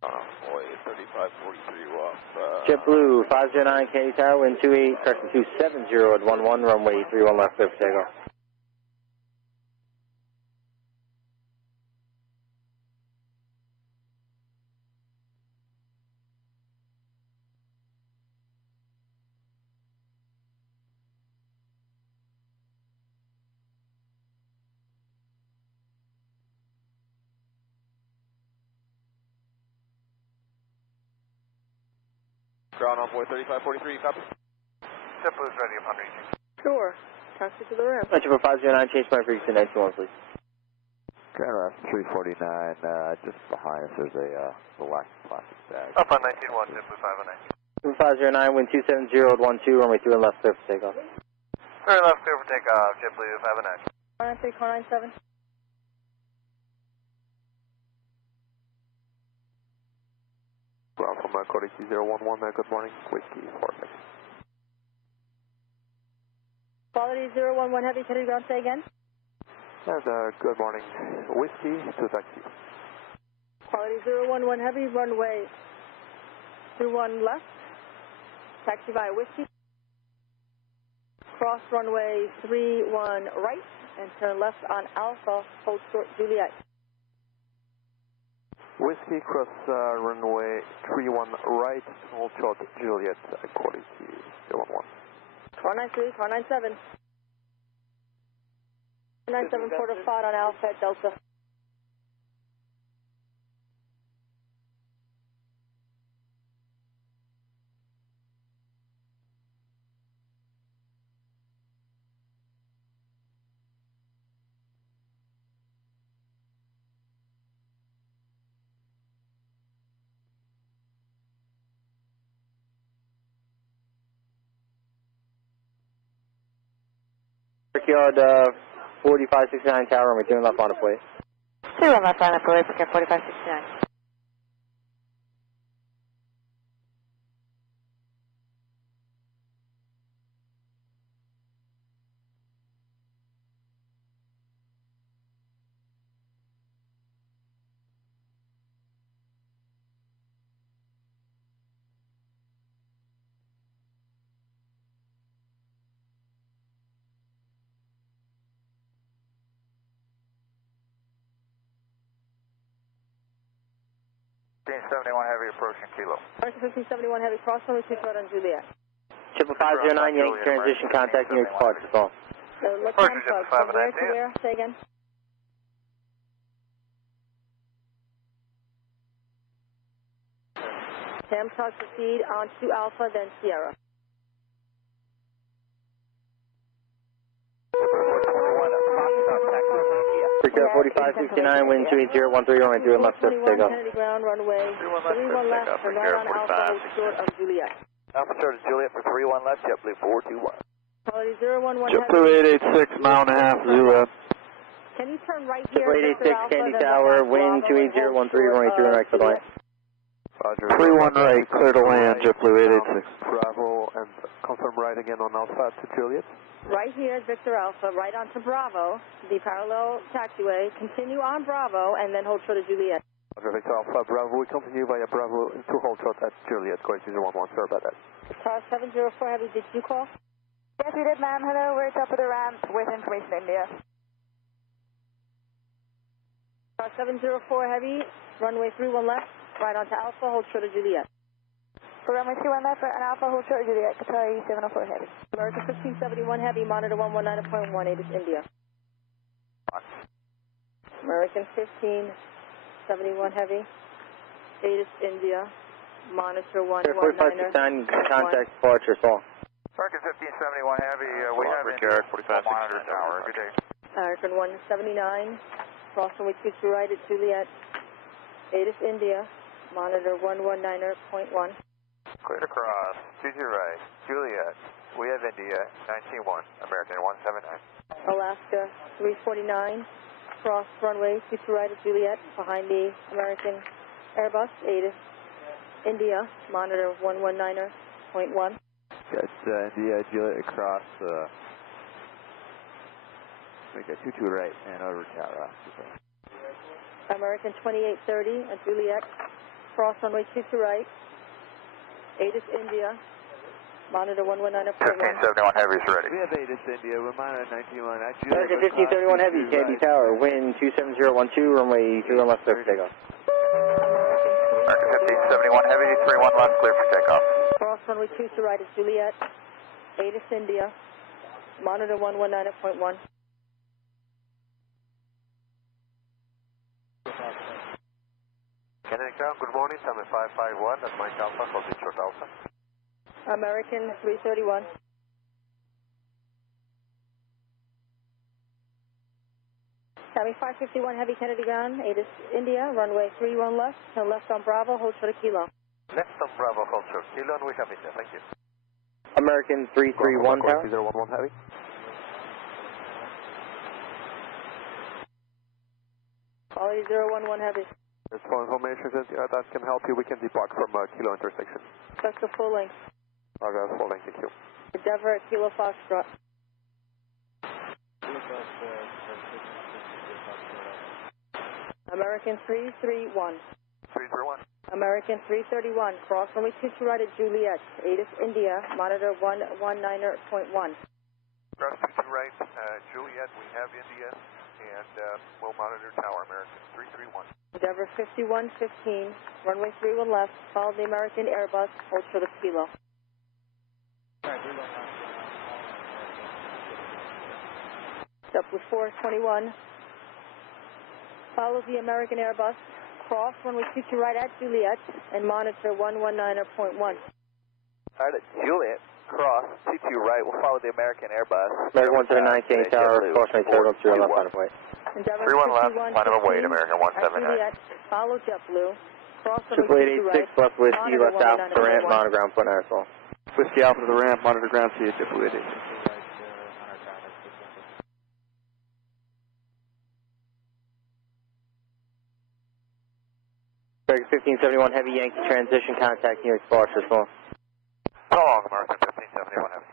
Boy, 3543 off. JetBlue 509 Kennedy Tower, wind 28, correction 270 at 11, runway 31 left, clear for takeoff. Ground on board 3543, copy. JetBlue's ready upon reaching. Sure. Taxi to the ramp. JetBlue 509, change my frequency 921, please. Grand Rapids 349, just behind us there's a black plastic bag. Up on 191, JetBlue 509. 509, wind 270 at 12, runway 31 left, clear for takeoff. Very left, clear for takeoff, JetBlue 509. 493, car 97. Ground from Cody 011, good morning, Whiskey 46. Quality 011 Heavy, can you ground say again? And good morning, Whiskey to taxi. Quality 011 Heavy, runway 31 left. Taxi via Whiskey. Cross runway 31 right and turn left on Alpha, hold short Juliet. Whiskey cross runway 31 right, hold short Juliet, quality 011. 493, 497. 497, quarter 5 on Alpha at Delta. Brickyard 4569 tower, runway 31 left on the plate. 31 left on the plate, Brickyard 4569. JetBlue 71 Heavy approaching Kilo. 1571 Heavy, cross runway 2 on Juliet. JetBlue 509, Yankee transition, contact New York departure, call. So look Approach on JetBlue from where 509, to where? Say again. Sam talks proceed on 2 Alpha, then Sierra. Brickyard 4569, wind 28013, runway 31 left, clear for takeoff. Kennedy ground, runway 31 left, turn right on Alpha, hold short of Juliet. Alpha short of Juliet for 31 left, JetBlue 421. Quality 011 JetBlue 886, mile and a half, Zulu. Can you turn right here? JetBlue 886, Candy Tower, wind 28013, runway 31 right, clear to land. 31 right, clear to land, JetBlue 886. Bravo, and confirm right again on Alpha to Juliet. Right here is Victor Alpha, right onto Bravo, the parallel taxiway. Continue on Bravo, and then hold short of Juliet. Roger, Victor Alpha, Bravo, we continue via Bravo to hold short at Juliet, going to 011, sorry about that. Car 704 Heavy, did you call? Yes, we did, ma'am. Hello, we're top of the ramp with information India. Car 704 Heavy, runway 31 left, right onto Alpha, hold short of Juliet. Runway 31 left, right on Alpha, hold short of Juliet, Qatar 704 Heavy. American 1571 Heavy, monitor 119.1, ATC India. American 1571 Heavy, ATC India, monitor 119. 4569, contact departure, call. American 1571 Heavy, we have India, monitor tower, good day. American 179, cross runway 22 right at Juliet, ATC India, monitor 119.1. Clear to cross, 22 right, Juliet, we have India, 9C1, American 179. Alaska 349, cross runway 22 right at Juliet, behind the American Airbus, ATC India, monitor 119.1. Yes, India, Juliet across, make a 22 right and over Tara. American 2830 at Juliet, cross runway 22 right, ATC India, monitor 119.1. 1571 Heavy is ready. We have ATC India, we're monitor 19-1 at Juliet. American 1531 Heavy, Candy Tower, wind 27012, runway 31 left, clear for takeoff. American 1571 Heavy, 31 left, clear for takeoff. Cross runway 22 right is Juliet, ATC India, monitor 119.1. Kennedy Ground, good morning, Summit 551, that's Mike Alpha, for Detroit Alpha. American 331. Tommy 551 Heavy, Kennedy Ground, ATC India, runway 31 left, turn left on Bravo, hold short of Kilo. Left on Bravo, hold short Kilo, and we have India, thank you. American 331 Tower. 2011 Heavy. Quality 011 Heavy. There's full information that can help you. We can depart from Kilo intersection. That's the full length. Okay, full length, thank you. Endeavor at Kilo Foxtrot. American 331. 331. American 331, cross runway 22 right at Juliet, ATC India, monitor 119.1. Cross 22 right, Juliet, we have India, and we'll monitor tower, American 331. Endeavor 5115, runway 31 left, follow the American Airbus, hold short of Kilo. JetBlue 421, follow the American Airbus, cross runway 22 right at Juliet, and monitor 119.1. Alright, at Juliet, cross 22 right, we'll follow the American Airbus. American 139, Candy Tower, cross runway 31 left, line of way. Endeavor 31 left, 5115 line of weight, American at 179. Juliet, follow JetBlue, cross runway 22 right, 8886 left whiskey, monitor left alpha to the ramp, 119.1. monitor ground point airfall. Whiskey Alpha to the ramp, monitor ground, see you, JetBlue 88. American 1571 Heavy, Yankee transition, contact New York Departure, phone. So long, American 1571 Heavy.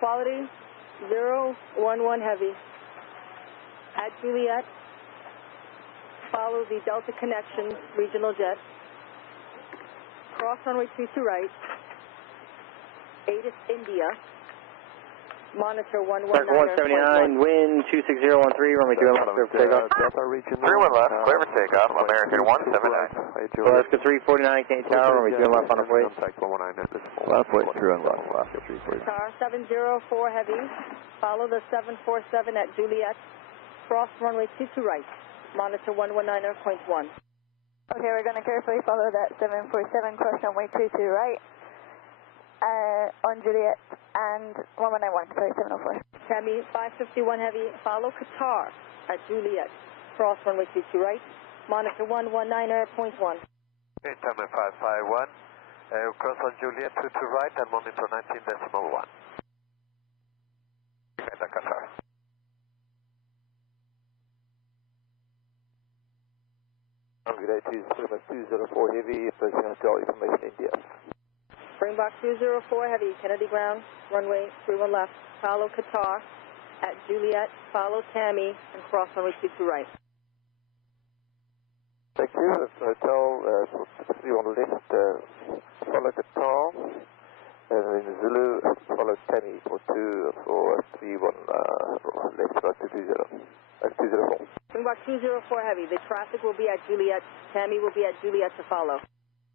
Quality 011 Heavy. At Juliet, follow the Delta Connections regional jet. Cross runway 22 right. ATC India. Monitor 119.1. 179, wind 26013, runway 31 left, clear for takeoff. Delta region. 31 left, clear for takeoff, American 179. Alaska 349, Candy Tower, runway 31 left, on the way. Left way, 31 left, Alaska 349. Star 704 Heavy. Follow the 747 at Juliet. Cross runway 22 right. Monitor 119.1. Okay, we're going to carefully follow that 747, cross runway 22 right, on Juliet, and 119.1, sorry, 704. Tammy 551 Heavy, follow Qatar at Juliet. Cross runway 22 right, monitor 119.1. Okay, Tammy 551, cross on Juliet 22 right and monitor 19.1. Okay, that's Qatar. Good day, 204 Heavy, approaching Hotel Information India. Springbok 204 Heavy, Kennedy Ground, runway 31 left, follow Qatar at Juliet, follow Tammy, and cross runway 22 right. Thank you, Hotel, typically on the left, follow Qatar, and in Zulu, follow Tammy for 231, left, about 220. 204. Springbok 204 Heavy, the traffic will be at Juliet, Tammy will be at Juliet to follow.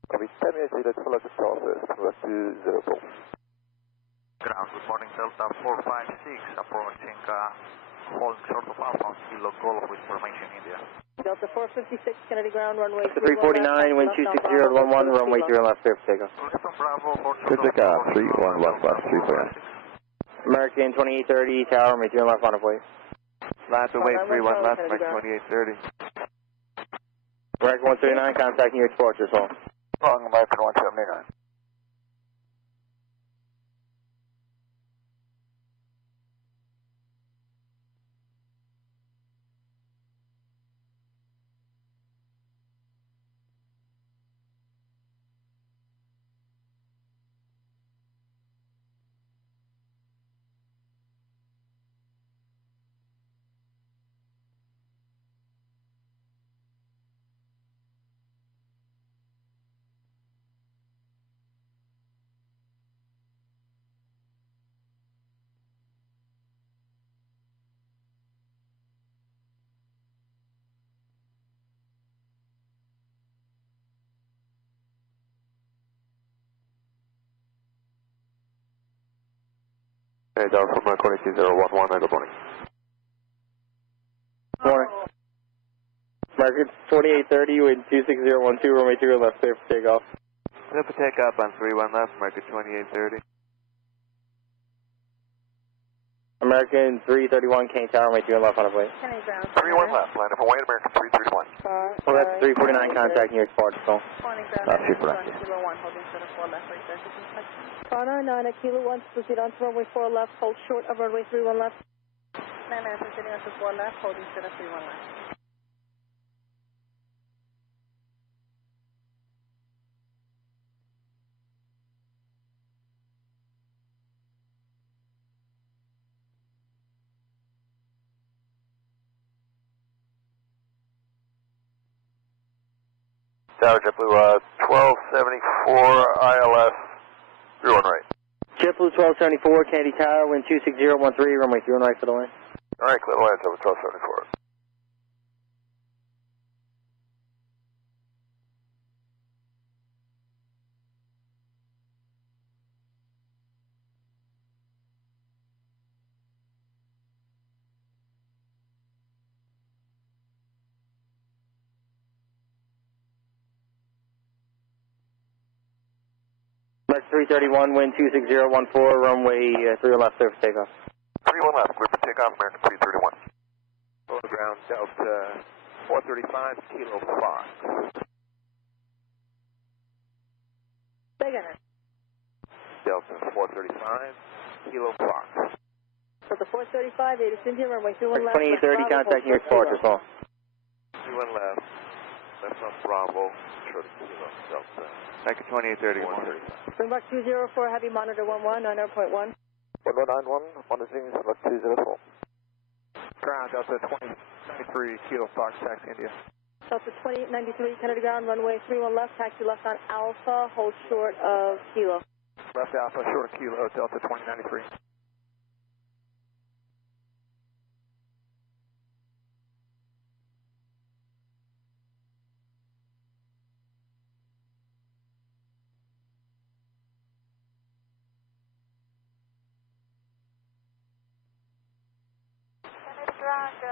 Tammy at Juliet, follow Qatar first, about 204. Ground, good morning, Delta 456, approaching holding short of Alpha, Kilo Golf with formation India. Delta 456, Kennedy Ground, runway 349, wind 26011, runway 31 left, clear for takeoff. Left on Bravo, Good takeoff, 31 left, left, 349. American 2830, Tower, runway 31 left, on the way. Last away, 31 left, Mike 2830. American 139, contact New York Departure, phone. Long, American 179. Hey, Delta, Marconi 2011, good morning. Morning. Market 2830, wind 26012, runway 3 left, clear for takeoff. Clear for takeoff on 31 left, market 2830. American 331, Kane Tower, runway 2 left on a plate. 31 left, line up and wait, American 331. Well, that's 349, contacting your Spark, so. Super. Connor 9 at Kilo 1, proceed on to runway 4 left, hold short of runway 31 left. 9 proceeding on to 4 left, holding center 31 left. Tower JetBlue 1274 ILS, 31 right. JetBlue 1274, Kennedy Tower, wind 26013, runway 3 right for the line. Alright, clear the lines over 1274. Mark 331, wind 26014, runway 3 left, clear for takeoff. 31 left, clear for takeoff, American 331. Low ground, Delta 435, Kilo Fox. Again. Delta 435, Kilo Fox. Delta 435, ATC India, runway 21 left. 2830, contacting your Spark as well. 31 left, left on Bravo, short of Kilo, Delta. American 2830, 135. Bring back 204, heavy monitor 11, 90.1. 1191, monitoring select 204. Ground, Delta 2093, Kilo Fox, taxi India. Delta 2093, Kennedy ground, runway 31 left, taxi left on Alpha, hold short of Kilo. Left Alpha, short of Kilo, Delta 2093.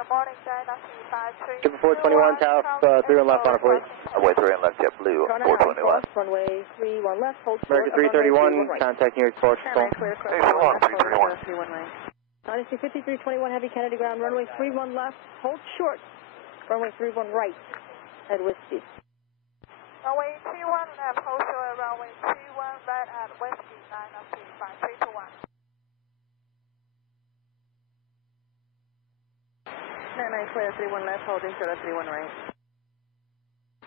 Morning, Dynasty 53. Triple 421, Tower, 3 left on a plate. Runway 3 and left, JetBlue, 421. Runway 31 left, hold short American 331, contacting your Spark as well. Hey, so long, 331. Dynasty 5321, heavy Kennedy ground, runway 31 left, hold short. Runway 31 right, at Whiskey. Runway 31 left, hold short, runway 31 right at Whiskey, Dynasty 5321. 99 clear, 31 left, holding short of 31 right.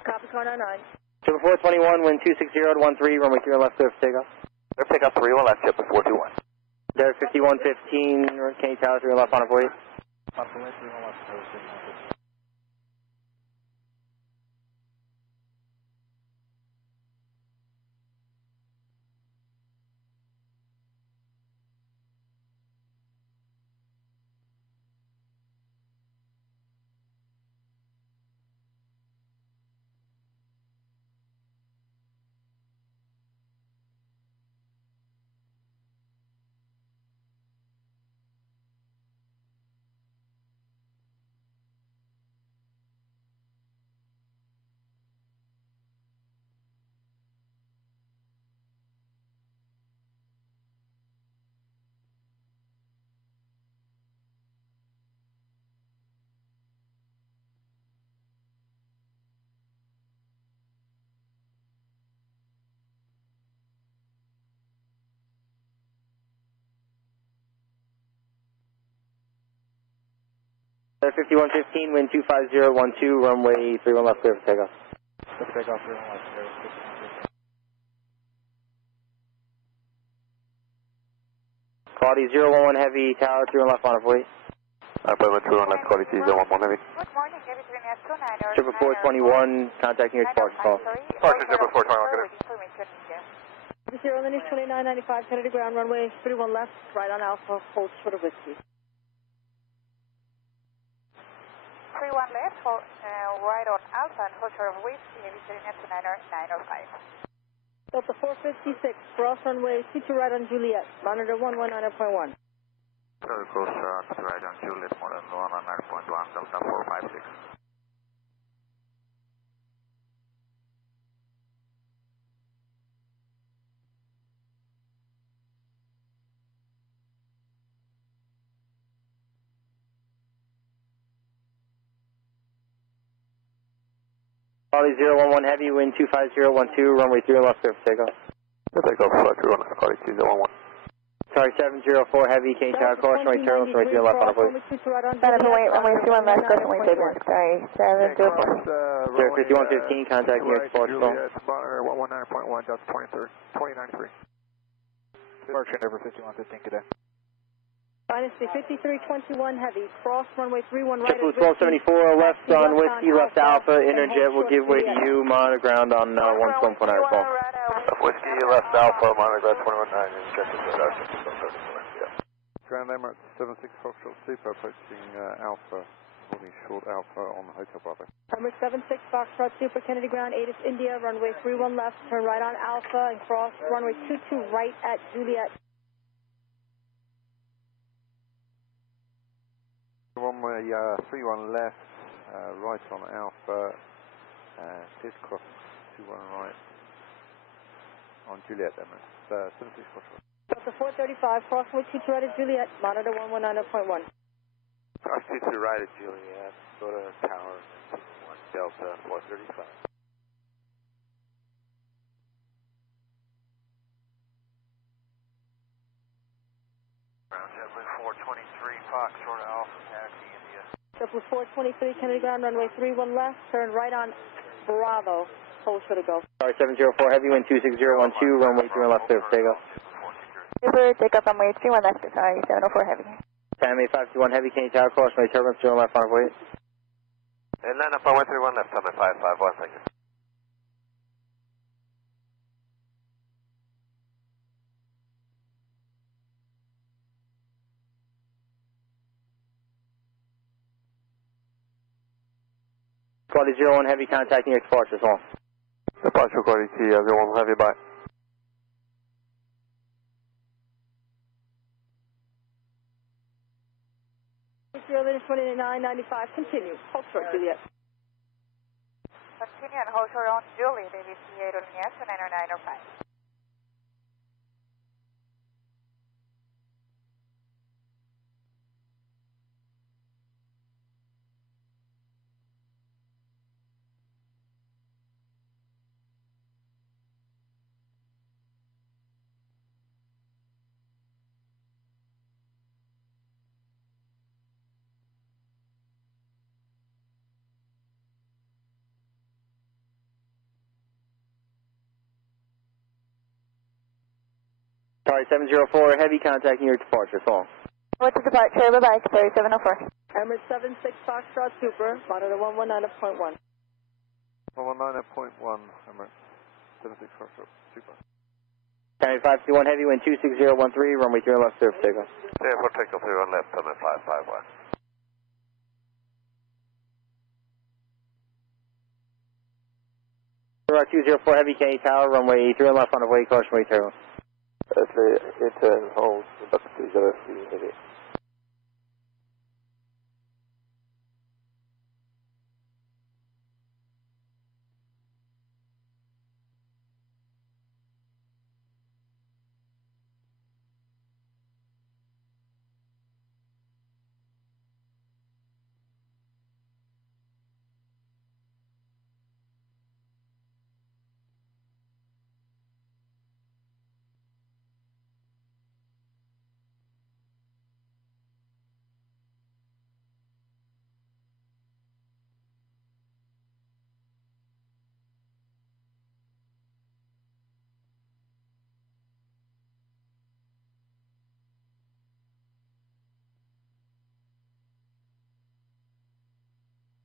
Copy, car 99. Triple 421, wind 26013, runway 3 left, clear for takeoff. Clear for takeoff 31 left, JetBlue 421. Derek 5115, Kennedy Tower, 3 left on a plate. Derek 5115, wind 25012, runway 31 left, clear for takeoff. Clear for takeoff 31 left, clear for takeoff. Quality 011 heavy, Tower, 3 left on a plate. Appointment 2 left, quality 011 heavy. Good morning, David Green, 29. Triple 421, contacting your Spark as well. Departure, JetBlue 421, good. Zero Lineage 2995, Kennedy ground, runway 31 left, right on Alpha, hold short of Whiskey. 31 left, hold, right on Alpha and hold short of Whiskey, David Green, 905. Delta 456, cross runway 22 right on Juliet, monitor 119.1. Clear course to right on Juliet, more than 109.1, Delta 456. Quality 011 heavy, wind 25012, runway 3 left clear for takeoff. Takeoff, flight 31, quality 201. Sorry, 704 heavy, K tower, course, runway 3 runway 3 left on the plate. Benefit weight, runway 31 left, crossing way turbulence. Sorry, 704. 5115, contact New York Sports Phone. 119.1, Delta 2093. Departure number 5115 cadet. Dynasty 5321 heavy, cross runway 31 right. JetBlue 1274 left on Whiskey, left Alpha, Interjet will give way to you, monitor ground on 121.9 phone. Whiskey, left Alpha, monitor ground 219, and check the radar. Ground Emirates 76 Foxtrot Super, approaching Alpha, holding short Alpha on Hotel Bravo. Emirates 76 Foxtrot Super, Kennedy ground, ATC India, runway 31 left, turn right on Alpha, and cross runway 22 right at Juliet. Runway 31 left, right on Alpha, clear cross 21 right on Juliet, Emirates 76 Foxtrot. Delta 435, cross runway 22 right at Juliet, monitor 119.1. Cross 22 right at Juliet, go to tower, 1 Delta 435. Ground JetBlue 423, Fox, short Alpha, Taxi, India. JetBlue 423, Kennedy ground, runway 31 left, turn right on Bravo, hold short to go. Sorry, 704 heavy, wind 26012, runway 3 left clear for takeoff. Super, takeoff runway 31 left, sorry, 704 heavy. Tammy 521 heavy, Kennedy tower, cross runway turbulence 3 left on the plate. And line up runway 31 left, Summit 551, thank you. Quality 01 heavy, contacting your departure zone. Departure quality 01 heavy, bye. Limit 2995, continue, hold short Juliet. Continue and hold short on Juliet, ABC 8 on yes, 90905. Sorry, 704 heavy, contacting your departure zone. What's the departure? Bye-bye, sorry, 704. Emirates 76 Foxtrot Super, monitor 119.1. 119.1, Emirates 76 Foxtrot Super. Tammy 521 heavy, wind 26013, runway 3 left clear for takeoff. Yeah, for takeoff 31 left, Summit 551. Route 204 heavy, Kennedy tower, runway 3 left on the way, caution way turbulence. Return hold, Delta 203 heavy.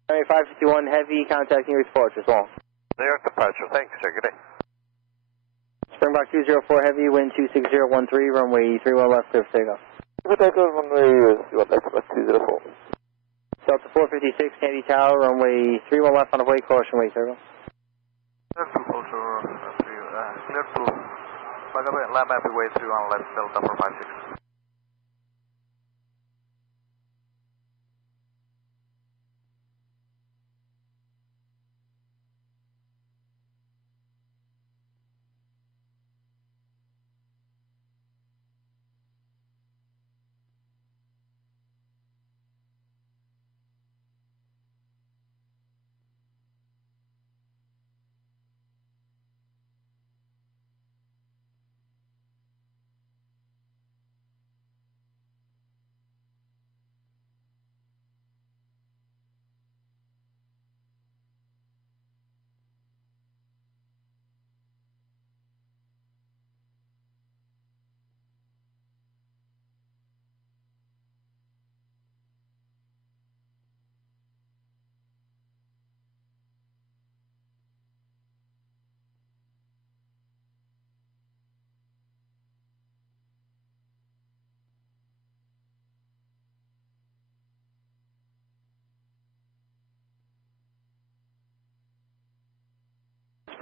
Tammy 551 heavy, contacting your departure zone. New York departure, thank you, sir, good day. Springbok 204 heavy, wind 26013, runway 31 left clear for takeoff. Good takeoff, runway 31 left, 204. Delta 456, Kennedy tower, runway 31 left on the way, caution way turbulence. Clear to clear to Bagabay, land happy way 31 left, Delta 456.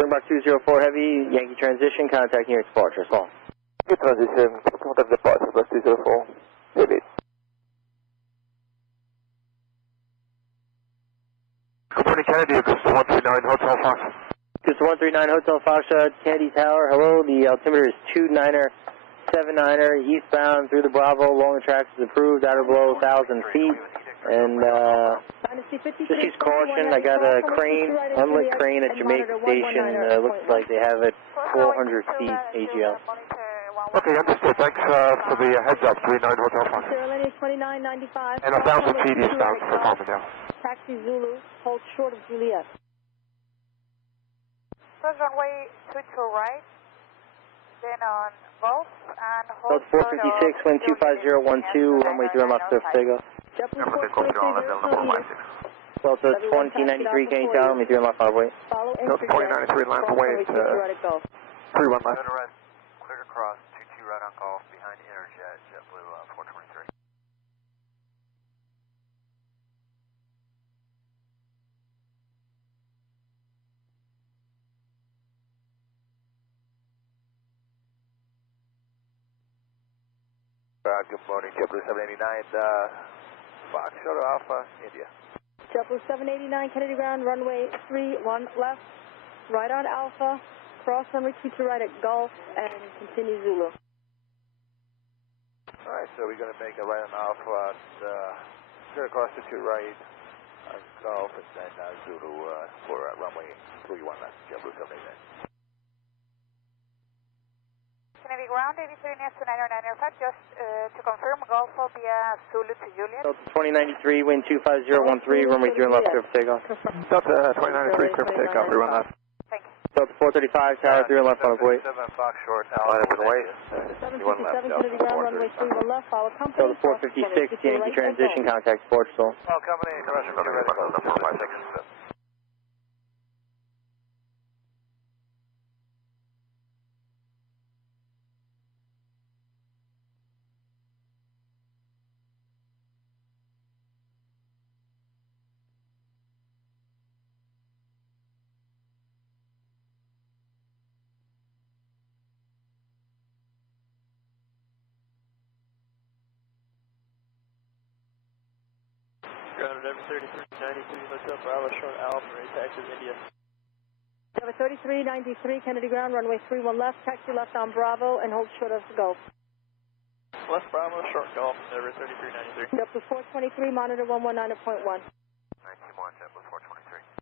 Springbok 204 Heavy, Yankee transition, contacting your departure, call. Good transition, contact departure, plus 204, Heavy. Good morning, Kennedy, this is 139 Hotel Fox. This is 139 Hotel Foxtrot, Kennedy Tower, hello, the altimeter is 29er, eastbound through the Bravo, along the tracks is approved, out or below 1,000 feet, and just use caution, I got a crane, unlit crane at Jamaica Station, looks like they have it 400 feet AGL. Okay, understood, thanks for the heads up, 39 Hotel Fox. And 1,000 feet eastbound for Palmdale. Taxi Zulu, hold short of Juliet. First runway 22 right, then on Gulf, and hold So it's 456, wind 25012, runway 3 left surf takeoff. So it's 2093, Kennedy Tower, runway 3 left on wait. Delta 2093, line for wait, 31 left. Clear across, 22 right on Gulf, behind Interjet, JetBlue 423. Good morning, JetBlue 789, Foxtrot Alpha, India. JetBlue 789, Kennedy ground, runway 31 left, right on Alpha, cross runway 22 right at Gulf, and continue Zulu. Alright, so we're going to make a right on Alpha, clear across the 2 right, Gulf, and then Zulu for runway 31 left, JetBlue 789. Kennedy ground, 83 next to 909 just to confirm, Gulf via Zulu to Juliet. So it's 2093, wind 25013, runway 3 left surf takeoff. Delta 2093, clear for takeoff, 31 left. Thank you. So it's 435, tower 3 left on wait. 7 Foxtrot Line up Alpha, and wait. 71 left, 757, Kennedy ground, runway 31 left, follow company. So the 456, Yankee transition, contact Portugal. Well, company, commercial, get ready to go, 456. Grounded over 3393 Hotel Bravo, short Alpha, taxis India. Over 3393, Kennedy ground, runway 31 left, taxi left on Bravo, and hold short of the Gulf. Left Bravo, short Gulf, over 3393. Up to 423, monitor 119.1. 19-1, JetBlue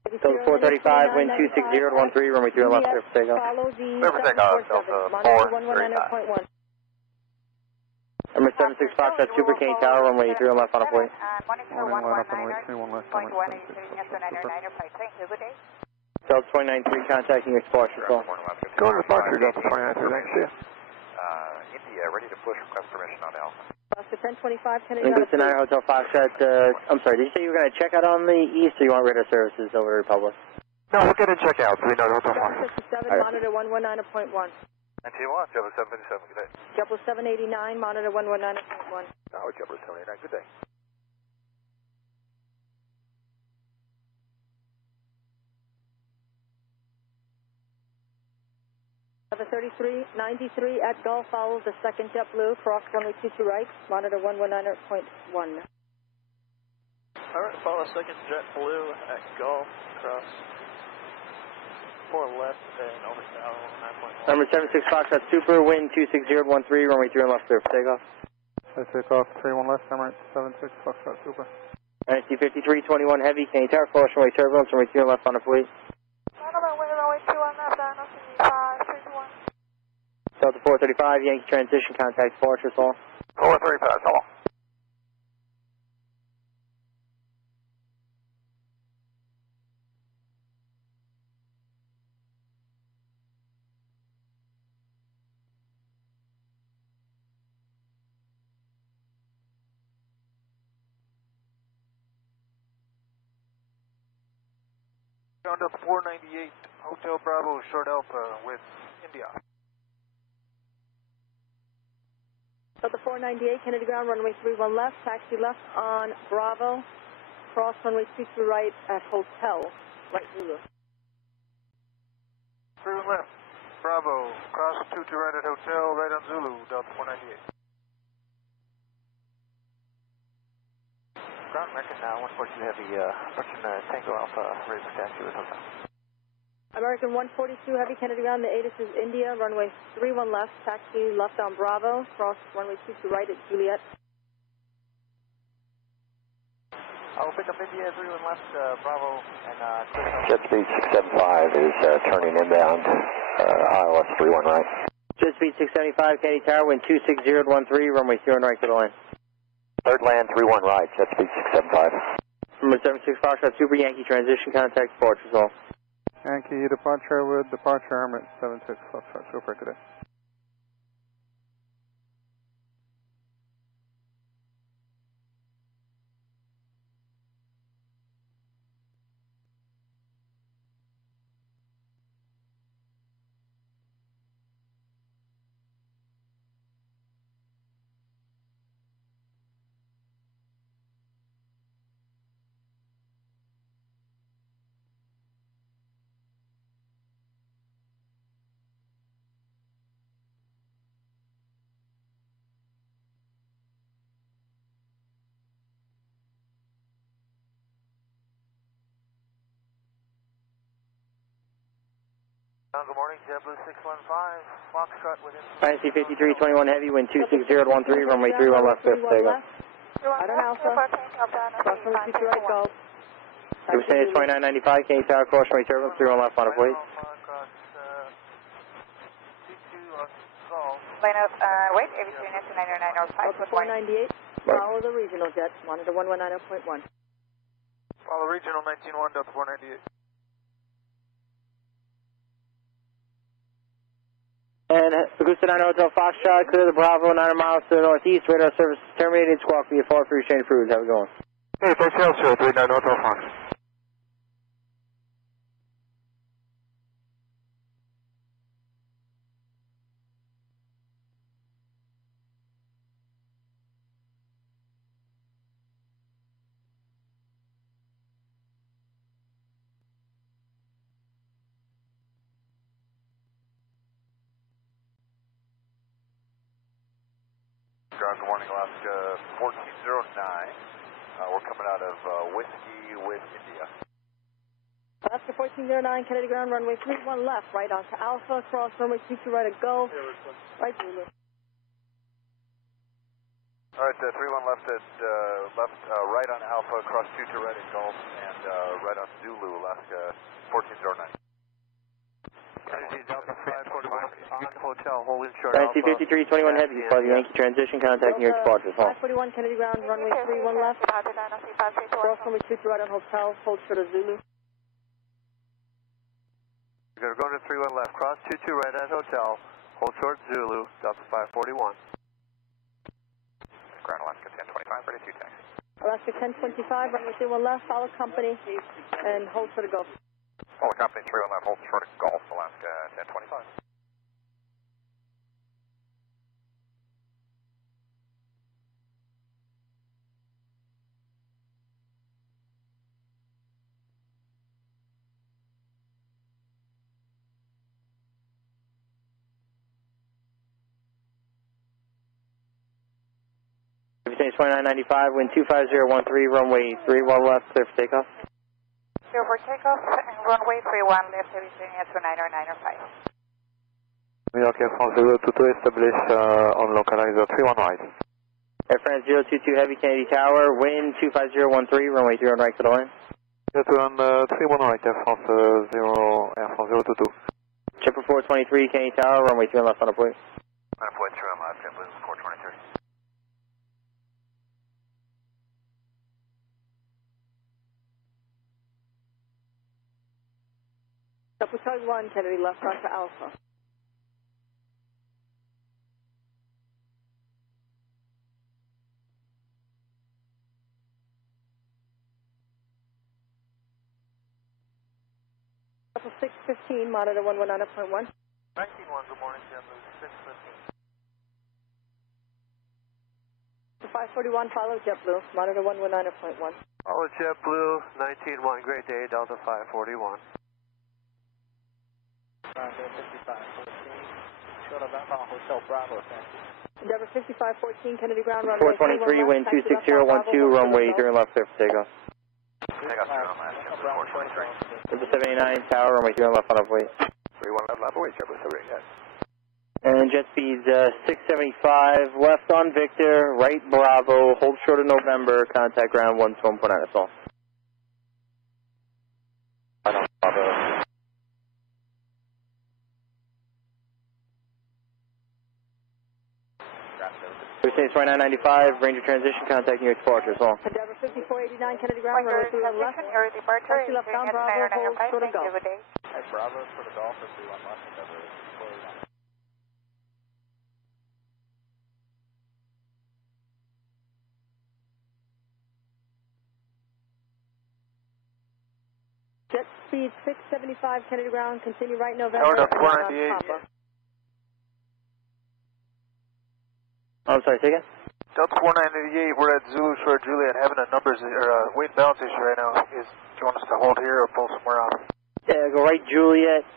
423. So it's 435, wind 26013, runway 3 left surf takeoff. Follow the Clear for takeoff, 747, Delta monitor 435. 119.1. Number 76 Foxtrot Super Kennedy Tower, runway 3 left on a wait. Monitor 119.1 Thank you, good day. So it's 2093, contacting your departure call. Go to departure, Delta 2093, thanks, see ya. India, ready to push, request permission on Alpha. Oscar 1025, Kennedy And ground. Goose Hotel Foxtrot, I'm sorry, did you say you were going to check out on the east or you want radar services over the Republic? No, we'll get in check out, 39 Hotel Fox. 757, monitor 119.1. 19-1, JetBlue 757, good day. JetBlue 789, monitor 119.1. Now JetBlue 789, good day. Over 3393 at Gulf, follows the second JetBlue, cross runway 22 right, monitor 119.1. Alright, follow second JetBlue at Gulf, cross 4 left, and over to 9.1. Number 76 Foxtrot Super, wind 26013, runway 3 left surf takeoff. So takeoff 31 left, Emirates 76 Foxtrot Super. NSC 5321 Heavy, Kennedy Tower, cross runway turbulence, runway 3 left on a fleet. Delta 435, Yankee transition, contact departure, all. 435, hello. Ground up 498, Hotel Bravo, short Alpha with India. Delta 498, Kennedy ground, runway 31 left, taxi left on Bravo, cross runway 22 right at Hotel, right Zulu. 3 left. Bravo. Cross 22 right at hotel, right on Zulu, Delta 498. Ground American 142 Heavy, approaching Tango Alpha, ready for taxi with hotel. American 142 Heavy, Kennedy ground, the ATC is India, runway 31 left, taxi left on Bravo, cross runway 22 right at Juliet. I'll pick up India, 31 left, Bravo, and Jet speed 675 is turning inbound, ILS 31 right. Jet speed 675, Kennedy Tower, wind 26013, runway 0 right to the line. Third land 31 right, jet speed 675. Number 76 Foxtrot, Super Yankee transition contact, departure all. Yankee departure with departure arm at 76 Foxtrot, Super today. Good morning, JetBlue 615, Foxtrot within... IC 5321 Heavy, wind 26013, runway 31 left, clear for takeoff. Right on Alpha, cross runway 22 right, Gulf. It was saying 2995, Kennedy Tower, cross runway turbulence, 31 left on a plate. Cross 22 on Golf. Line up, wait, ABC unit 29905. Delta 498, follow the regional jet, monitor 119.1. Follow regional 191, Delta 498. And Augusta 9 Hotel Foxtrot, clear the Bravo, 900 miles to the northeast, radar service terminated, squawk for your forward for your chain approved. How we going? Hey, first Hotel, sir, 39 Hotel Fox. Good morning, Alaska 1409. We're coming out of Whiskey with India. Alaska 1409, Kennedy ground, runway 31 left, right onto Alpha, cross runway 22 right at Gulf, right Zulu. All right, 31 left at right on Alpha, cross 22 right at Gulf, and right on Zulu, Alaska 1409. Delta 541 on hotel, holding short Alpha. IC 5321 Heavy, follow Yankee transition contact near departure. 541 Kennedy ground, runway 31 left, cross runway 22 right on hotel, hold short of Zulu. We're going to 31 left, cross 22 right at hotel, hold short Zulu, Delta 541. Ground Alaska 1025, ready to taxi. Alaska 1025, runway 31 left, follow company, and hold short of Gulf. Follow company 31 left, hold short of Gulf, Alaska 1025. Everything is 2995, wind 25013, runway 31 left, clear for takeoff. Clear for takeoff, and runway 31 left, ABC unit 29905. York JFK 022 establish on localizer 31 right. Air France 022 Heavy, Kennedy Tower, wind 25013, runway 31 right to the line. 31 right, Air France 022. Chipper 423, Kennedy Tower, runway 3 left on a plate. On a point 3 on left, JetBlue 423. Delta 1, Kennedy left onto Alpha. Delta 615, monitor 119.1. 19-1, good morning, JetBlue 615. 541, follow JetBlue, monitor 119.1. Follow JetBlue 19-1, great day, Delta 541. Endeavor 5514. Short of outbound Hotel Bravo, thank you. Endeavor 5514, Kennedy Ground, runway 423, wind 26012, runway 3 and left, clear for takeoff. Takeoff 3 on left, JetBlue 423. Triple 789 tower, runway 3 and left on up way. 31 left, left away, JetBlue 789. And jet speeds 675, left on Victor, right Bravo, hold short of November, contact ground 121.9, that's all. States 2995, Ranger transition, contact New York departure, that's all. Endeavor 5489, Kennedy Ground, runway 3 on left. Taxi left down Bravo, hold short of Gulf. Hey, Bravo for the Golf, 31 left, Endeavor 489. Jet speed 675, Kennedy Ground, continue right November. Tower to 498. I'm sorry, say again? Delta 4988, we're at Zulu Short Juliet, having a numbers or weight and balance issue right now. Do you want us to hold here or pull somewhere else? Yeah, go right Juliet,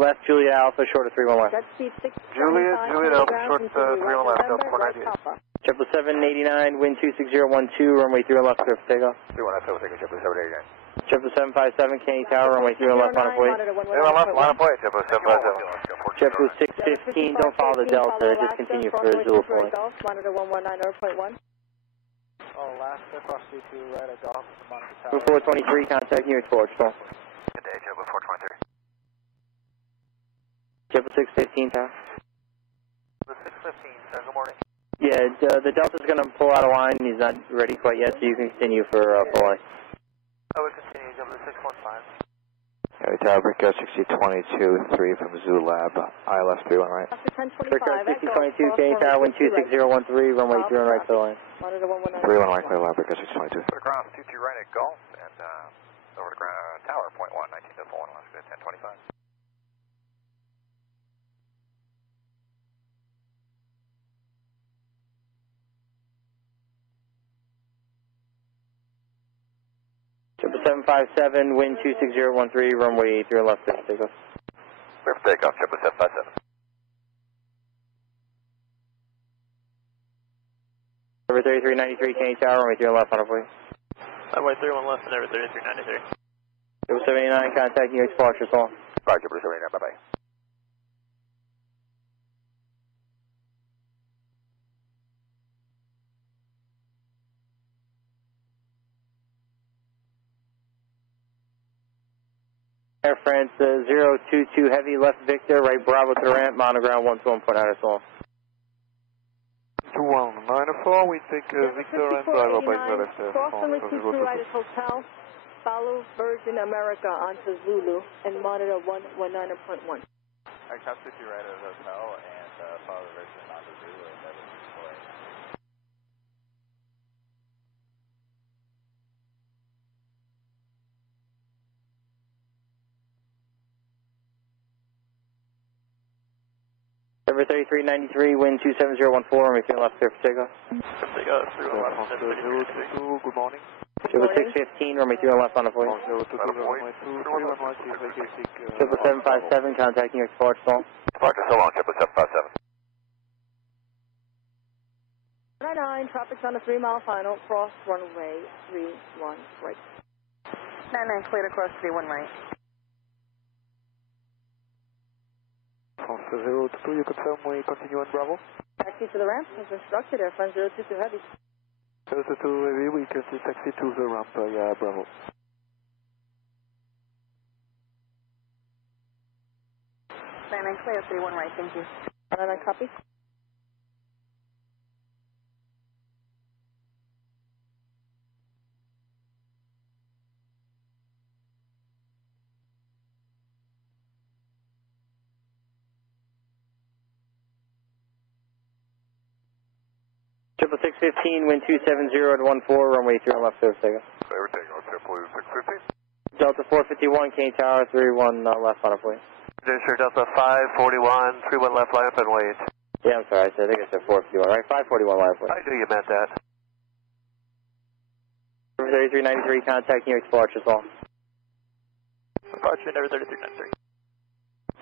left Juliet Alpha, short of 31 left. Jet speed 675, Juliet Alpha, short 31 left, Delta 498. Triple 789, wind 26012, runway 3 and left, clear for takeoff. 31 left, takeoff, Triple 789. Triple 757, Kennedy Tower, runway 3 and left, on up way. 31 left, line up way, Triple 757. JetBlue 615, don't follow the Delta, just continue for Zulu Point. Monitor 119.1. Oh, Alaska, cross 22, right at Golf, monitor tower. 423, contact New York Forge, so. Good day, JetBlue 423. JetBlue 615, Tower. The 615, sir, good morning. Yeah, the Delta's going to pull out of line, he's not ready quite yet, so you can continue for full line. I would continue, JetBlue 615. Harry Tower, Brico 6022, 3 from Zoo Lab, ILS 31 right. After 1025, Brico 6022, Kennedy Tower, wind 26013, runway 3 and right, full line. Monitor 119. 31 right, clear lab, Brico 622. Put ground 22 right at Golf, and over to ground tower, point 1, 19 to 4, Alaska, 1025. Triple 757, wind 26013, runway 3 and left, clear for takeoff. Clear for takeoff, Triple 757. Number 3393, Kennedy Tower, runway 3 and left, on up way. Runway 31 left, Endeavor 3393. Triple 789, contact New York departure, so. Bye, Triple 789, bye-bye. Air France 022 Heavy, left Victor, right Bravo to the ramp, monoground 121.9, that's all. 2194, we take Victor and Bravo by the left. Cross runway 22 right at Hotel, follow Virgin America onto Zulu, and monitor 119.1. I come 50 right at Hotel, and follow the Virgin onto Zulu, and Endeavor 648. Number 3393, wind 27014, runway 3 and left, clear for takeoff. Takeoff, 31 left, Endeavor 3393. Good morning. Triple 615, runway 3 and left, on the way. 022, Triple 757, contact New York departure, so. Departure so long, Triple 757. 99, traffic's on a 3-mile final, cross runway 31 right. 99, cleared across 31 right. France 022, you confirm we continue on Bravo? Taxi to the ramp as instructed, Air France 022 Heavy. 022 Heavy, we can taxi to the ramp, yeah, Bravo. 99, clear 31 right, thank you. 99, copy. Triple 615, wind 270 to 14, runway 3 and left, clear for takeoff. Clear for takeoff, JetBlue 615. Delta 451, Kennedy Tower, 31 left, on up way. Windshear Delta 541, 31 left, line up and wait. Yeah, I'm sorry, I think I said 451, right? 541 left, way. I knew you meant that. Number 3393, contact New York departure, so. Departure, Endeavor 3393.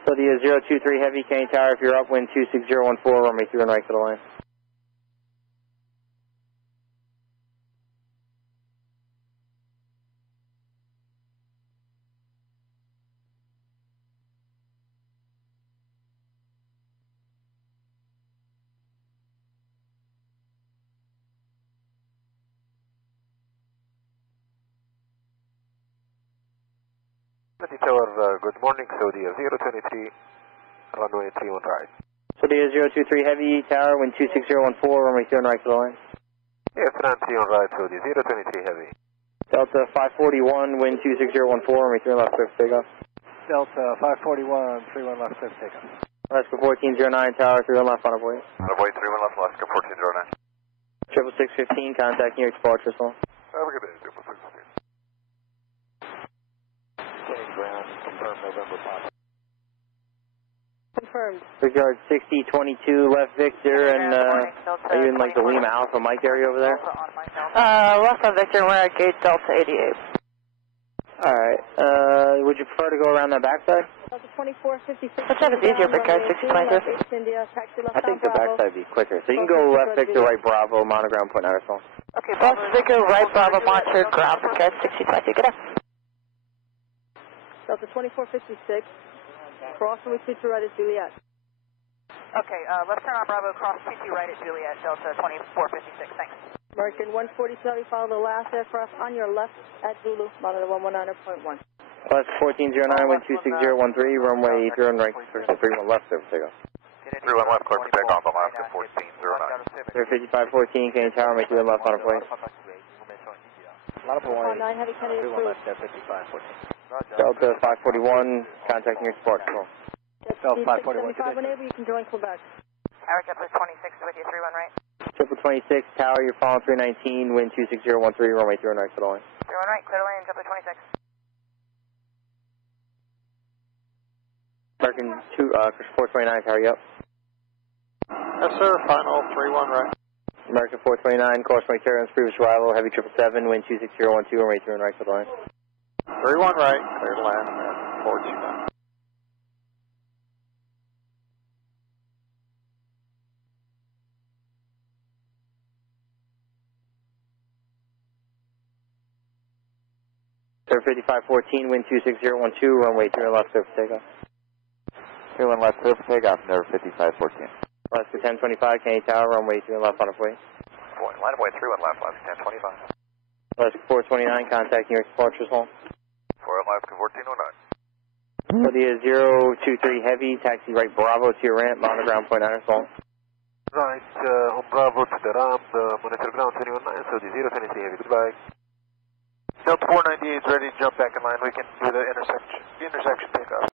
So the 023 Heavy, Canyon Tower, if you're upwind 26014, runway 3 and right to the line. Tower, good morning, Saudi 023, runway 31 right. So the 023 Heavy Tower, wind 26014, runway 3 and right to the line. Yes, land 3 on right, Saudi 023 Heavy. Delta 541, wind 26014, runway 3 and left, clear for takeoff. Delta 541, 31 left, clear for takeoff. Alaska 1409 Tower, 3 and left on our way. Runway 31 left, Alaska 1409. 66615, contact New York departure zone. Have a good day, 666. Ground, confirm November 5. Confirmed. Regard 6022 left Victor, and are you in like the Lima Alpha Mike area over there? Left on Victor, we're at gate Delta 88. Alright, would you prefer to go around that backside? Delta 2456. Let's have it easier for guys 622. India, taxi left I think the Bravo. backside would be quicker. So you can go left Victor, right Bravo, monogram, point out phone. Okay, left Victor, right Bravo, monitor, ground, guys 622. Good day. Delta 2456. Cross and we to right at Juliet. Okay, left turn on Bravo, cross CT right at Juliet, Delta 2456. Thanks. American 147, follow the last aircraft on your left at Zulu, monitor 119.1. Alaska 1409, wind 26013, runway 3 and right, 31 left, clear for takeoff. 31 left, clear for takeoff, Alaska 1409. Clear 5514, Canyon Tower, make 3 left on our way. Lapa 9 Heavy Kennedy 31 approved. left, 5514. Delta 541, contact New York departure zone. Delta 541, 675 whenever you can join Quebec. Eric, Delta 26 with you, 31 right. 26 Tower, you're following 319, wind 26013, runway 3 and right to the line. 31 right, clear the lane, Delta 26. American 429 Tower, yep. Yes, sir. Final 31 right. American 429, course my carry on previous arrival, heavy 777, wind 26012, runway 3 and right to the line. 31 right, clear to land, and 429. Clear 5514, wind 26012, runway 3 and left, clear for takeoff. 31 left, clear for takeoff, number 5514. Alaska 1025, Canyon Tower, runway 3 and left on our way. Line away 31 left, Alaska 1025. Alaska 429, contact New York departure zone. For Alaska 1409. For the 023 Heavy, taxi right Bravo to your ramp, monogram, point out phone. Right, on Bravo to the ramp, monitor ground 219, Saudi 023 Heavy, goodbye. Delta 498 is ready to jump back in line. We can do the intersection takeoff.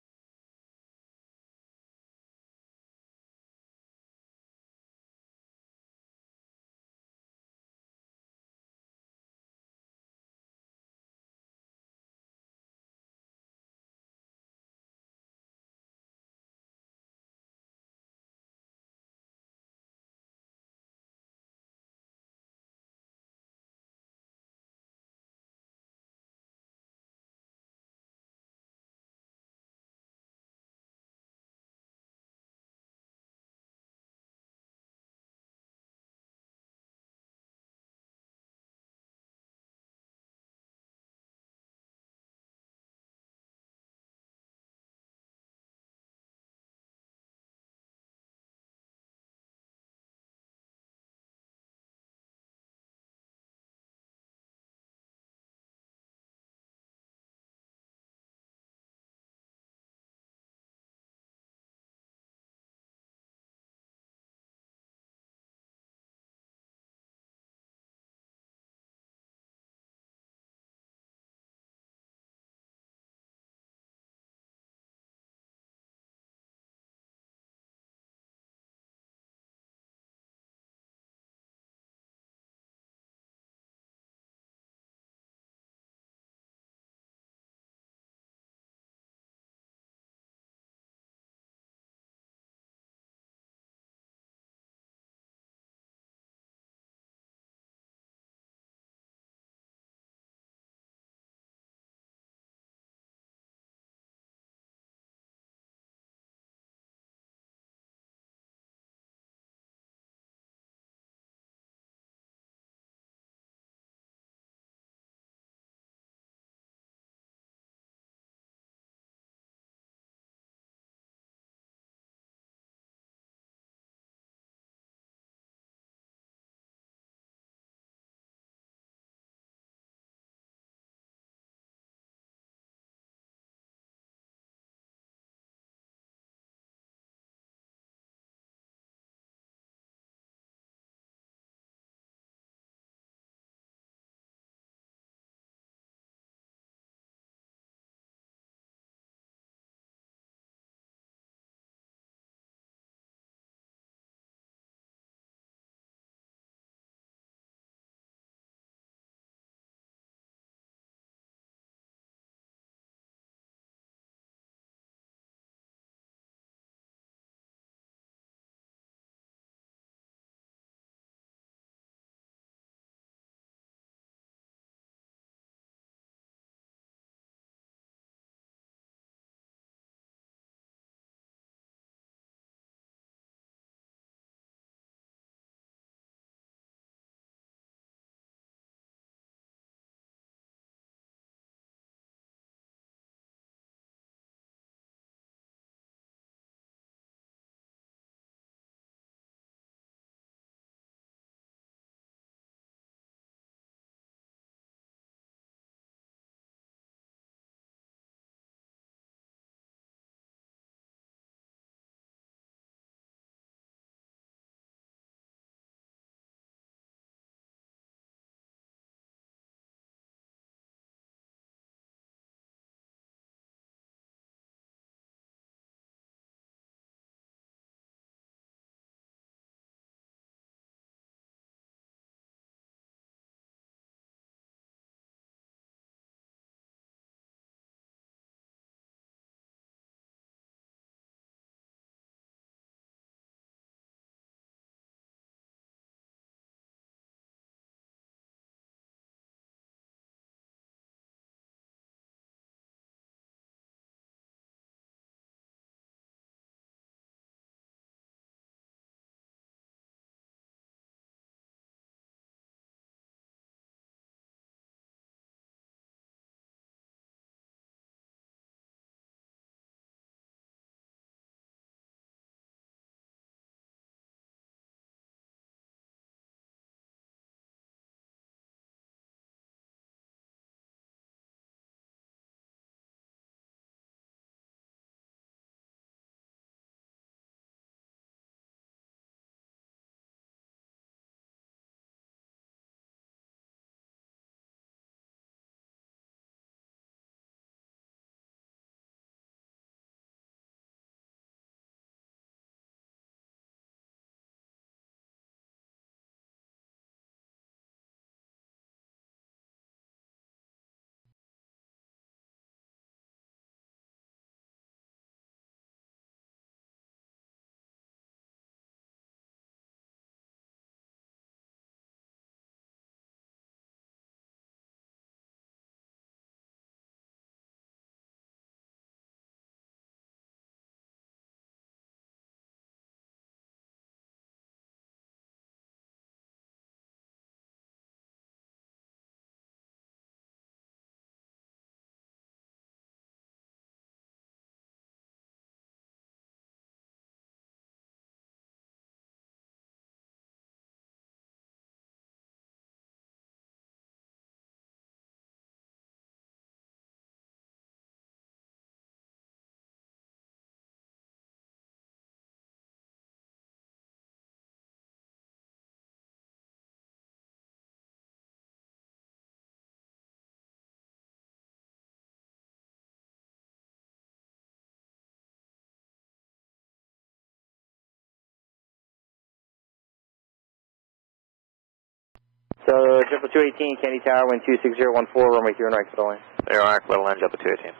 So, 218, Kennedy Tower, wind 26014, runway 3 right, clear line. Air arc, little line, 218.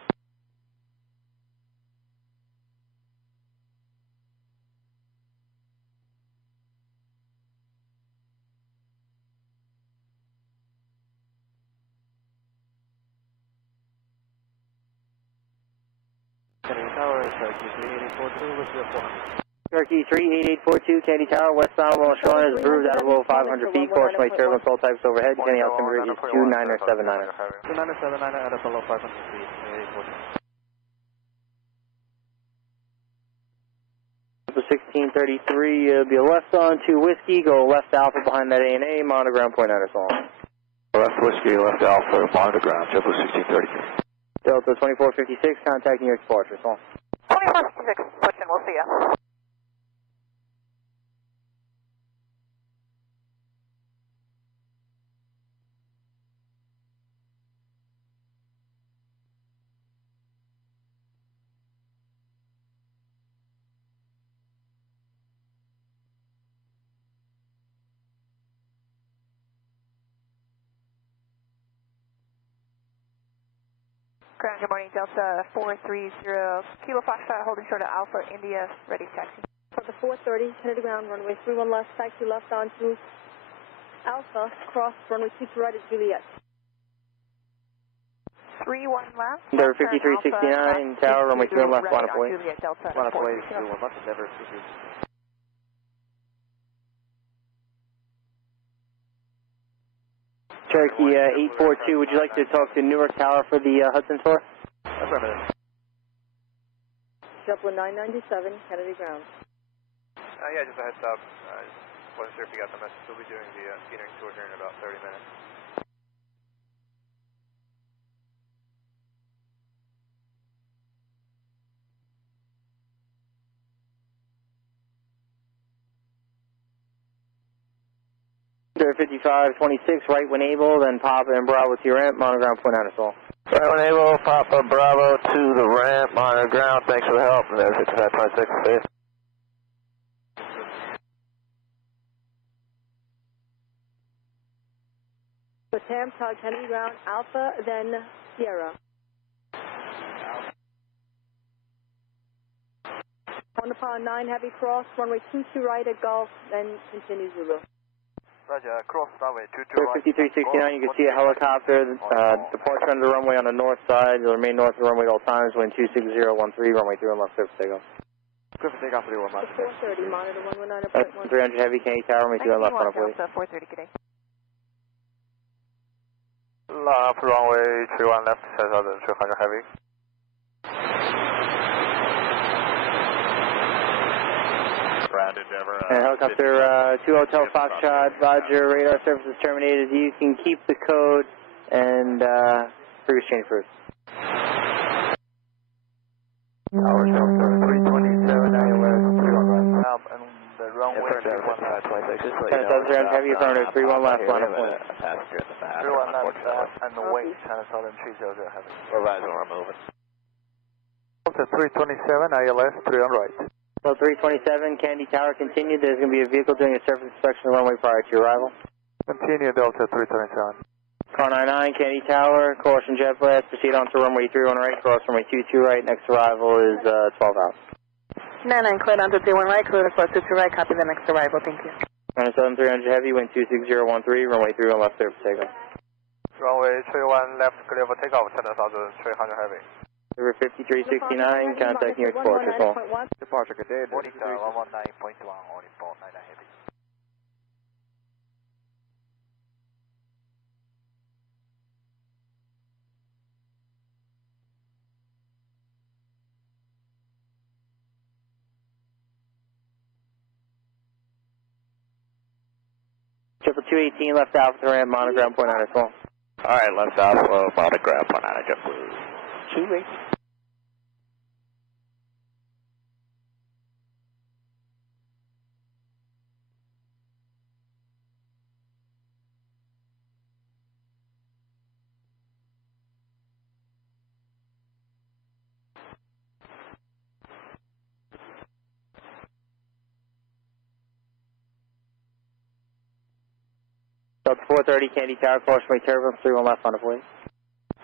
Kennedy Tower, Cherokee 3842, what's your form? Cherokee 38842, Kennedy Tower, westbound along shoreline is approved out of below 500 feet. Caution light turbulence, all types overhead. Kenny altimeter is 29979. 2979 out of below 500 feet, 1633, be a left on 2 Whiskey, go left Alpha behind that A&A, monitor ground point at us all. Left Whiskey, left Alpha, monitor ground, 1633. Delta 2456, contacting your departure, all. 2456, pushing, we'll see ya. Ground, good morning, Delta 430, Kilo Foxtrot, holding short of Alpha, India, ready taxi. Delta 430, Kennedy ground, runway 31 left, taxi left onto Alpha, cross runway 2 right at Juliet. 31 left. Number 5369, tower, runway 3 left, line of way. Juliet, Delta Line of way, 430. 31 left, never figures. Cherokee 842, would you like to talk to Newark Tower for the Hudson tour? Affirmative. Dublin 997, Kennedy ground. Yeah, just a heads up. I wasn't sure if you got the message. We'll be doing the scenery tour here in about 30 minutes. Number 5526, right when able, then Papa and Bravo to your ramp, monitor ground point at us all. Right on able, Papa Bravo to the ramp, monitor ground, thanks for the help. And there's 5526, please. Batam, Todd, Kennedy ground, Alpha, then Sierra. On the pond 9, heavy cross, runway 22 right at Gulf, then continue Zulu. Roger, cross runway 22 Number 5369, you can see a helicopter, departure under the runway on the north side. You'll remain north of the runway at all times, wind 26013, runway 3 left, surface takeoff. Surface takeoff, 31 left. 430, monitor 119.1. 300 heavy, Kennedy Tower, runway 2 left, line of way. Delta 430, good day. Line up runway 31 left, 300 heavy. And helicopter 2 Hotel Foxtrot, Roger, radar service is terminated. You can keep the code and previous change first. Tower Delta 327, ILS 31 left. And the runway 31 left. 300 heavy, affirmative, 31 left, line of way. Passenger at the back. 31 left, and the wait, China Southern 300 heavy. Horizon, we're moving. Delta 327, ILS 3 on right. So 327, Kennedy Tower continued. There's going to be a vehicle doing a surface inspection of the runway prior to your arrival. Continue Delta 327. Car 99, Kennedy Tower, caution jet blast, proceed on to runway 31 right, cross runway 22 right, next arrival is 12 out. 99, cleared onto 31 right, cleared across 22 right, copy the next arrival, thank you. 97 300 heavy, wind 26013, runway 31 left, surface takeoff. Runway 31 left, clear for takeoff, China Southern 300 heavy. Number 5369, contacting your departure call. Departure, good day. Morning, 119.1, on import 99 heavy. Triple 218, left Alpha to ramp, monitor ground point on us all. Alright, left Alpha, monitor ground point on JetBlue. 2-8. Delta 430, Candy Tower, cross runway turbulence, 31 left on the way.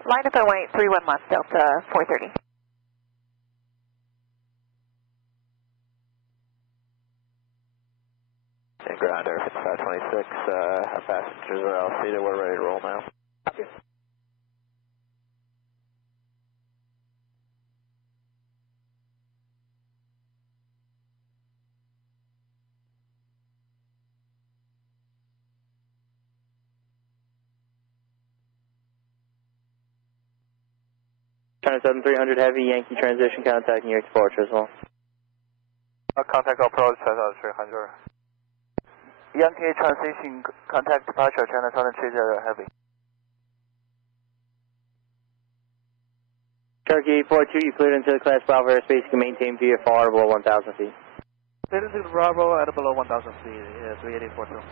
Line up and wait, 31 left, Delta 430. And ground air 5526, our passengers are all seated, we're ready to roll now. China 7300 Heavy, Yankee transition, contacting your departure as well. Contact approach, China 300. Yankee transition, contact departure, China 7300 Heavy. Cherokee 842, you cleared into the Class Bravo airspace, you can maintain VFR below 1,000 feet. Cleared into Bravo at below 1,000 feet, 3842.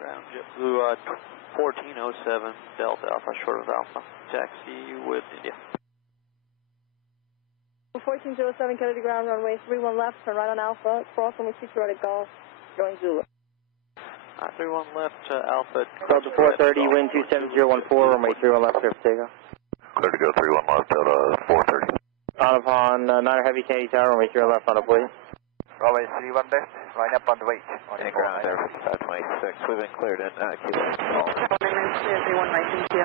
Ground JetBlue 1407 Delta Alpha, short of Alpha. Taxi with India. 1407 Kennedy ground, runway 31 left, turn right on Alpha, cross runway 6 right at Golf, going Zulu. 31 left, Alpha. Delta 430, wind 27014, runway 31 left, clear for takeoff. Clear to go 31 left, Delta 430. On upon Niner Heavy, Candy Tower, runway 31 left on the way. Runway 31 left, line up on the wait. On the ground air 5526, we've been cleared in, keep it all. 31 right, thank you.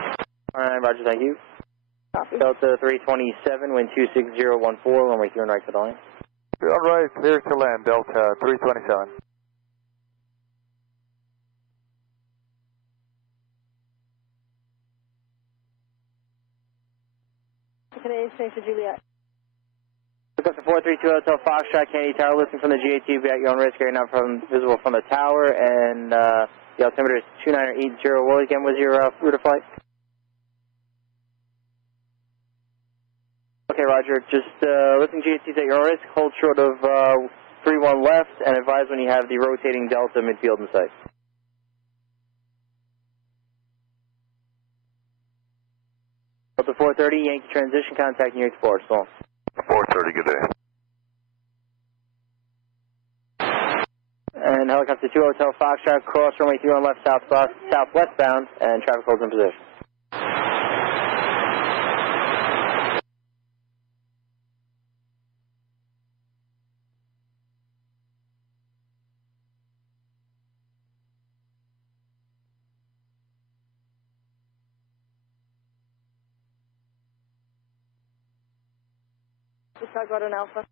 Alright, roger, thank you. Copy. Delta 327, wind 26014, runway 31 right to the line. All right, clear to land, Delta 327. Canadian change to Juliet. Delta 432 Hotel Foxtrot, Candy Tower, lifting from the GAT, be at your own risk, not visible from the tower, and the altimeter is 2980. What again was your route of flight? Okay, roger. Just lifting GATs at your own risk, hold short of 31 left, and advise when you have the rotating Delta midfield in sight. Delta 430, Yankee transition, contacting your explorer, so 430, good day. And helicopter 2 Hotel Foxtrot, cross runway 31 left southwestbound, and traffic holds in position. Just got an Alpha.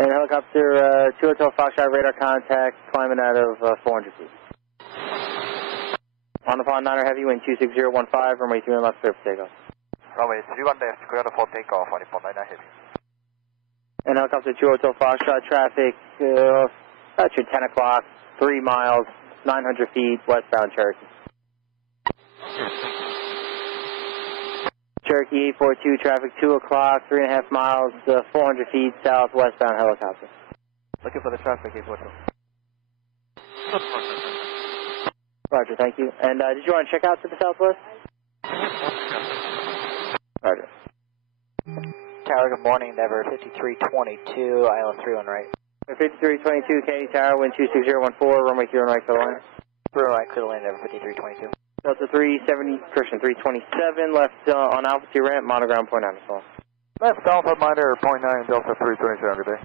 And helicopter 2 Hotel Foxtrot, radar contact, climbing out of 400 feet. On upon Niner Heavy, wind 26015, runway 31 left, clear for takeoff. Runway 31 left, clear for takeoff, on upon 9 Heavy. And helicopter 2 Hotel Foxtrot, traffic, about your 10 o'clock, 3 miles, 900 feet, westbound Cherokee. Cherokee 842, traffic 2 o'clock, 3.5 miles, 400 feet southwestbound helicopter. Looking for the traffic, 842. Roger, thank you. And did you want to check out to the southwest? Roger. Tower, good morning, Never 5322, ILS 31 right. 5322, Candy Tower, wind 26014, runway 31 right to the line. 31 right, clear to land, Never 5322. Delta 370, correction, 327, left on altitude ramp, monoground 0.9 as well. Left Alpha minor 0.9, Delta 327, good day.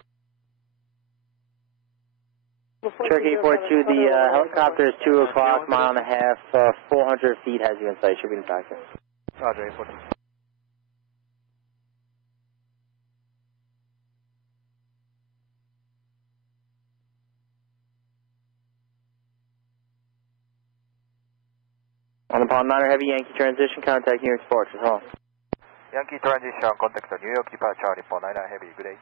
Cherokee 842, the helicopter is 2 o'clock, mile and a half, 400 feet has you in sight, should be in factor. Roger, 842. On upon Niner Heavy, Yankee transition, contacting your exports as well. Yankee transition, contact New York departure, report 99 heavy, good day.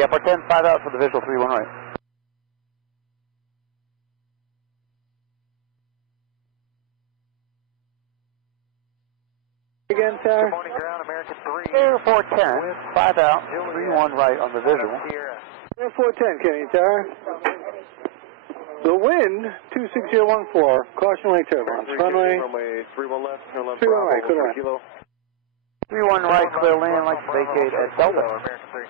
Yeah, for 10, 5 out for the visual 3-1 right. Again, sir. Good morning, ground, American 3. Air 410, 5 out, 3-1 right on the visual. Air 410, Kenny Tower. The wind, 26014, caution wing turbulence. Runway 31 left, turn left, 31 right, clear line. kilo. 31 right, clear land, like to vacate at Delta. American 3.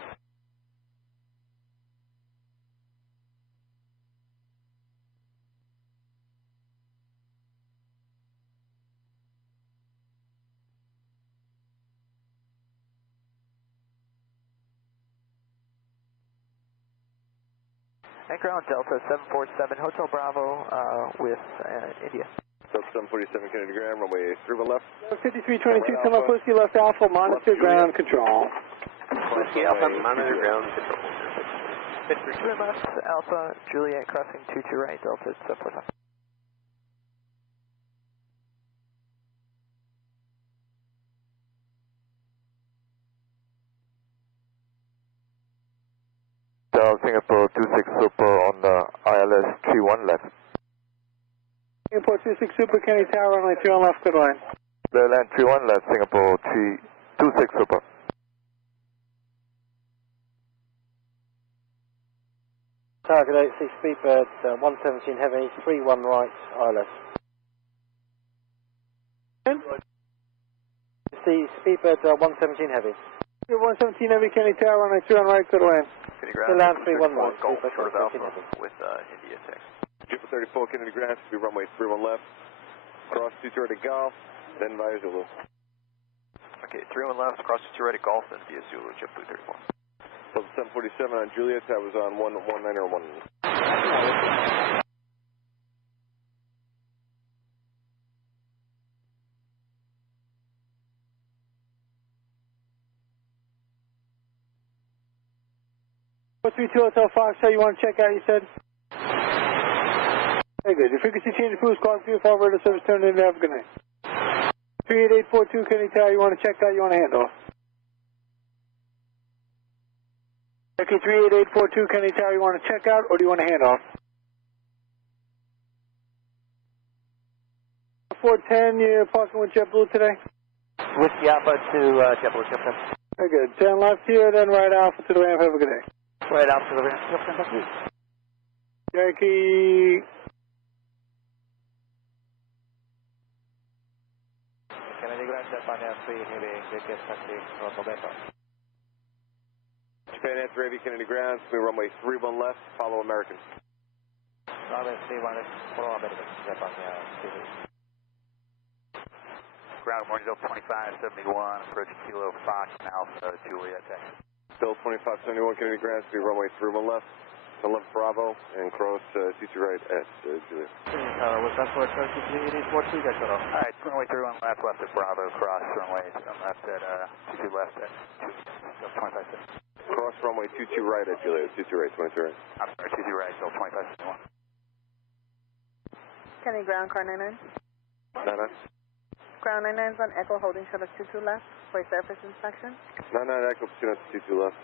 And ground Delta 747, Hotel Bravo with India. Delta 747, Kennedy ground, runway 31 left. 5322, come up, Whiskey Left Alpha, monitor ground control. Whiskey Alpha, monitor ground control. 52 left, Alpha, Juliet crossing 22 right, Delta 745. Singapore 26 Super on the ILS 31 left. Singapore 26 Super, Kenny Tower, runway 31 left, good line. Clear land 31 left, Singapore 26 Super. Target 86 Speedbird 117 heavy, 31 right, ILS. See Speedbird 117 heavy. 117 heavy, Kenny Tower, runway 31 right, good line. Clear land 31 right, Golf Speedbird short of 117 Alpha heavy. with India 6. Jupiter 34, Kennedy ground, to be runway 31 left. Cross 22 right Golf, then via Zulu. Okay, 31 left, cross to right at Golf, then via Zulu, JetBlue 34. Delta 747 on Juliet, that was on 119 or 1. What 32 Hotel Foxtrot, you want to check out, you said? Very good. Your frequency change approved, call for your fall radar service turned in, have a good night. 38842 Kenny Tower, you want to check out, you want to hand off? Okay, 38842 Kenny Tower, you want to check out or do you want to hand off? 410, you're parking with JetBlue today? Whiskey Alpha to JetBlue, Captain. Very good. Turn left here, then right Alpha to the ramp, have a good day. Right Alpha to the ramp, Captain, thank you. Yankee... Kennedy Grand, Japan Air 3, heavy, JKF taxi, North Delta. Japan Air 3, Heavy, Kennedy ground, to be runway 31 left, follow American. Runway 31 left, follow American, Japan Air 3. Ground morning, Delta 2571, approach Kilo Fox, Alpha, Juliet, Texas. Delta 2571, Kennedy ground, to be runway 31 left, to left Bravo, and cross 22 right at Juliet. What's that for? 2342, guys, cut off. Alright, runway 31 left, left at Bravo, cross runway left at 22 left at 2571. Cross runway 22 right at Juliet, 22 right, 22 right. I'm sorry, 22 right, Delta 2571. Kenny ground, car 99. 99. Ground 99 is on Echo, holding shuttle 22 left for surface inspection. 99 Echo, pursuing at 22 left.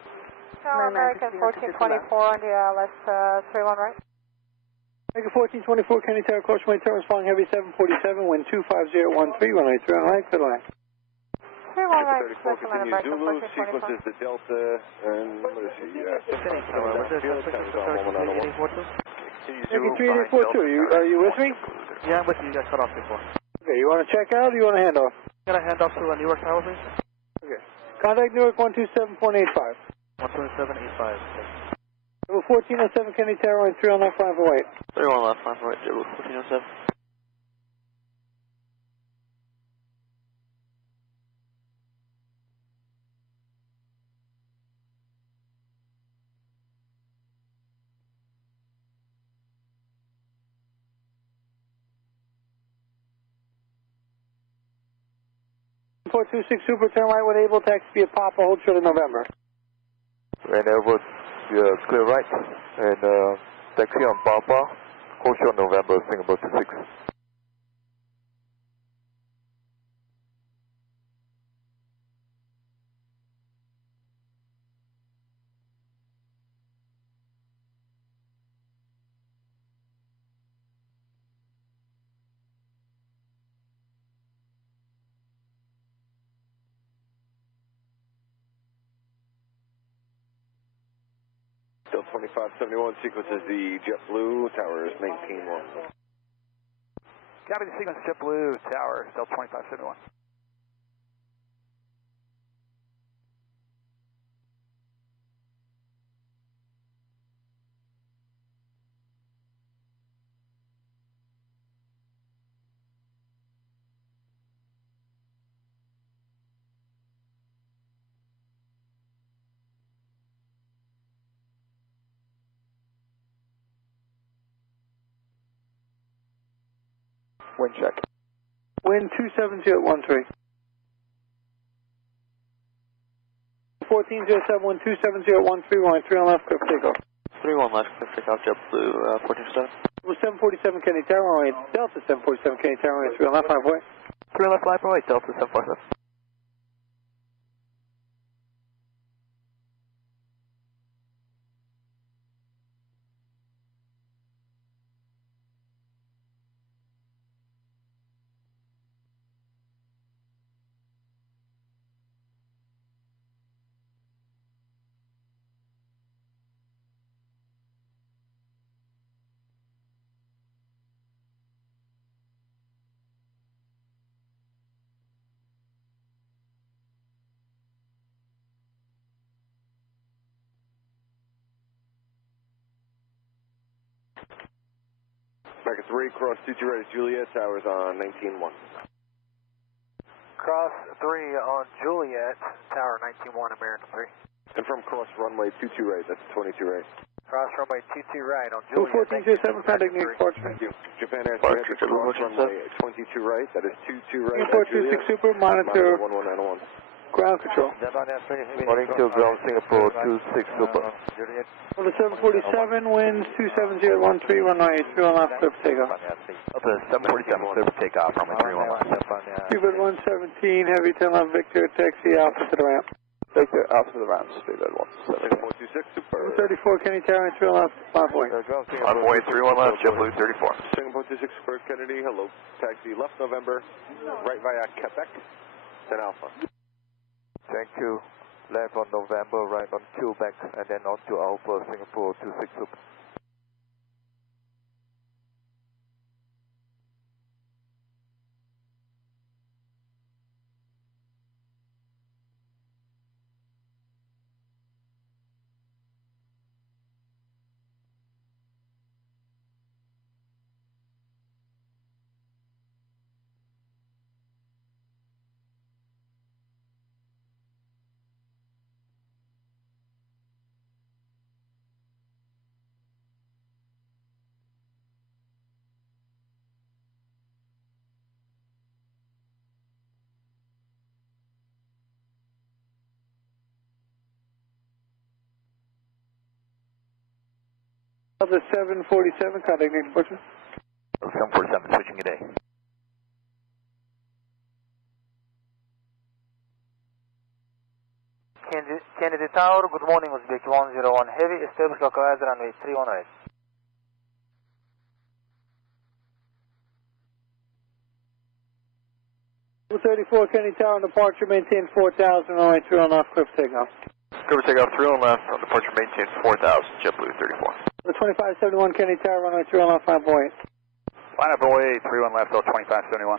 Tower American 1424 on the left 31 right. American 1424, Kenny Tower, course runway turn, responding heavy 747, wind 25013, runway 3 on right, clear line. 31 right, 34, continue Zulu, sequence is the Delta, and what is he? American 3842, are you with me? Yeah, I'm with you. You got cut off before. Okay, you want to check out or you want to hand off? Can I hand off to Newark Tower, please? Okay. Contact Newark 127.85. 12785. Level 1407, Kenny Tower, runway 3 on left, 5 away. 31 left, 5 right, 1407. Four 26 Super, turn right with able taxi via Papa, hold short of November. And Airbus, clear right, and taxi on Papa, hold short November, Singapore 26. Delta 2571, sequence is the JetBlue, tower is 19-1. Copy the sequence, JetBlue, tower, Delta 2571. Wind check. Wind 27013. 1407, wind 27013, runway 3 on left, clear for takeoff. 31 left, clear for takeoff, JetBlue, 1407. Level 747, Kenny Tower, runway Delta 747, Kenny Tower, runway 3 on left, 5 away. 3 left, 5 right, Delta 747. American 3, cross 22 right, Juliet, towers on 19-1. Cross 3 on Juliet, tower 19-1, American 3. Confirm cross runway 22 right, that's 22 right. Cross runway 22 right on Level Juliet. 1407, contact New York Thank you. Japan Air 300, cross runway 22 right, that is 22 right. Airport 26 Super, monitor 1191. ground control. Morning to ground Singapore 26 Super. Level 747, winds 27013, runway 3 on left, clear for takeoff. Delta 747, clear for takeoff, runway 31 left. Speedbird 117, heavy 10 left, Victor, taxi Alpha to the ramp. Victor, out to the ramp, Speedbird 117. 426, super. 34, Kenny Tower, 3 on left, 5 away. Runway 31 left, JetBlue 34. Singapore 26, super, Kennedy, hello. Taxi left November, right via Quebec, then Alpha. Thank you. Left on November, right on Quebec, and then on to Alpha, Singapore 26 Super. Delta 747, contact next person. 747, switching today. Kennedy Tower, good morning, Uzbek 101 Heavy, establish localizer runway 31 right. 34 Kenny Tower, departure, maintain 4,000, runway 31 left, clear for takeoff. Clear for takeoff, 31 left, on departure maintain 4,000, JetBlue 34. The 2571 Kenny Tower, runway 31 left, 5.8. Line up runway 31 left, 2571.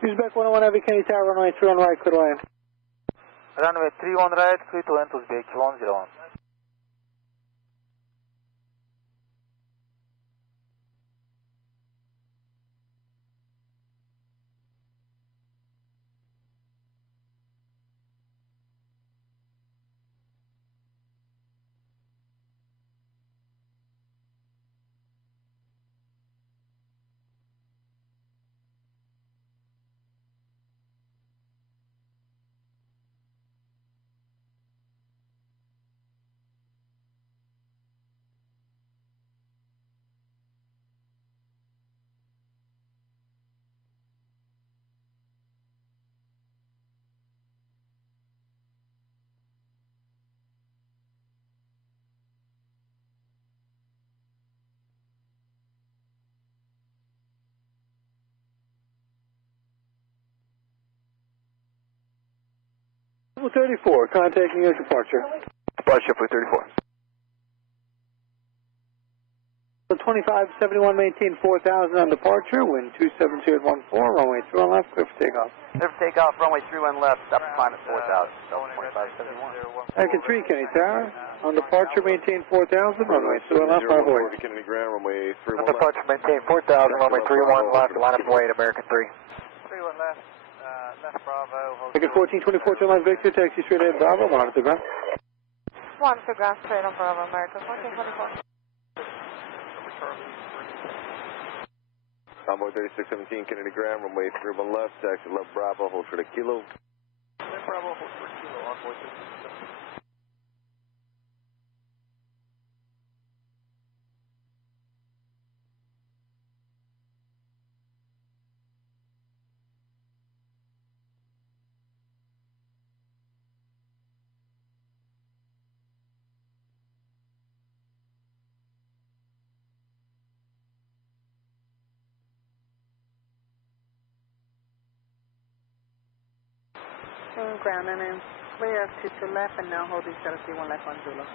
Uzbek 101 Heavy, Kenny Tower, runway 31 right, clear to land. Runway 31 right, clear to land, Uzbek 101. Level 34, contacting your departure. Departure, JetBlue 34. The 2571 maintain 4,000 on departure, wind 270 at 14, runway 31 left, clear for takeoff. Clear for takeoff, runway 31 left, stop climb at 4,000, 2571. American 3 Kenny Tower, on departure maintain 4,000, runway 31 left, 5.8. Kennedy ground, runway 31 On departure maintain 4,000, runway 31 left, line up and wait, American 3. 31 left, left Bravo. American 1424 to line Victor, taxi straight ahead Bravo, monitor ground. Monitor ground, straight on Bravo, American 1424. Convoy 3617, Kennedy ground, runway 31 left, taxi left Bravo, hold for the kilo. Left Bravo, hold for kilo, Envoy 3617. Ground and then clear to left and now holding 731 left on Zulu.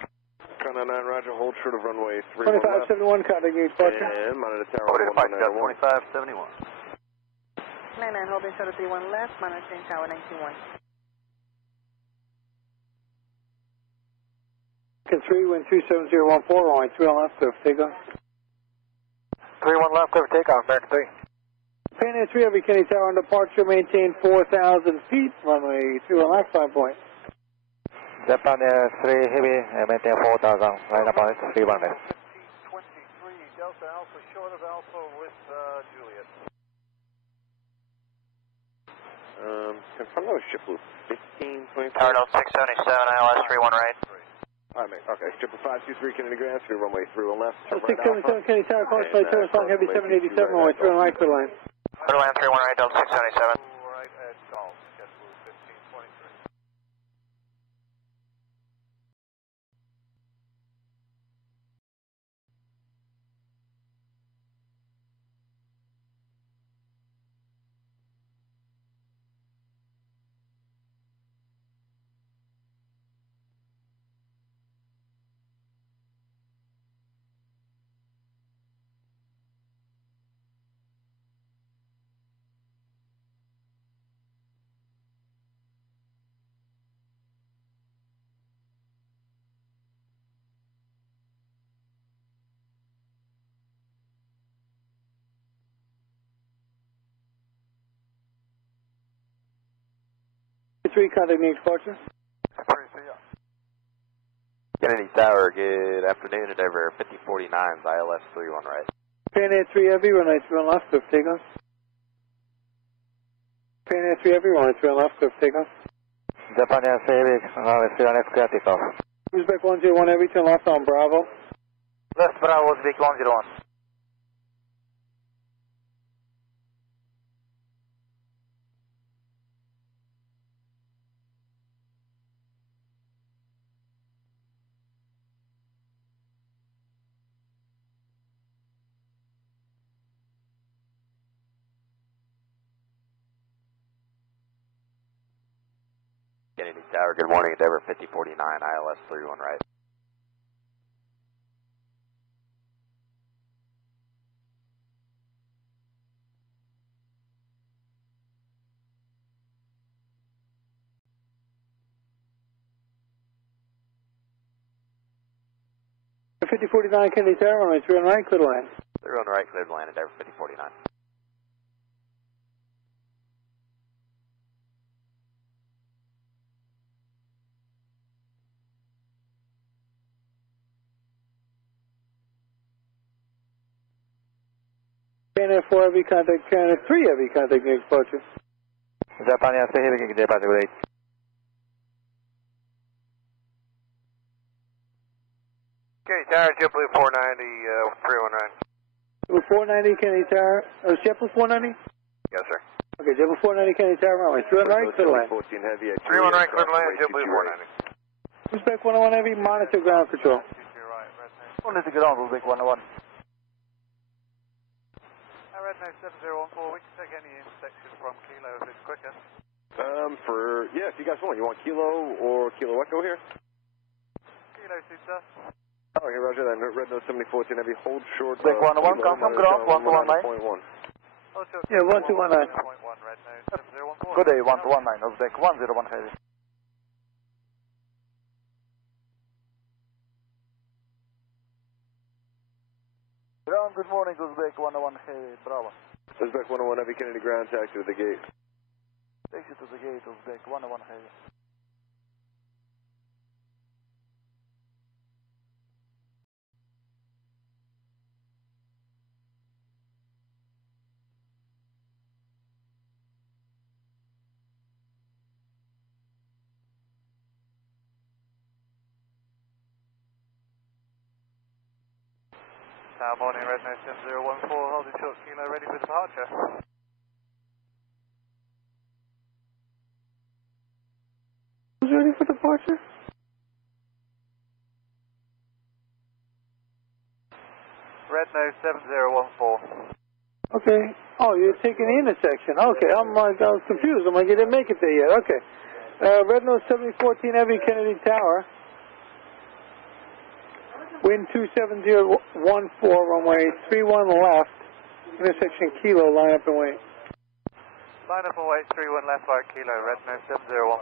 Contact 9 Roger, hold short of runway 31 left. 2571, contacting your departure. And monitor tower Over to departure, 1991. 2571. 99 holding 731 left, monitoring tower 91. American 3, wind 27014, runway 31 left, clear for takeoff. 31 left, clear for takeoff, American 3. Pan Air 3 Heavy, Kenny Tower, on departure, maintain 4,000 feet, runway 31 left, 5.8. Japan Air 3 Heavy, maintain 4,000, line up on it, 31 left. 23 Delta Alpha, short of Alpha with Juliet. Confirm that was JetBlue 15, 25. Tower 677, ILS 31 right. Alright, mate. Okay, JetBlue 523, Kennedy ground, through runway 31 left. 677 Kenny Tower, close flight, Tower Song Heavy 787, runway 31 right, clear line. Land 31 right, Delta 677. Right at Golf, JetBlue 1523. Three, contacting your departure. Kennedy Tower, good afternoon, Endeavor 5049's ILS 31 right. Pan Air 3 Heavy, runway 31 left, clear for takeoff. Pan Air 3 Heavy, runway 31 left, clear for takeoff. Japan Air 3 Heavy, runway 31 left, clear takeoff. Uzbek 101 Heavy, turn left on Bravo. Left Bravo, Uzbek 101. Kennedy Tower, good morning, Endeavor 5049, ILS 31 right. The 5049 Kennedy Tower, runway 31 right, clear to land. 31 right, clear to land, Endeavor 5049. Canada 4 heavy contact, Canada 3 heavy contact near departure. Japan, stay heavy, get departure with 8. Kennedy Tower, JetBlue 490, 319. JetBlue 490 Kennedy Tower, JetBlue 490? Yes, sir. Okay, JetBlue 490 Kennedy Tower, runway 31 right, clear to land. 14 heavy at 31 right, clear to land, JetBlue 490. Uzbek 101 heavy, monitor ground control. Wanted to get on, Uzbek 101. Red Nose 7014, we can take any intersection from Kilo if it's quicker. Yeah, if you guys want. You want Kilo or Kilo Echo here? Kilo suits us. Oh, here, roger that. Red Nose 7014 heavy, hold short. Uzbek 101, come from ground, 1219. Yeah, 1219. 1.1, Red Nose 7014. Good day, 1219, Uzbek 101 heavy. Ground, good morning, Uzbek 101 heavy, Bravo. Uzbek 101 heavy, Kennedy ground, taxi to the gate. Taxi to the gate, Uzbek 101 heavy. Morning, Red Nose 7014, holding short Kilo, ready for departure. Who's ready for departure? Red Nose 7014. Okay. Oh, you're taking the intersection. Okay, I was confused. I'm like, you didn't make it there yet. Okay. Red Nose 7014 heavy, Kennedy Tower. Wind 27014, runway 31 left, intersection Kilo, line up and wait. Line up and wait, 31 left, right Kilo, Red Nose 7014.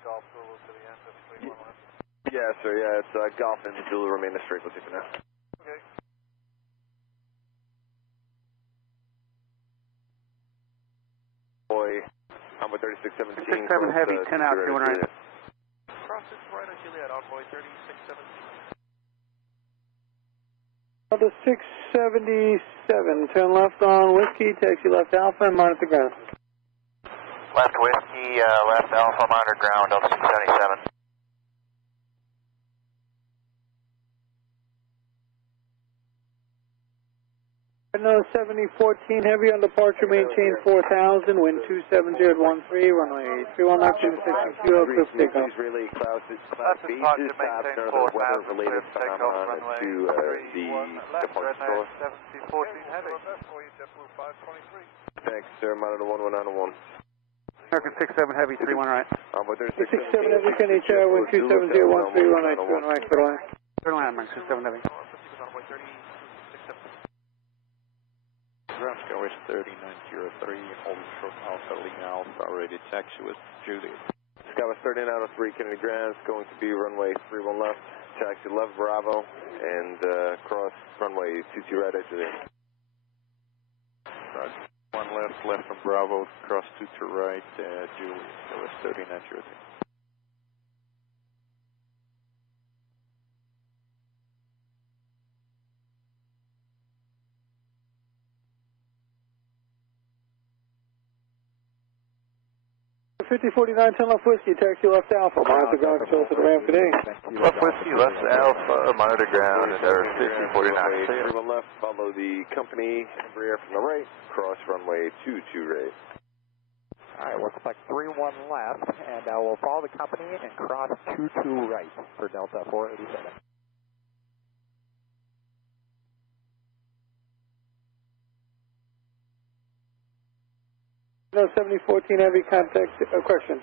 Golf Zulu to the end of 31 left. Yeah, sir, yeah, it's Golf and Zulu remain the straight for now. Okay. Boy, I'm with 3617. 67 heavy, 10 out, 2 right. Cross it right on Juliet, envoy 3617. Delta 677, turn left on Whiskey, taxi left Alpha, and monitor ground. Left Whiskey, left Alpha, monitor ground, Delta 677. Red 7014 heavy on departure, maintain 4000, wind 270 at 13, runway 31 left, intersection Kilo, clear for takeoff. Please relay Class B dispatch, none of the weather-related phenomenon to the departure store. 7014 heavy. Thanks, sir, monitor 11901. American 67 heavy, 31 right. I'm with 67 heavy, Kennedy Tower, wind 270 at 13, runway 21 right, clear to land. Turn line, American 67 heavy. Ground score is 3903, holding short Alpha, Lima Alpha, ready taxi with Juliet. Skywest 3903, Kennedy ground, going to be runway 31 left, taxi left Bravo, and cross runway 22 right at Juliet. Right. 1 left, left from Bravo, cross 22 right, Juliet, Skywest 3903. The 5049, 10 left Whiskey, taxi left Alpha, monitor ground control to the ramp today. Left Whiskey, left Alpha, monitor ground, Endeavor 5049. 31 left, follow the company, Embraer from the right, cross runway 22 right. Alright, looks like 31 left, and we'll follow the company and cross 22 right for Delta 487. No, 7014 Heavy contact, question.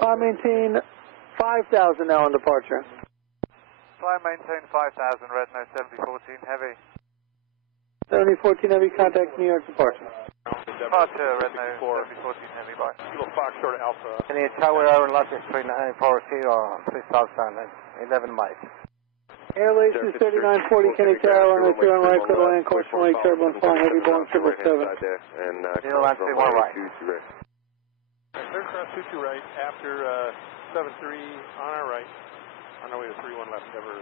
Climb maintain 5,000 now on departure. Climb maintain 5,000, red no 7014 Heavy. 7014 Heavy contact New York departure. Departure, red no 7014 Heavy, bye. Kilo Foxtrot Alpha. Any tower hour left is 3940 or 6,000, 11 miles. Air Laces 3940 Kenny Tower, runway 3 on right, clear to land, caution right, turbulent, flying heavy, Boeing 777. Zero line 31 right. Clear cross 22 right, after 73 on our right, on our way to 31 left, ever.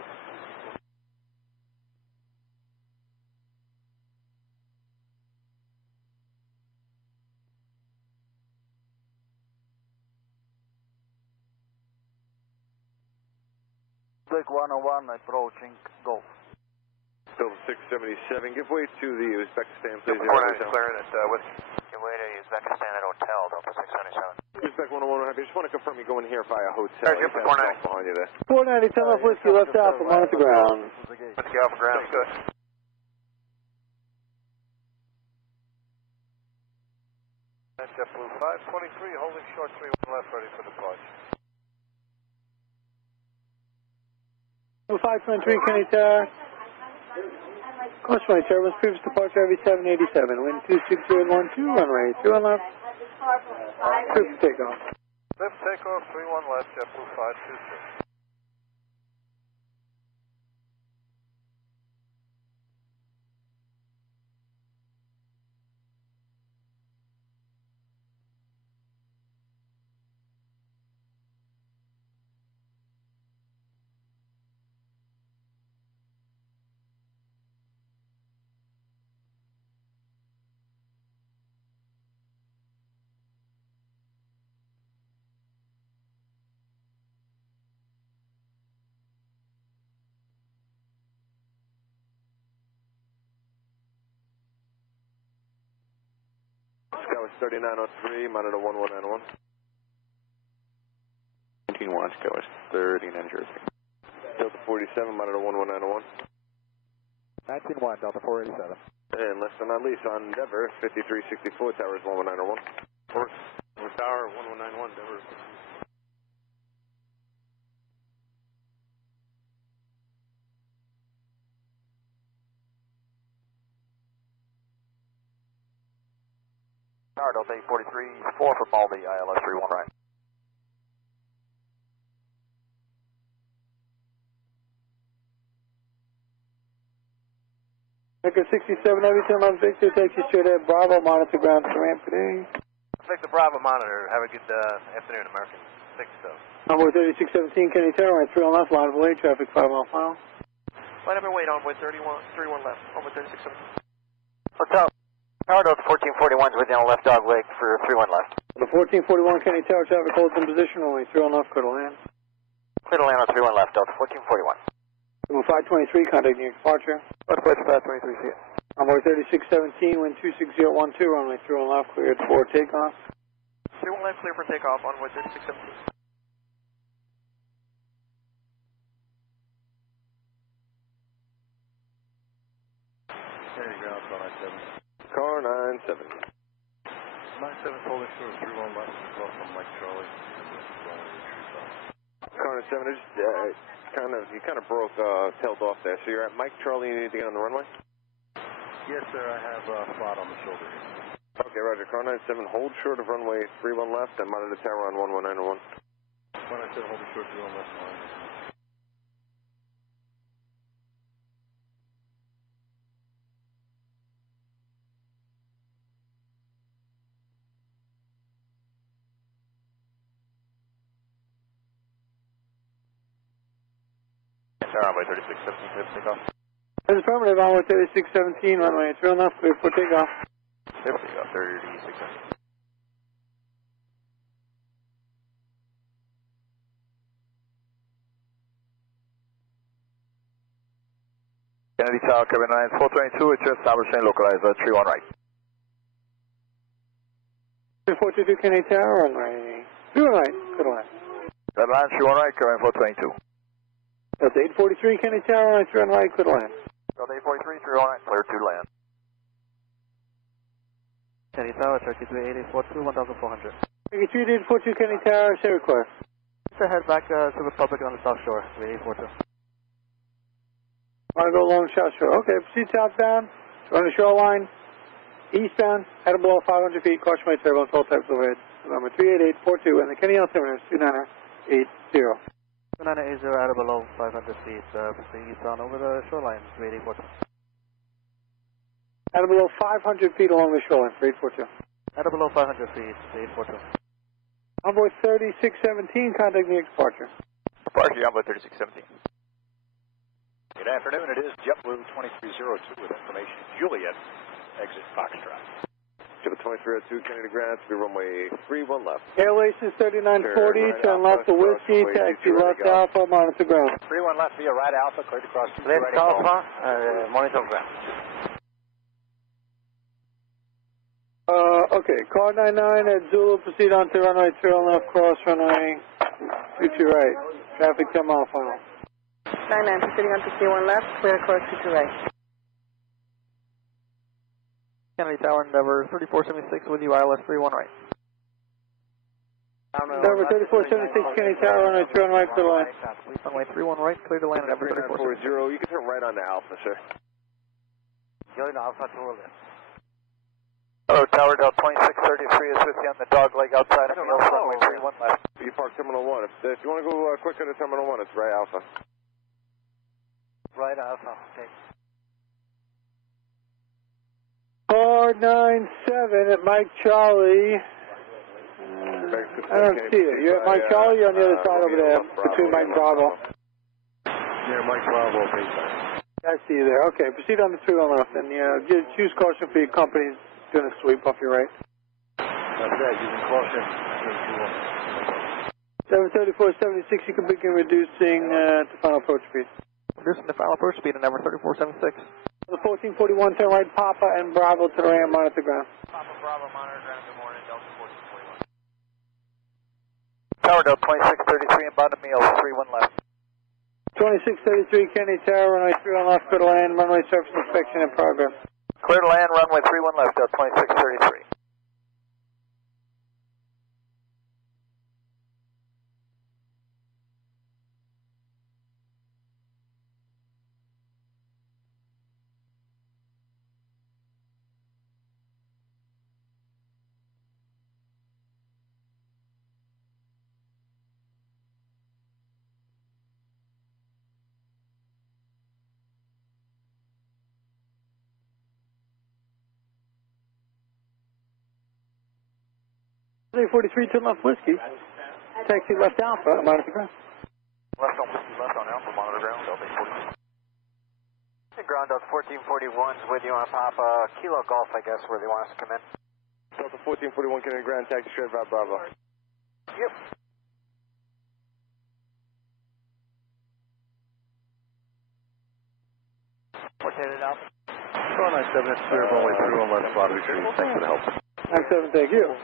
Lake 101 approaching Gulf. Delta 677, give way to the Uzbekistan, please. Clearing at Whiskey. Give way to Uzbekistan at Hotel, Delta 677. Uzbek 101, I just want to confirm you going here via hotel. Sorry, you're 490. Behind you there. 490, 10 off Whiskey, left Alpha, monitor ground. Whiskey Alpha ground, good. JetBlue 523, holding short 31 left, ready for departure. 523 Kenny Tower. Caution right, turbulence, previous departure heavy 787, wind 26012, runway 31 left. Clear for takeoff. Lift takeoff 31 left, JetBlue 523. Skywards 3903, monitor 1191. 19-1, Skywards 3903. Delta 47, monitor 1191. 19-1, Delta 487. And last but not least, on Denver, 5364, towers 11901. Tower 1191, Denver. Tower Delta 843, 4 for Baldy, ILS 31 right. Echo 67 Heavy 10 left Victor, takes you straight ahead, Bravo, monitor ground to ramp today. Take the Bravo monitor. Have a good afternoon, American 6 though. Onboard 3617 Kenny Tower, right 3 on left, line of way, traffic 5 mile final. Line up and wait, onboard 31 left, onboard 3617. Hotel. Tower Delta 1441 is within a left dog leg for 31 left. The 1441 Kenny Tower, traffic holds in position, runway 3 on left, clear to land. Clear to land on 31 left, Delta 1441. 523, contact New York departure. Northwest 523, see it. Onboard 3617, wind 26012, runway 3 on left, cleared for takeoff. 31 left, clear for takeoff, onboard 3617. Kenny ground, car 97. Car 97. 97 holding short 31 left, call from Mike Charlie. Car 97, you kind of broke, tailed off there. So you're at Mike Charlie, you need to get on the runway? Yes, sir, I have a spot on the shoulder. Okay, roger. Car 97, hold short of runway 31 left and monitor tower on 11901. 197, holding short 31 left line. Tower runway 3617, clear for takeoff. As affirmative, onboard 3617, runway 3 on left, clear for takeoff. Clear for takeoff, 3617. Kennedy Tower, cabin 9422, it's establishing localizer 31 right. 422 Kenny Tower, runway 31 right, clear to land. That line 31 right, cabin 422. That's 843 Kenny Tower, runway 3 on right, clear to land. Delta 843, 31 right, clear to land. Kennedy Tower, Turkey 3842, 1400. Turkey 3842, Kenny Tower, say request. To head back to Republic on the South Shore, 3842. Want to go along South Shore. Okay, proceed southbound, run the shoreline, eastbound, head below 500 feet, caution my turbulence, all types overhead. Number 38842, and the Kenny altimeter is 2980. 2980 out of below 500 feet, proceed eastbound over the shoreline, 3842. Out of below 500 feet along the shoreline, 3842. Out of below 500 feet, 842. Envoy 3617, contact the departure. Departure, Envoy 3617. Good afternoon, it is JetBlue 2302 with information Juliet, exit Foxtrot. JetBlue 2302, Kennedy to ground, to be runway 31 left. Airlations 3940, turn left to Whiskey, taxi left Alpha, monitor ground. 31 left via right Alpha, cleared across to Left right Alpha, monitor ground. Okay, car 99 at Zulu, proceed on to runway 2 on left, cross runway 22 right. Traffic 10 mile final. 99, proceeding on to C1 left, clear across 22 right. Kennedy Tower, Endeavor 3476 with you, ILS 31 right. Endeavor 3476, Kennedy Tower, runway 2 on right, clear to land. Runway 31 right, clear to land, Endeavor 3440, you can turn right on the Alpha, sir. Join Alpha to left. Hello, Tower Del 2633 is with you on the dog leg outside of Meals, runway 31 left. You park Terminal 1. If you want to go quicker to Terminal 1, it's right Alpha. Right Alpha, okay. Car 97 at Mike Charlie. I don't see it. You're at Mike Charlie, you're on the other side over there, between Mike Bravo. Yeah, Mike Bravo, okay. I see you there. Okay, proceed on the 2 on left, and choose caution for your company. Doing a sweep off your right. That's right, using caution. 734.76, you can begin reducing to final approach speed. Reducing the final approach speed, Endeavor 3476. The 1441, turn right, Papa and Bravo to the ram, monitor ground. Papa Bravo, monitor ground, good morning, Delta 1441. Tower Del 2633 inbound to Meals, 31 left. 2633, Kenny Tower, runway 3 on left, clear to land, runway surface inspection in progress. Clear to land, runway 31 left, Del 2633. Day 43, turn left Whiskey. Taxi left Alpha, monitor ground. Left on Whiskey, left on Alpha, monitor ground, Delta 42. Ground Delta 1441 is with you on Papa Kilo Golf, I guess, where they want us to come in. Delta 1441, Kennedy Ground, taxi straight about Bravo. Yep. Rotated Alpha. Car 97, it's clear, runway 3 on left, Bobby Street. Thanks for the help. 97, thank you.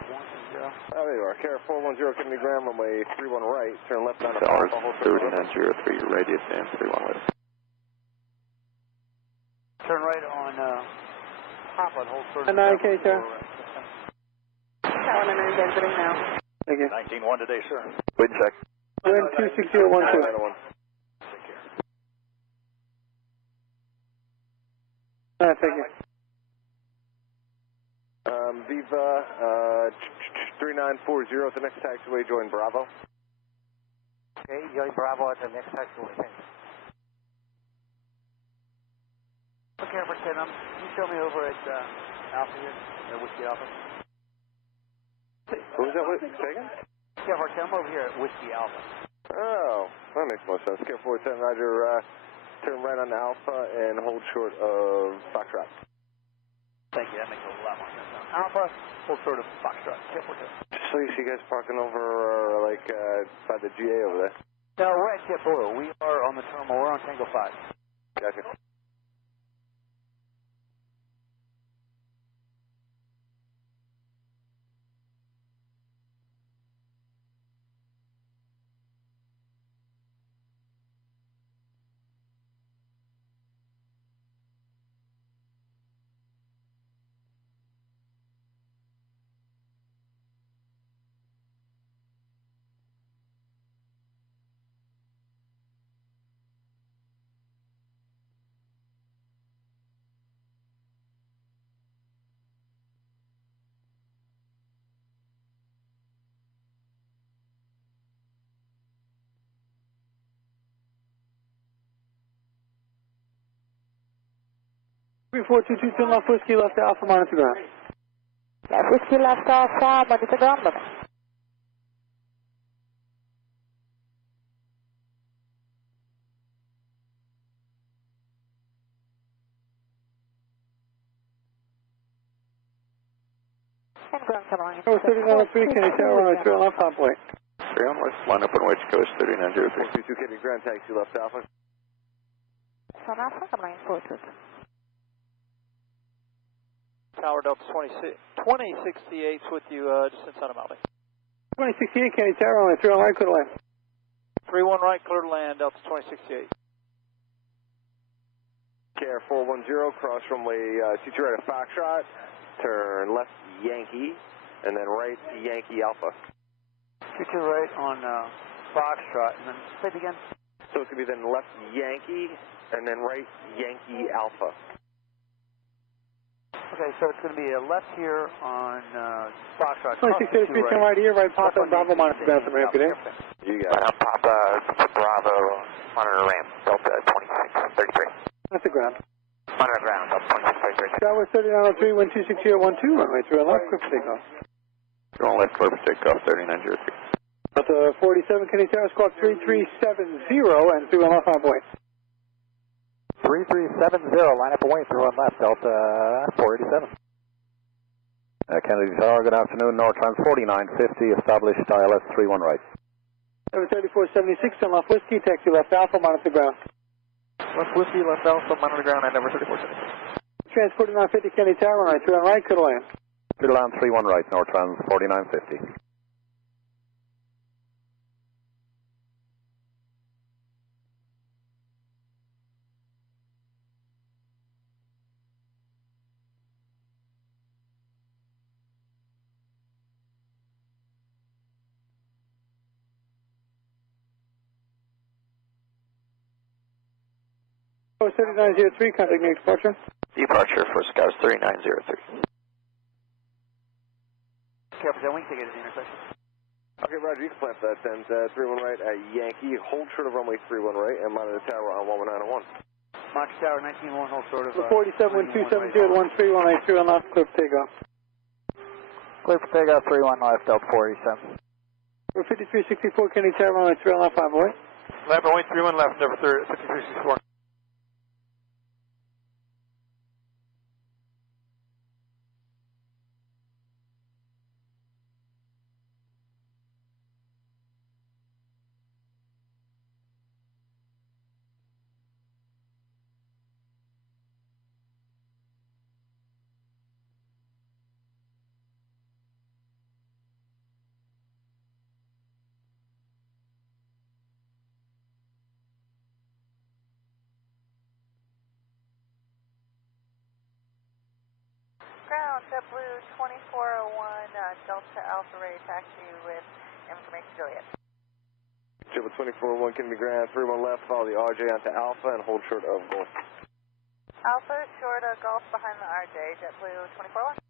Oh, there you are. Carrier 410, Kennedy Ground, runway 31 right, turn left on the Towers Papa, hold 3903, radius and 31 left. Turn right on Papa and hold 30. 9 Kenny Tower. Tower 99 exiting now. Thank you. 19-1 today, sir. Wind check. Wind 26012. Thank you. Viva 3940 at the next taxiway, join Bravo. Okay, join Bravo at the next taxiway. Thanks. Okay, for 10, can you show me over at Alpha here, at Whiskey Alpha? What was that? Say again? Yeah, for 10, I'm over here at Whiskey Alpha. Oh, that makes more sense. Care 410, Roger. Turn right on the Alpha and hold short of Foxtrot. Thank you, that makes a lot more sense. Alpha, hold short of Foxtrot. Careful, Just so you see you guys parking over, by the GA over there. No, we're at JetBlue. We are on the terminal. We're on Tango 5. Gotcha. 3422, turn left whiskey, left Alpha, monitor ground. Left whiskey, left Alpha, monitor ground, limit. And ground coming on. 3903, Kenny Tower, runway 3 left, hot point. 3 on west, line up on West Coast, 3903. 22 Kenny, ground taxi left Alpha. From Alpha, coming on 42. Tower Delta 2068 with you just inside of Maui. 2068, Kenny Tower, runway 3 on right, clear to land. 31 right, clear to land, Delta 2068. KR 410, cross runway CT right at Foxtrot, turn left Yankee, and then right Yankee Alpha. CT right on Foxtrot, and then say it again. So it's going to be then left Yankee, and then right Yankee Alpha. Okay, so it's going to be a left here on Foxtrot. 2683, turn right here, right Papa, Bravo, monitor ground to the ramp, good day. You got it. Papa, Bravo, monitor ramp, Delta 2633. That's the ground. Monitor ground, Delta 2633. Tower 3903, wind 26012, runway 3 on left, clear for takeoff. 3 on left, clear for takeoff, 3903. Delta 47, Kenny Tower, squawk 3370, and 3 on left, hot point. 3370, line up away, 3 on left, Delta 487. Kennedy Tower, good afternoon, Nortrans 4950, established ILS 31 right. 3476, turn left whiskey, taxi left Alpha, monitor ground. Left whiskey, left Alpha, monitor ground, and number 3476. Transport 950, Kenny Tower, runway 3 on right, clear to land. Clear to land 31 right, Nortrans 4950. Oh, 3903, contact new departure. Departure for Scouts 3903. Careful, that wing ticket at the intersection. Okay, Roger, you can plant that then. 31 right at Yankee, hold short of runway 31 right, and monitor tower on 11901. Monitor tower 191, hold short of... 47, wind 270, 13, 183 on left, clear for takeoff. Clear for takeoff, 31 left, Delta 487. We're 5364, Kenny Tower, runway 3 on left, 5 away. Left, runway 31 left, number 5364. Ground, JetBlue 2401, Delta Alpha ready taxi with information Juliet. JetBlue 2401, Kennedy ground, 31 left, follow the RJ onto Alpha, and hold short of Golf. Alpha short of Golf behind the RJ, JetBlue 2401.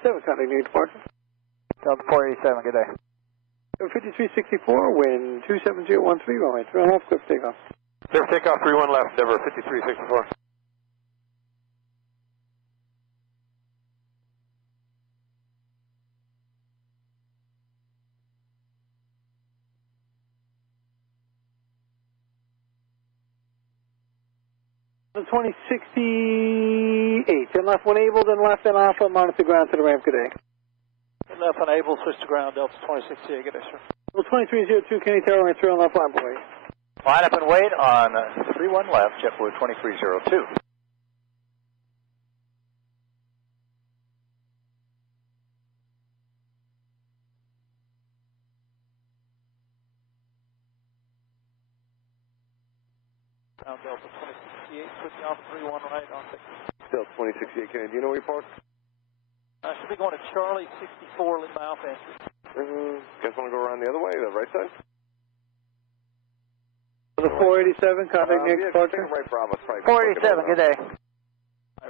Contact new departure. Delta 487, good day. 5364, wind 27013, runway 3 on left, clear for takeoff. Clear for takeoff, 31 left, Denver 5364. The 2068, turn left when able, then left and Alpha, monitor ground to the ramp, good day. Left unable, switch to ground, Delta 2068, good day, sir. Well, 2302, Kenny Tower, runway 3 on left, line boy. Line up and wait on 31 left, JetBlue 2302. Ground Delta 2068, switching off 31 right on 6. Delta 2068, Kennedy, do you know where you parked? I should be going to Charlie 64, Lima Alpha entry. Guys want to go around the other way, the right side? The 487, contact near departure. Right Bravo, 487, good day.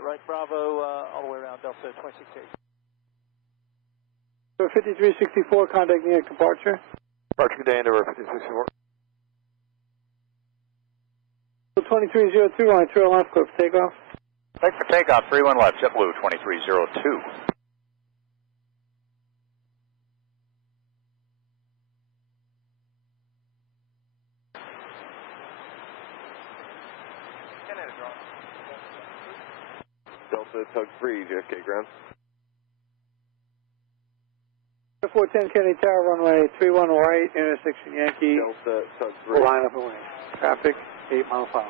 Right Bravo, all the way around Delta 268. So 5364, contact near departure. Departure, good day, Endeavour 5364. 2302, line 3 left, clear for takeoff. Thanks for takeoff, 31 left, JetBlue 2302. Delta Tug 3, JFK ground. 410 Kennedy Tower, runway 31 right, intersection Yankee. Delta Tug 3. Line up away. Traffic, 8 mile per hour.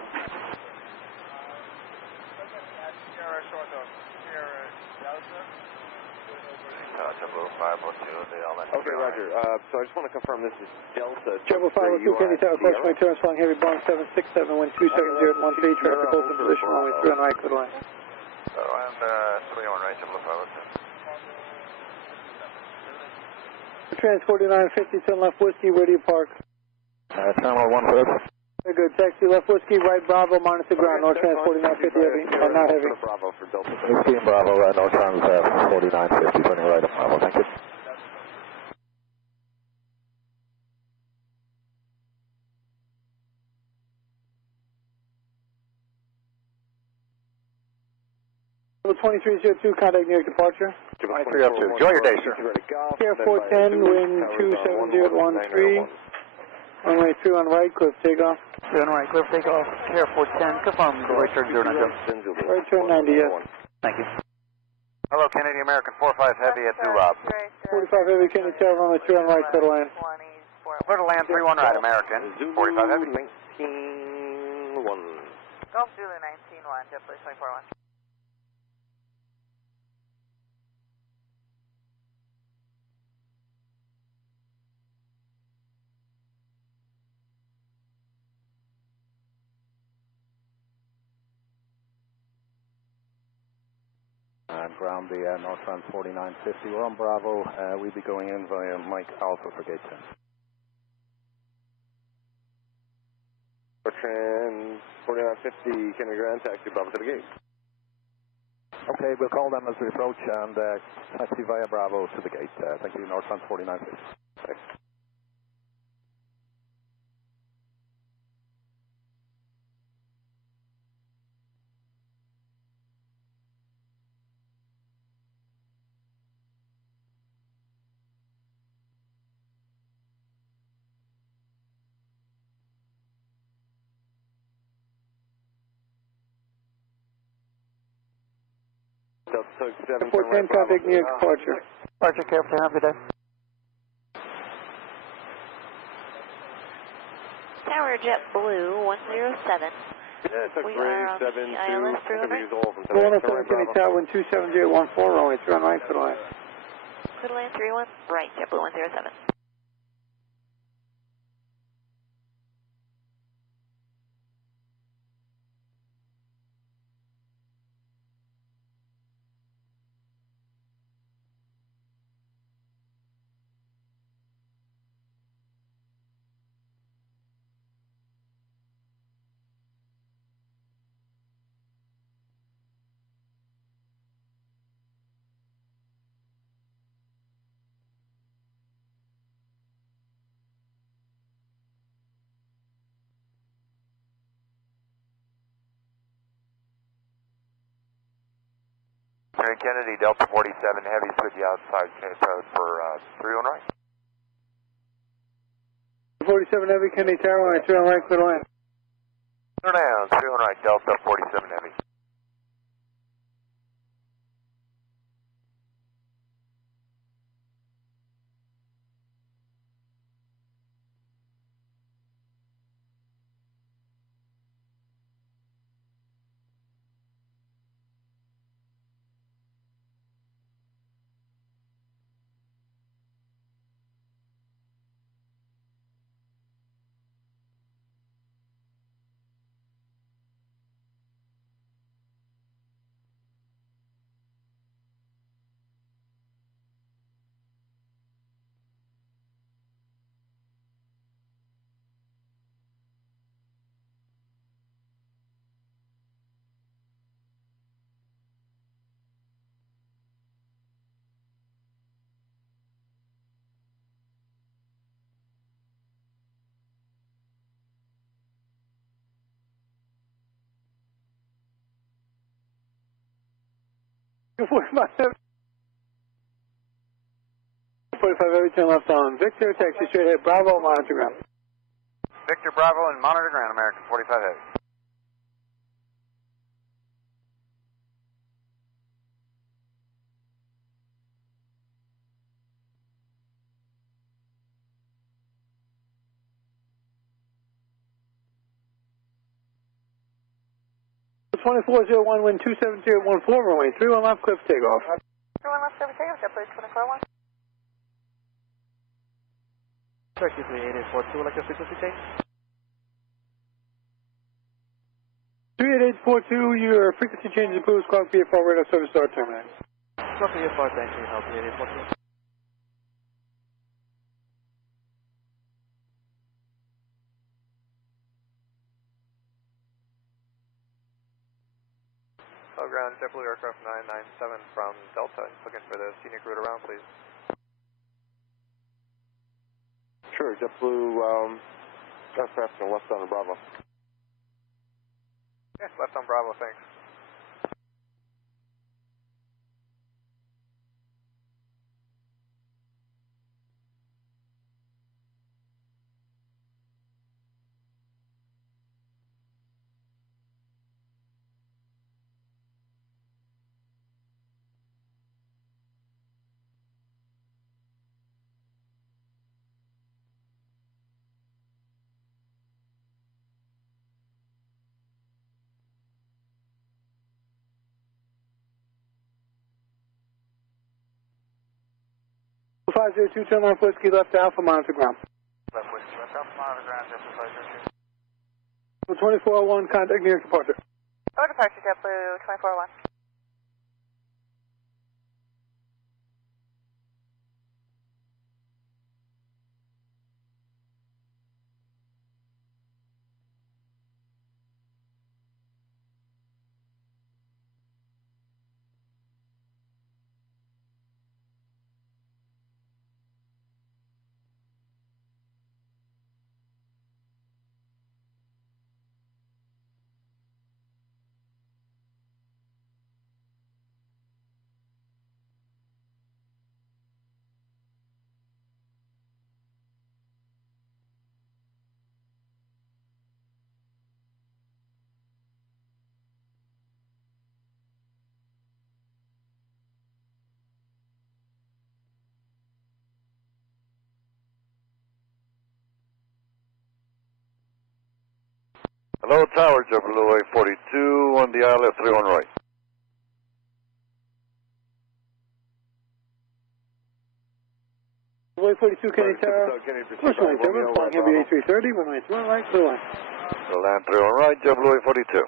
Okay, Roger. So I just want to confirm this is Delta. Triple 502 Kennedy Tower, course my turn, flying heavy Boeing 767, wind 270 at 13, traffic close in position, runway 3 on right, clear line. Around 21 right, Triple 502. Trans 4950, 10 left whiskey, where do you park? Terminal 1 first. Very good, taxi left whiskey, right Bravo, monitor ground, North Trans 4950 heavy, or not heavy. Bravo for Delta. Whiskey and Bravo, North Trans 4950, turning right up Bravo, thank you. Level 2302, contact near departure. 2302. Enjoy your day, sir. Air 410, wind 270 at 13. Runway 3 on right, clear for takeoff. 3 on right, clear for takeoff. Air 410, confirm the right turn 090. Right turn 90, yes. Thank you. Hello, Kennedy American 45 Heavy at Dulab. 45 heavy, Kennedy Tower, runway 3 on right, clear to land. Clear to land 31 right, American 45 Heavy. 19-1. Golf Zulu 19-1, JetBlue 24-1. And ground the North Trans 4950. We're on Bravo. We'll be going in via Mike Alpha for gate 10. North Trans 4950, Kennedy ground, taxi Bravo to the gate. Okay, we'll call them as we approach and taxi via Bravo to the gate. Thank you, North Trans 4950. Thanks. Delta Tug 7, 410, contact near departure. Departure, careful, have a good day. Tower JetBlue 107. Yeah, Tug 3, We are on 7, the 2. ILS 309. 107 Kennedy Tower, wind 270 at 14, runway 3 on right, clear to land. Clear to land 31, right, JetBlue 107. Kennedy, Delta 47 Heavy's with you outside Cape Road for 3 on right. 47 heavy, Kennedy Tower, runway 3 on right, clear to land. Turn down, 3 on right, Delta 47 Heavy. 45 heavy, turn left on Victor, taxi straight ahead, Bravo, monitor ground. Victor Bravo and monitor ground, American 45 heavy. The 2401, wind 270 at 14, runway 31 left, cliff takeoff. 31 left, cliff takeoff, JetBlue 241. Turkey 38842, like a frequency change. 38842, your frequency change is approved, squawk VFR radar service start terminate. Squawk VFR, thank you, help 38842. Ground, JetBlue aircraft 997 from Delta, looking for the scenic route around, please. Sure, JetBlue, aircraft and left on Bravo. Yeah, left on Bravo, thanks. Two 502, turn left whiskey, left Alpha, monitor ground. Left whiskey, left Alpha, monitor ground, JetBlue 502. 2401, contact New York departure. Over departure, JetBlue 241. Hello, Tower, JetBlue 42 on the ILF 31 right. Runway 42, Kennedy Tower. Push runway 7, flying heavy A330, runway 31 right, clear line. Land 31 right, JetBlue 42.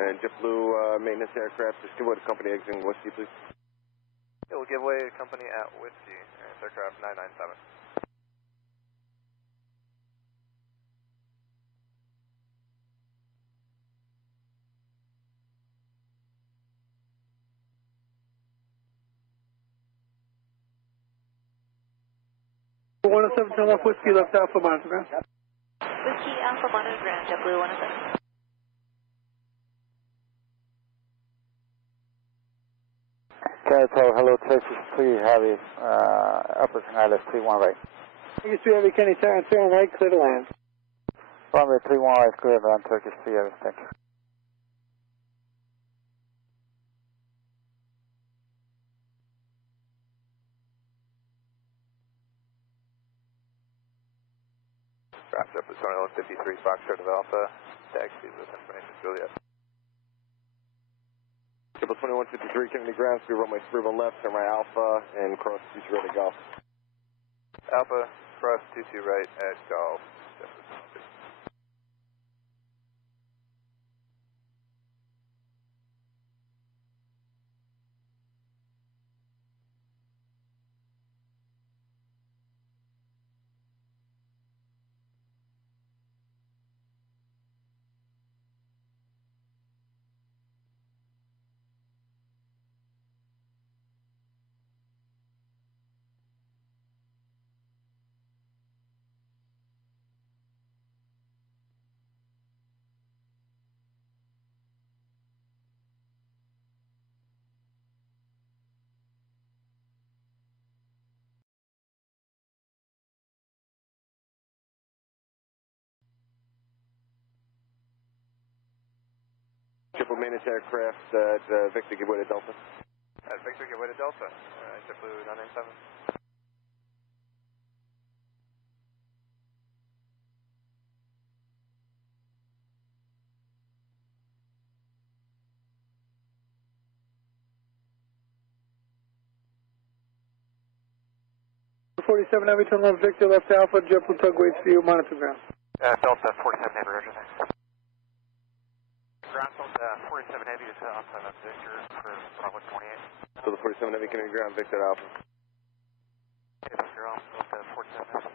And JetBlue maintenance aircraft, just give away the company exiting Whiskey, please. It will give way company at Whiskey, aircraft 997. One 107, turn left Whiskey, left Alpha, monitor ground. Whiskey Alpha, monitor ground, JetBlue 107. Carousel, hello, Texas 3 heavy, upper canal is 31 right. Turkish 3 heavy, Kennedy Tower, turn right, clear to land. Runway 31 right, clear to land, Turkish 3 heavy, thank you. Wrapped up at 53 Foxtrot of Alpha, taxi with information Juliet. JetBlue 2153, Kennedy ground, speed runway 31 left, turn right Alpha, and cross 22 right at Golf. Alpha, cross 22 right at Golf. maintenance aircraft at Victor, give way to Delta. At Victor, give way to Delta. JetBlue 997. .47 Heavy, turn left Victor, left Alpha, JetBlue tug waits for you, monitor ground. Delta 47 Heavy, roger that. Ground Delta 47 Heavy is outside of Victor for Bravo 28. So the 47 Heavy, can you ground Victor Alpha? Hey, Victor Delta 47 Heavy.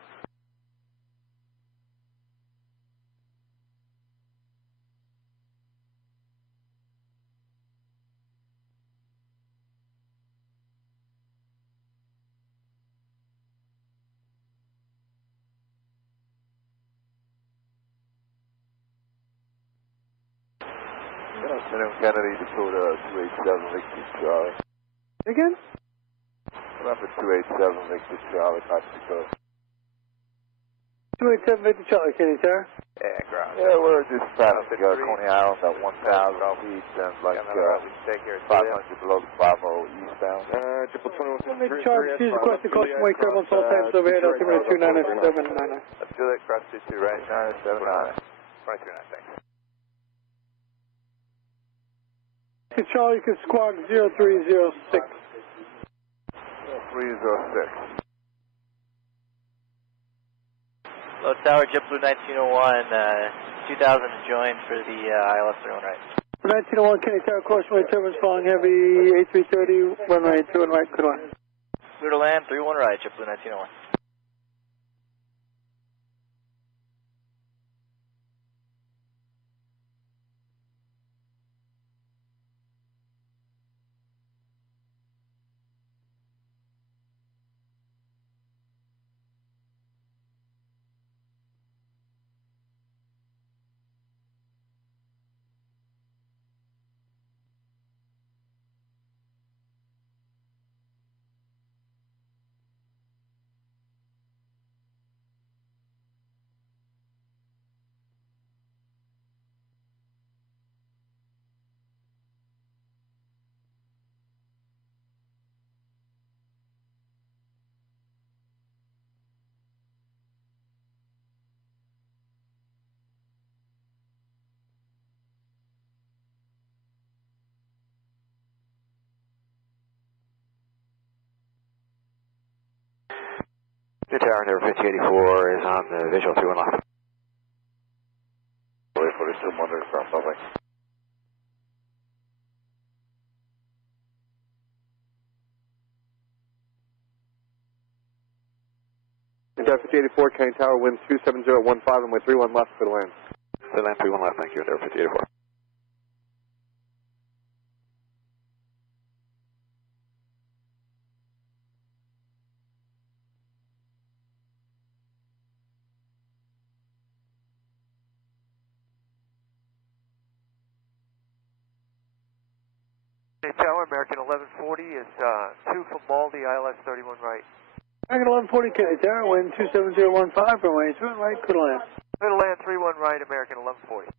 Kennedy, Dakota 287, Victor Charlie. Again? Number 287, Victor Charlie, North Dakota. 287 Victor Charlie, Kenny, sir. Yeah, ground. Yeah, we're just trying to figure out Coney Island at 1,000 feet and like 500 below the Bravo eastbound. Triple 21. Victor Charlie, choose request to caution weight, turbulence, all types overhead, altimeter 29799. Let's do that, cross 22, right? 979. 239, thanks. Charlie, you can squawk 0306. 0306. Low Tower, JetBlue 1901, 2000 joined for the ILS 31 right. 1901, Kenny Tower, caution weight, turbulence falling heavy, A330, runway 21 right, good one. Clear to land, 31 right, JetBlue 1901. New Tower, number 5084 is on the visual 21 left. Wait for this 200 from public. New Tower 5084, Kenny Tower, wind 27015, runway 31 left for the land. Clear land 31 left, thank you, Tower 5084. Tower, American 1140 is 2 for Maldi, ILS 31 right. American 1140, Kenny Tower, wind 27015, runway 21 right, good land. Middle land 31 right, American 1140.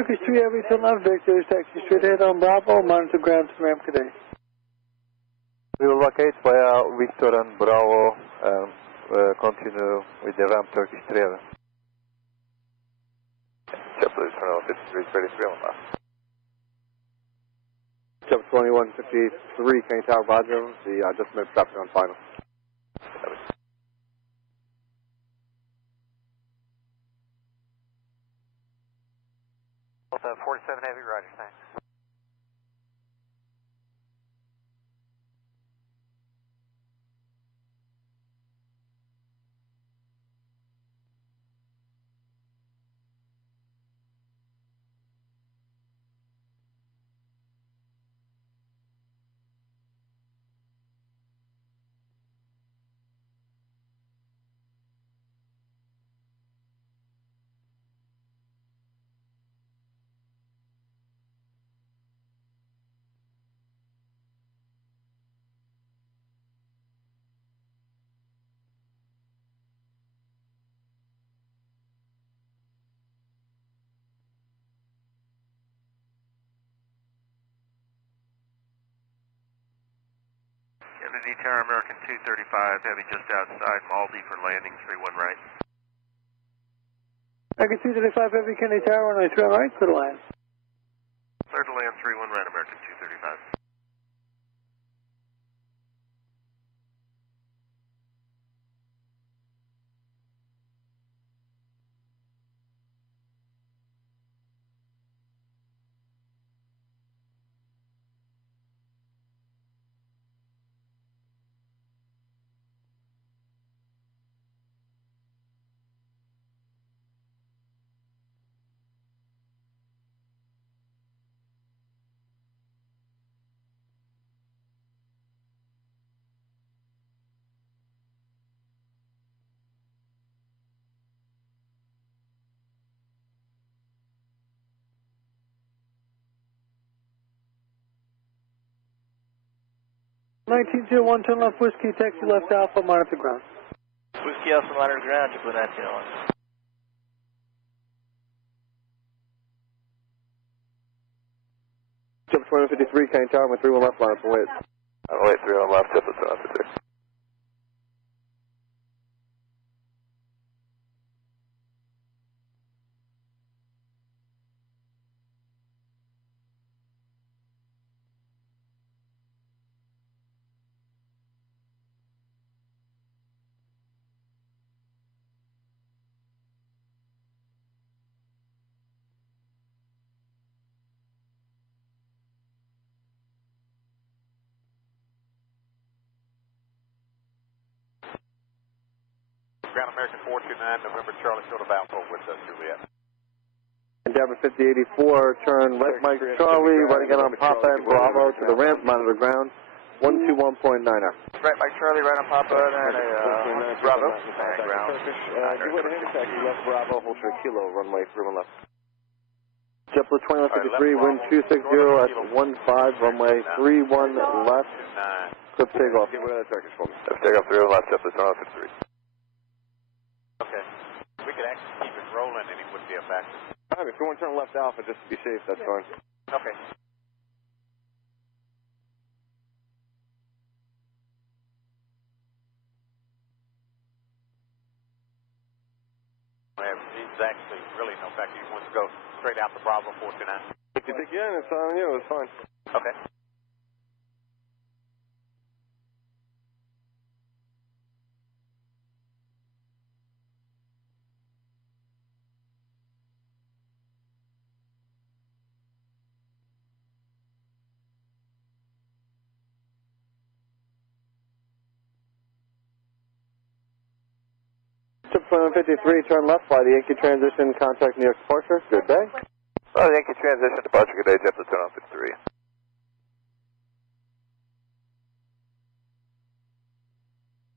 Turkish 3 Heavy, turn left Victor, taxi straight ahead on Bravo, monitor ground to ramp today. We will vacate via Victor and Bravo and continue with the ramp Turkish 3 Heavy. JetBlue terminal 5333 on left. Jet 2153, Kenny Tower, Roger. The just made traffic on final. Kennedy Tower, American 235, Heavy just outside Maldi for landing, 31 right. American 235 Heavy, Kennedy Tower, runway 31 right, clear to land. Clear to land, 31 right, American 235. Nineteen 1, turn left, Whiskey, taxi left Alpha, monitor ground. Whiskey Alpha, monitor ground, JetBlue 1901. Jump 2153, Kane Tower, with 31 left, line up and wait. Wait, 31 left, JetBlue 2153. Ground American 429, November Charlie, Short of Alpha with Juliet. Endeavor 5084, turn right Mike Charlie, right again on Papa and Bravo to the ramp, monitor ground, 121.9er. Right Mike Charlie, right on Papa and a Bravo, and ground. You went ahead and taxi left Bravo, hold for Kilo, runway 31 left. JetBlue 2153, wind 260 at 15, runway 31 left, clip takeoff. Give me that Turkish for me. Takeoff 31 left, JetBlue 2153. Okay. We could actually keep it rolling and it wouldn't be a factor. All right, if you want to turn left Alpha just to be safe, that's fine. Okay. He's actually really no factor. He wants to go straight out to Bravo 429. If you think yeah, it's on you, it's fine. Okay. Trip 753, turn left, fly the Yankee transition, contact New York departure. Good day. Fly the Yankee transition, departure, good day, JetBlue 2153.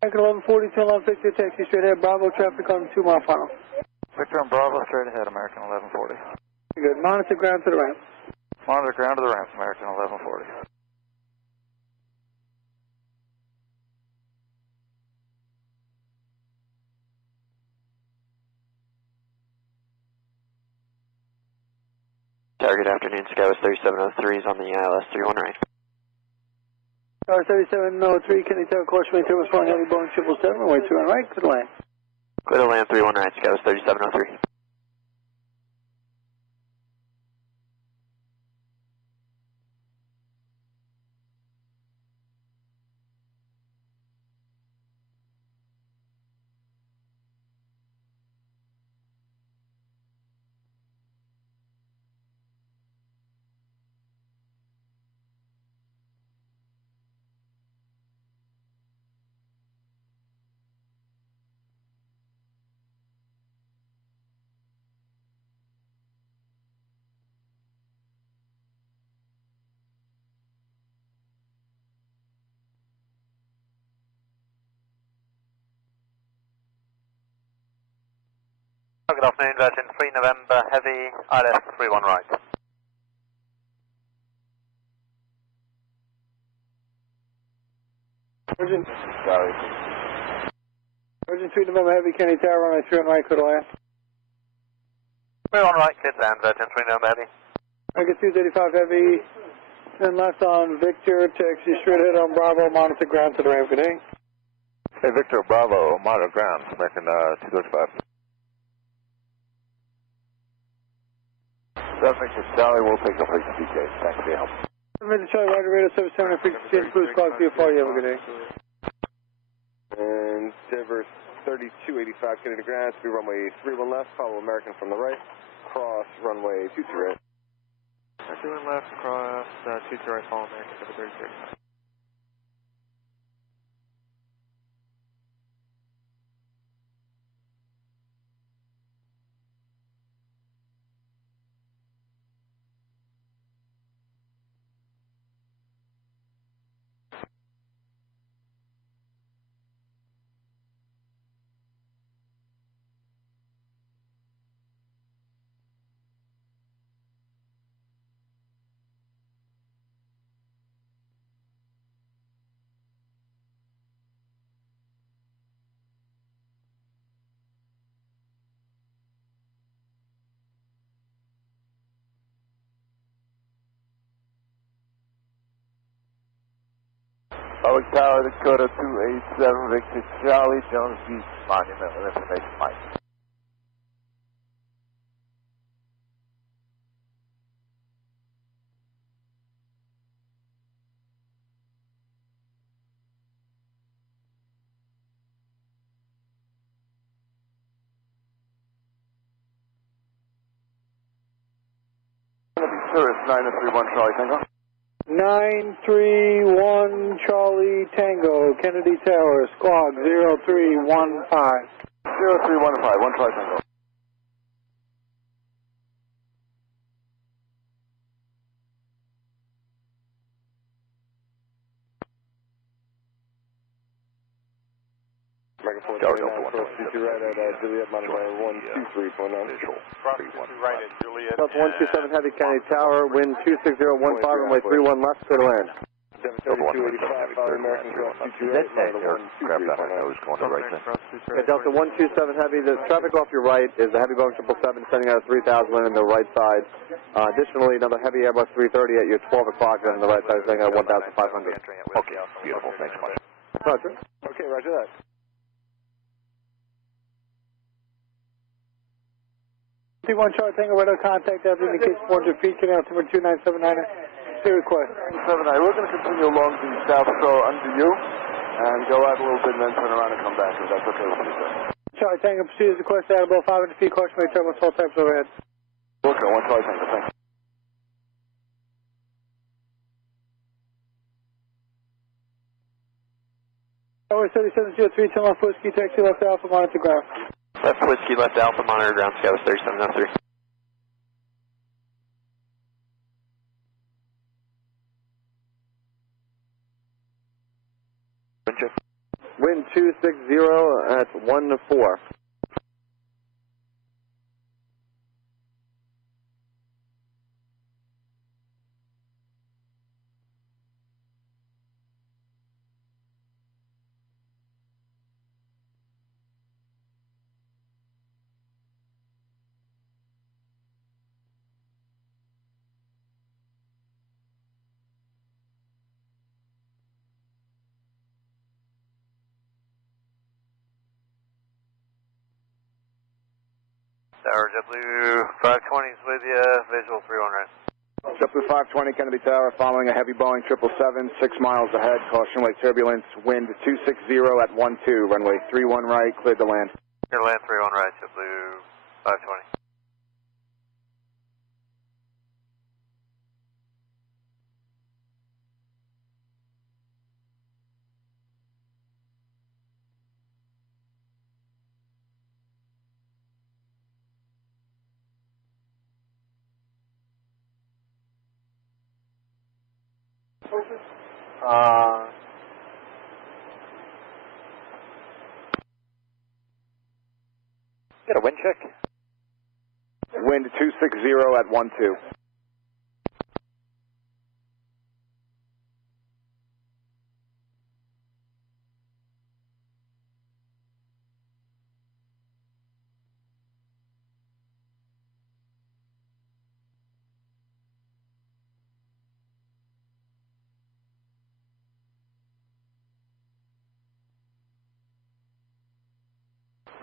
American 1140, turn left, Victor, taxi straight ahead, Bravo, traffic on 2 mile final. Victor and Bravo, straight ahead, American 1140. Good, monitor ground to the ramp. Monitor ground to the ramp, American 1140. Good afternoon, Skywest 3703 is on the ILS 31 right. Tower 3703, Kennedy Tower, course main turbo, flying heavy Boeing 777, runway 21 right, clear to land. Clear to land 31 right, Skywest 3703. Good afternoon, Virgin 3 November, heavy, ILS 31 right. Virgin 3 November, heavy, Kennedy Tower, runway 31 right, clear to land. 31 right, clear to land, Virgin 3 November, heavy. American 235 heavy, 10 left on Victor, taxi straight ahead on Bravo, monitor ground to the ramp. Good day. Hey, Victor, Bravo, monitor ground, American 235. 7 Victor Charlie, we'll take a fleet to DK. Thanks for your help. 7 Victor Charlie, Roger, radio 77 frequency, Cruise Clock, view for you. Have a good day. And Denver 3285, getting to ground, to be runway 31 left, follow American from the right, cross runway 22 right. 31 left, cross 22 right, follow American, Denver 3285. Public Tower, Dakota 287, Victor Charlie, Jones Beach, Monument with information, Mike. Tourist 931 Charlie Tango. 931 Charlie Tango, Kennedy Tower, squawk 0315. 0315, 1 Charlie Tango. Right at Juliet, monitor 123.9. Visual. Cross 22 right at Juliet. South 127 Heavy, Kennedy Tower, wind 26015, runway 31 left, clear to land. 3285, follow American cross 22 right, monitor 123.9. Delta 127 Heavy, the traffic off your right is the Heavy Boeing 777 sending out a 3000 wind on the right side. Additionally, another Heavy Airbus 330 at your 12 o'clock on the right side sending out 1500. Okay, beautiful, thanks much. Roger. Okay, roger that. 51 Charlie Tango, radar contact after indicates 400 feet, getting altimeter 2979. Stay request. 79, we're going to continue along the south shore under you and go out a little bit and then turn around and come back, if that's okay with you, sir. Charlie Tango, proceed as requested at above 500 feet, caution may turbulence, all types overhead. Okay, 1 Charlie Tango, thanks. Tower 3703, 10 left whiskey, taxi left alpha, monitor ground. Left whiskey, left alpha, monitor ground, Scout 3703. Wind 260 at 14. Tower JetBlue 520 is with you, visual 31 right. JetBlue 520, Kennedy Tower, following a heavy Boeing 777, 6 miles ahead, cautionary turbulence, wind 260 at 12, runway 31 right, cleared to land. Clear to land 31 right, JetBlue 520. Get a wind check. Wind 260 at 12.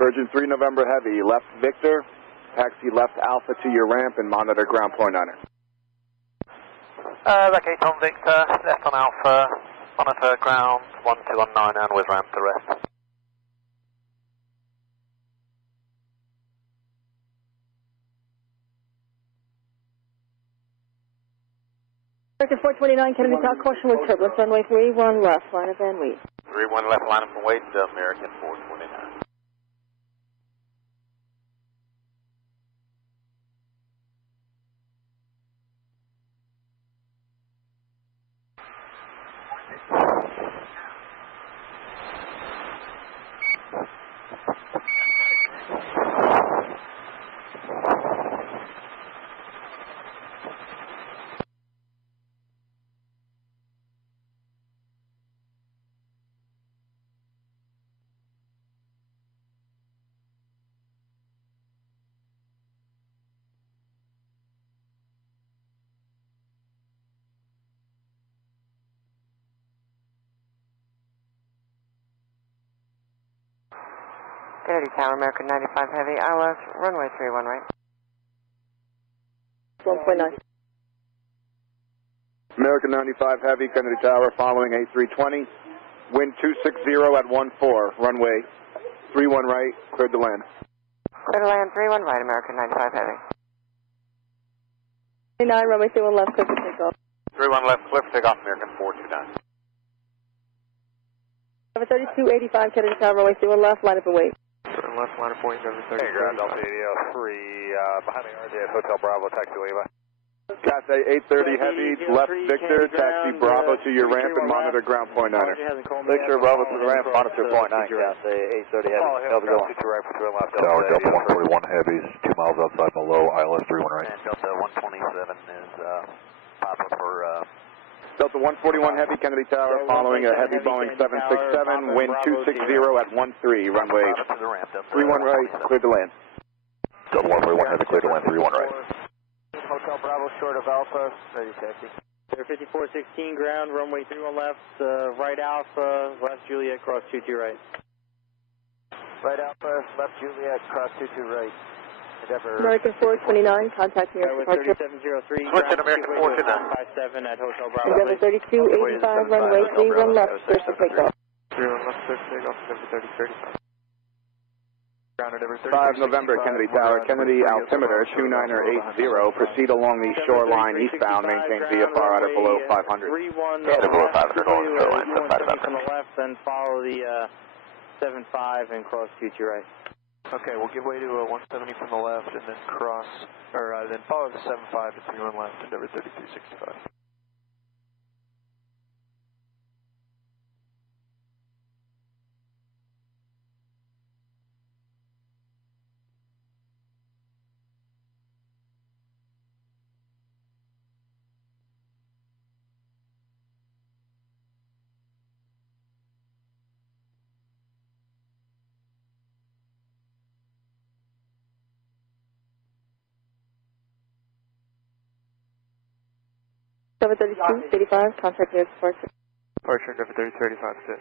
Virgin 3 November Heavy, left Victor, taxi left Alpha to your ramp and monitor ground point niner. Okay, Tom Victor, left on Alpha, monitor ground, 1219 and with ramp to rest. American 429, Kennedy Tower, caution with turbulence, runway 31 left, line of van Wheat. 31 left, line up and wait, American 429. Kennedy Tower, American 95 Heavy, ILS, runway 31 right. 1.9. American 95 Heavy, Kennedy Tower, following A320. Wind 260 at 14, runway 31 right, cleared to land. Clear to land 31 right, American 95 Heavy. 29, runway 31 left, clear for takeoff. 31 left, clear for takeoff, American 429. 3285, Kennedy Tower, runway 31 left, line up and wait. Left line of point, number 30. Hey, ground Delta 3, behind the RJ at Hotel Bravo, taxi Lima. Cathay 830 Heavy, left Victor, taxi Bravo to your ramp and monitor ground point niner. Victor Bravo to the ramp, monitor point 9, Cathay 830 Heavy. Tower Delta 141 Heavy is 2 miles outside below, ILS 31 right. And Delta 127 is Papa for... Delta 141 Heavy, Kennedy Tower, following a heavy Boeing 767, wind 260 at 13, runway 31 right, cleared to land. Delta 141 Heavy, clear to land 31 right. Hotel Bravo, short of Alpha, ready taxi. Air 5416 ground, runway 31 left, right Alpha, left Juliet, cross 22 right. Right Alpha, left Juliet, cross 22 right. Endeavor. American 429, contact me at departure. 3703, Switch at American 429. 57 at Hotel Bravo. Endeavor 3285, runway 31 left, clear for takeoff. 31 left, clear for takeoff, Endeavor 3035. 5 November, Kennedy Tower, Kennedy altimeter 2980, proceed along the shoreline eastbound, maintain VFR at or below 500. 31 Yeah, below 500 on the shoreline, 75 on the left, then follow the 75 and cross 22 right. Okay, we'll give way to 170 from the left and then cross, or then follow the 75 to 31 left, Endeavor 3365. Endeavor 3285, contact me at departure. Departure, Endeavor 3035, sit.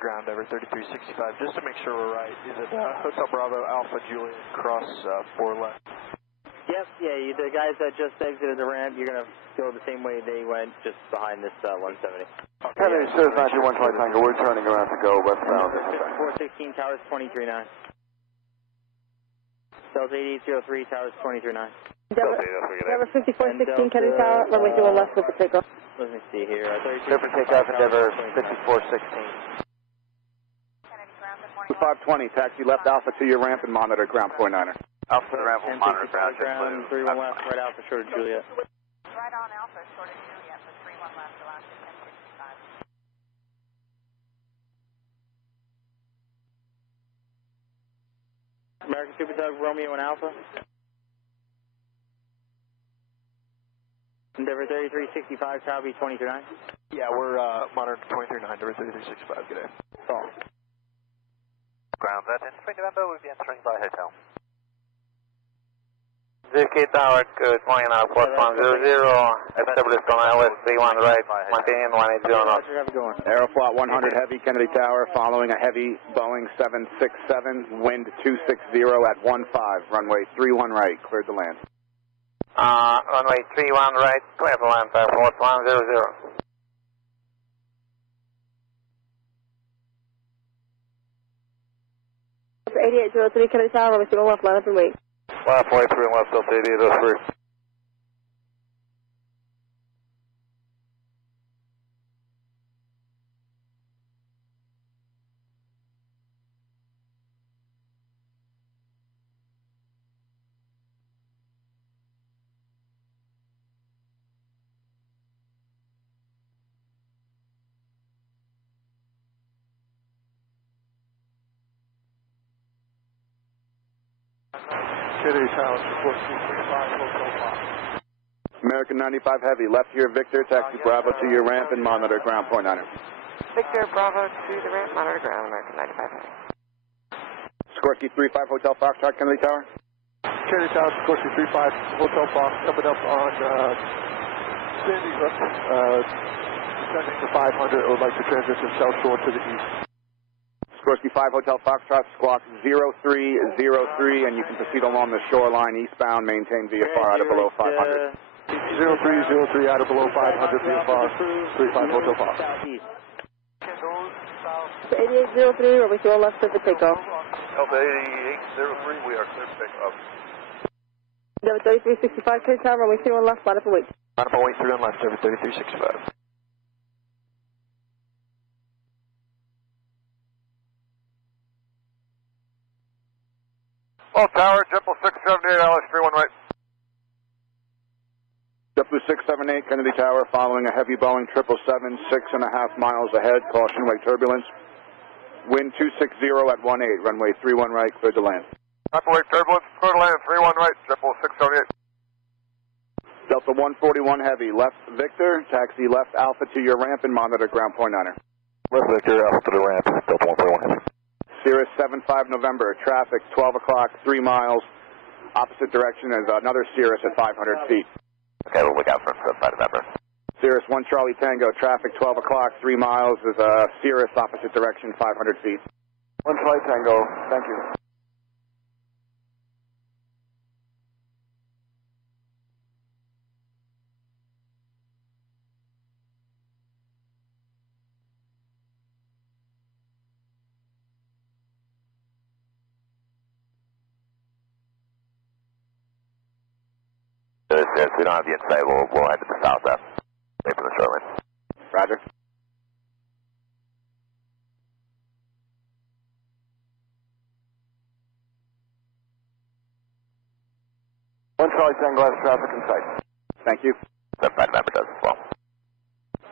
Ground Endeavor 3365, just to make sure we're right, is it Hotel Bravo, Alpha, Juliet, cross 4 left? Yep, yeah, the guys that just exited the ramp, you're going to go the same way they went, just behind this 170. Kennedy says 91 Tango, we're turning around to go westbound. 416, towers 239. Delta 8803, towers 239. Endeavor 5416, Kennedy Tower, runway 31 left, clear for takeoff. Let me see here. Clear for takeoff, Endeavor 5416. 520, taxi left Alpha to your ramp and monitor ground point niner. Alpha to the ramp, will monitor ground. 31 left, right Alpha, short of Juliet. Right on Alpha, short of Juliet, for 31 left, Alaska 1065. American Super Tug, Romeo and Alpha. Endeavor 3365, Tower B 239. Yeah, we're monitoring 239, Endeavor 3365, good day. Call. ground. That in 3 November will be entering by hotel. JFK Tower, good morning, Fox 100, established on ILS 31 right, maintaining 180 knots. Aeroflot 100 Heavy, Kennedy Tower, following a heavy Boeing 767, wind 260 at 15, runway 31 right, cleared to land. Runway 31 right, clear to land, Fox 100. 8803 Kennedy Tower, runway 31 left, line up and wait. Flight 3 and left, Delta 8803. Kennedy Tower, support 235, Hotel Fox. American 95 Heavy, left here Victor, taxi Bravo to your ramp and monitor ground point on it. Victor, Bravo to the ramp, monitor ground, American 95 Heavy. Sikorsky 35 Hotel Foxtrot, Kennedy Tower. Kennedy Tower, Sikorsky 35 Hotel Fox, coming up on Sandy Hook, descending to 500. I would like to transition south shore to the east. Sikorsky 5 Hotel Foxtrot, squawk 0303, and you can proceed along the shoreline eastbound, maintain VFR out of below 500. 0303 out of below 500 VFR, 35 Hotel Fox. 8803, runway 31 left, clear for takeoff. Delta 8803, we are clear to take off. Delta 3365 Kennedy Tower, runway 31 left, line up and wait. Line up and wait, 31 left, over 3365. All tower, JetBlue 678, Alice 31 right. JetBlue 678, Kennedy Tower, following a heavy Boeing 777, 6.5 miles ahead, caution wake turbulence. Wind 260 at 18, runway 31 right, cleared to land. Upper wake turbulence, clear to land, 31 right, JetBlue 678. Delta 141 Heavy, left Victor, taxi left Alpha to your ramp and monitor ground point on her. Left Victor, Alpha to the ramp, Delta 141 Heavy. Cirrus 75 November, traffic 12 o'clock, 3 miles, opposite direction is another Cirrus at 500 feet. Okay, we'll look out for 5 November. Cirrus 1 Charlie Tango, traffic 12 o'clock, 3 miles is a Cirrus opposite direction, 500 feet. 1 Charlie Tango, thank you. If we don't have the insight, we'll head to the south end, away from the shoreline. Roger. One Charlie Tango has traffic in sight. Thank you. 5 November does as well.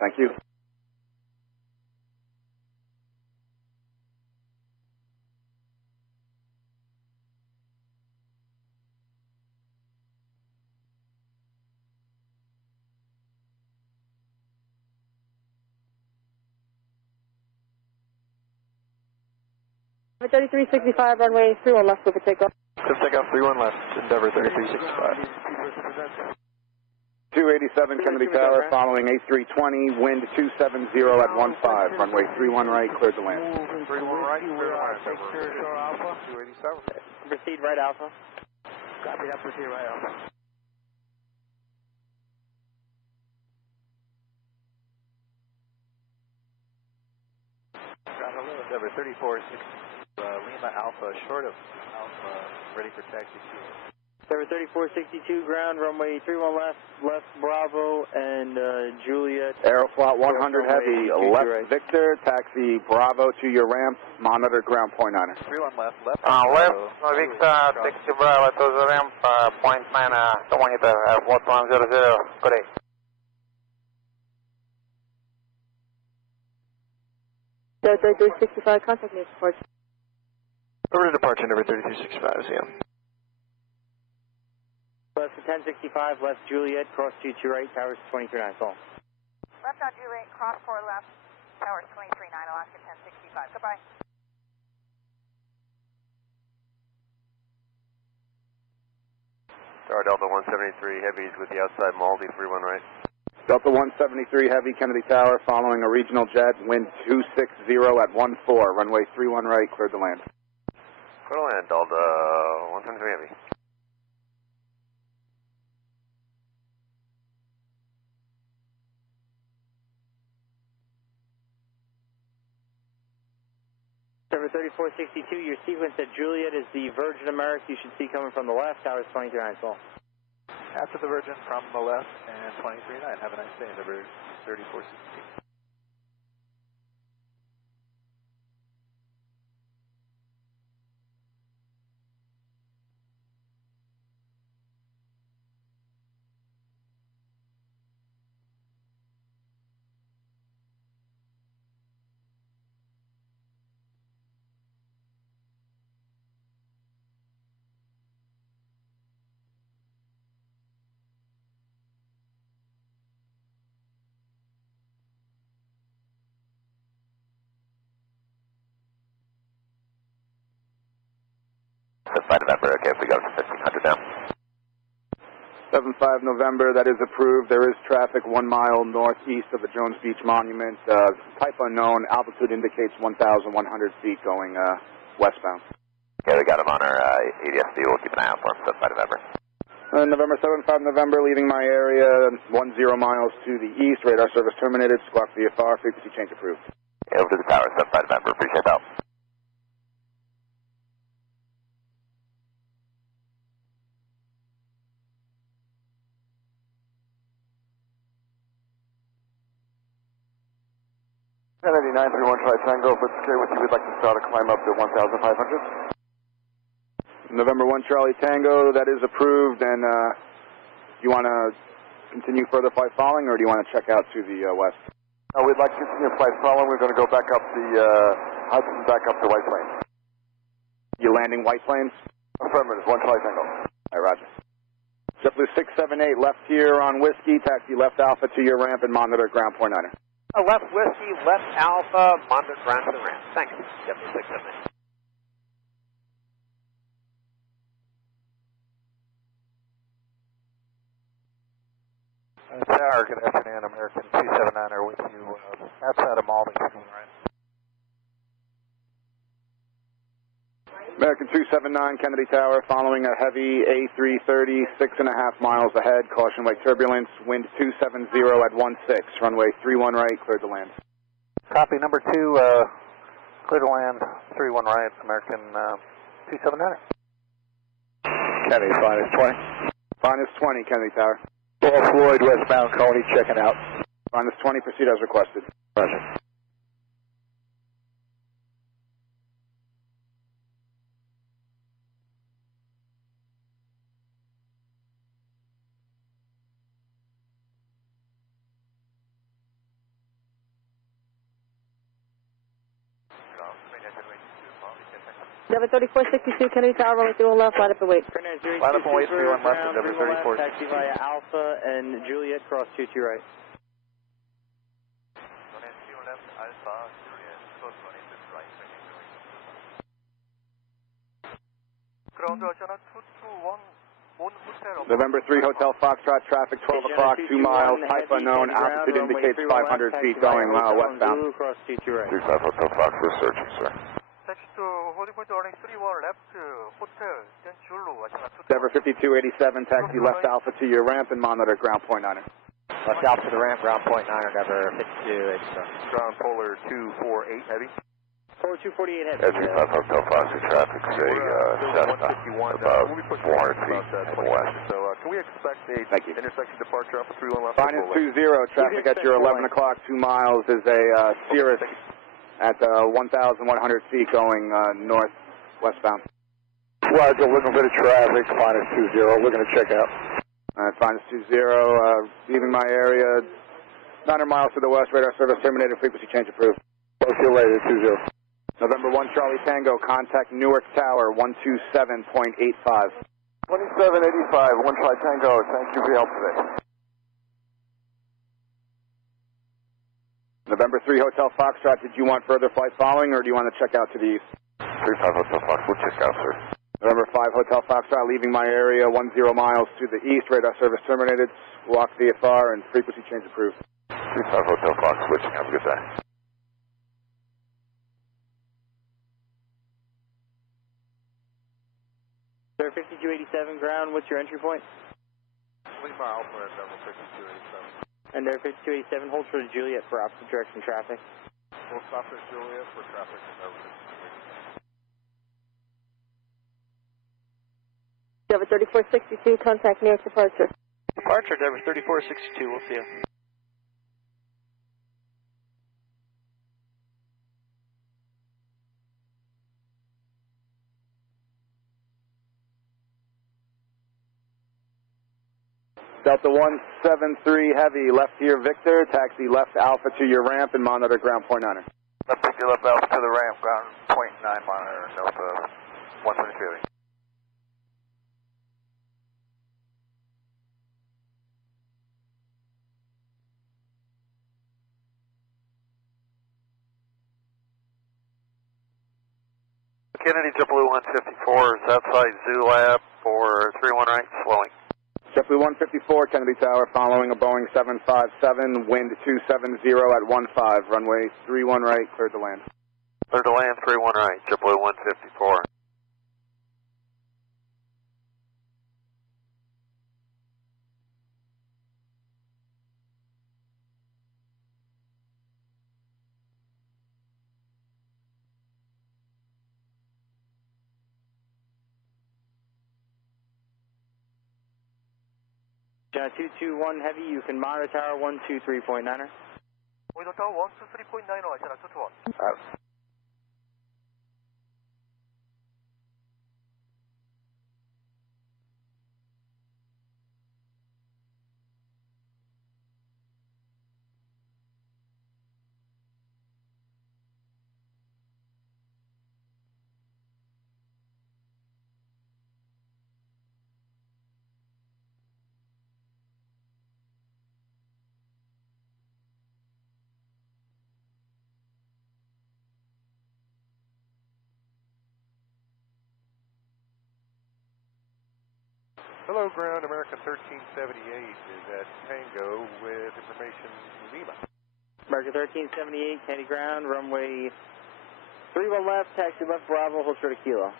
Thank you. Number 3365, runway 31 left, clear for takeoff. Clear for takeoff, 31 left, Endeavor 3365. 287 Kennedy Tower, following A320, wind 270 at 15, runway 31 right, cleared to land. 31 right, clear to land, Alpha, 287. Proceed right, Alpha. Copy that, proceed right, Alpha. Endeavor 3460, Lima Alpha, short of Alpha, ready for taxi. Endeavor 3462, ground, runway 31 left Bravo, and Juliet. Aeroflot 100 Heavy, left Victor, taxi Bravo to your ramp, monitor ground point on her. 31 left, left. Left, Victor, taxi Bravo to the ramp, point 9, monitor, 4100, good day. Delta 3365, contact me, departure. Over to departure, Endeavor 3365, see ya. Left to 1065, left Juliet, cross 22 right, towers 239, call. Left on Juliet, cross 4 left, towers 239, Alaska 1065, goodbye. Tower Delta 173 Heavies with the outside Maldi, 31 right. Delta 173 Heavy, Kennedy Tower, following a regional jet, wind 260 at 14, runway 31 right, cleared to land. Clear to land, Delta 173 Heavy. Server 3462, your sequence at Juliet is the Virgin America you should see coming from the left, towers 23.9. After the Virgin from the left and 23.9. Have a nice day, number 3462. By November, okay, if we go to 1500 now. 75 November, that is approved. There is traffic 1 mile northeast of the Jones Beach Monument. Type unknown, altitude indicates 1,100 feet going westbound. Okay, we got him on our ADSB, we'll keep an eye out for him, 75 November. November 75 November, leaving my area, 10 miles to the east, radar service terminated, squawk VFR, frequency change approved. Okay, over to the tower, 75 November, appreciate that. Kennedy 931 Charlie Tango, if it's okay with you, we'd like to start a climb up to 1,500. November 1 Charlie Tango, that is approved, and you want to continue further flight following, or do you want to check out to the west? We'd like to continue flight following. We're going to go back up the Hudson, back up to White Plains. You landing White Plains? Affirmative, 1 Charlie Tango. All right, roger. JetBlue 678, left here on Whiskey, taxi left Alpha to your ramp and monitor ground point 9er. Left Whiskey, left Alpha, monitor ground to the ramp. Thanks. JetBlue 678. Tower, good afternoon, American 279er with you outside of Maldi, right? American 279, Kennedy Tower, following a heavy A330, 6.5 miles ahead, caution wake turbulence, wind 270 at 16, runway 31 right, cleared to land. Copy, number 2, clear to land, 31 right, American 279er. Kennedy, finest 20. Finest 20, Kennedy Tower. Paul Floyd, westbound, Coney, checking out. Finest 20, proceed as requested. Roger. Number 3462, Kennedy Tower, runway 31 left, line up and wait. Line up and wait, 31 left, and number 34. Taxi via Alpha and Juliet, cross 22 right. November 3 Hotel Foxtrot, traffic 12 o'clock, 2 miles, type unknown, altitude indicates 500 feet going westbound. Cross 22 right. 35 Hotel Fox, we're searching, sir. Denver 5287, taxi left Alpha to your ramp and monitor ground point 9er. Left Alpha to the ramp, ground point 9er, Denver 5287. Ground Polar 248 heavy. Polar 248 heavy. 35 Hotel Fox, traffic, say, Cessna, about 400 feet west. So can we expect a intersection departure off of 31 left? Finest 20, traffic at your 11 o'clock, 2 miles is a Cirrus at 1,100 feet going north-westbound. Roger, looking for the traffic, finest 20, looking to check out. Finest 20, leaving my area, 900 miles to the west, radar service terminated, frequency change approved. We'll see you later, 20. November 1 Charlie Tango, contact Newark Tower, 127.85. 2785, 1 Charlie Tango, thank you for your help today. November 3 Hotel Foxtrot, did you want further flight following, or do you want to check out to the east? 35 Hotel Fox, we'll check out, sir. November 5 Hotel Foxtrot, leaving my area 10 miles to the east. Radar service terminated. Walk VFR and frequency change approved. 35 Hotel Fox switching. Have a good day. Sir, 5287 ground, what's your entry point? Lima Alpha at level 5287. And there, 5287, hold for the Juliet for opposite direction traffic. We'll stop at Juliet for traffic. Java 3462, contact New York departure. Departure, Denver 3462, we'll see you. Delta 173 Heavy, left here Victor, taxi left Alpha to your ramp and monitor ground point 9er. Left Victor, left Alpha to the ramp, ground point 9 monitor, Delta 173. Kennedy, JetBlue 154 is outside Zoo Lab for 31 right, slowing. JetBlue 154, Kennedy Tower, following a Boeing 757, wind 270 at 15, runway 31 right, cleared to land. Cleared to land, 31 right, JetBlue 154. China 221 Heavy, you can monitor tower 123.9er. Monitor tower 123.9er, China 221. Out. Hello, ground, American 1378 is at Tango with information Lima. American 1378, Kennedy ground, runway 31 left, taxi left Bravo, hold short of Kilo.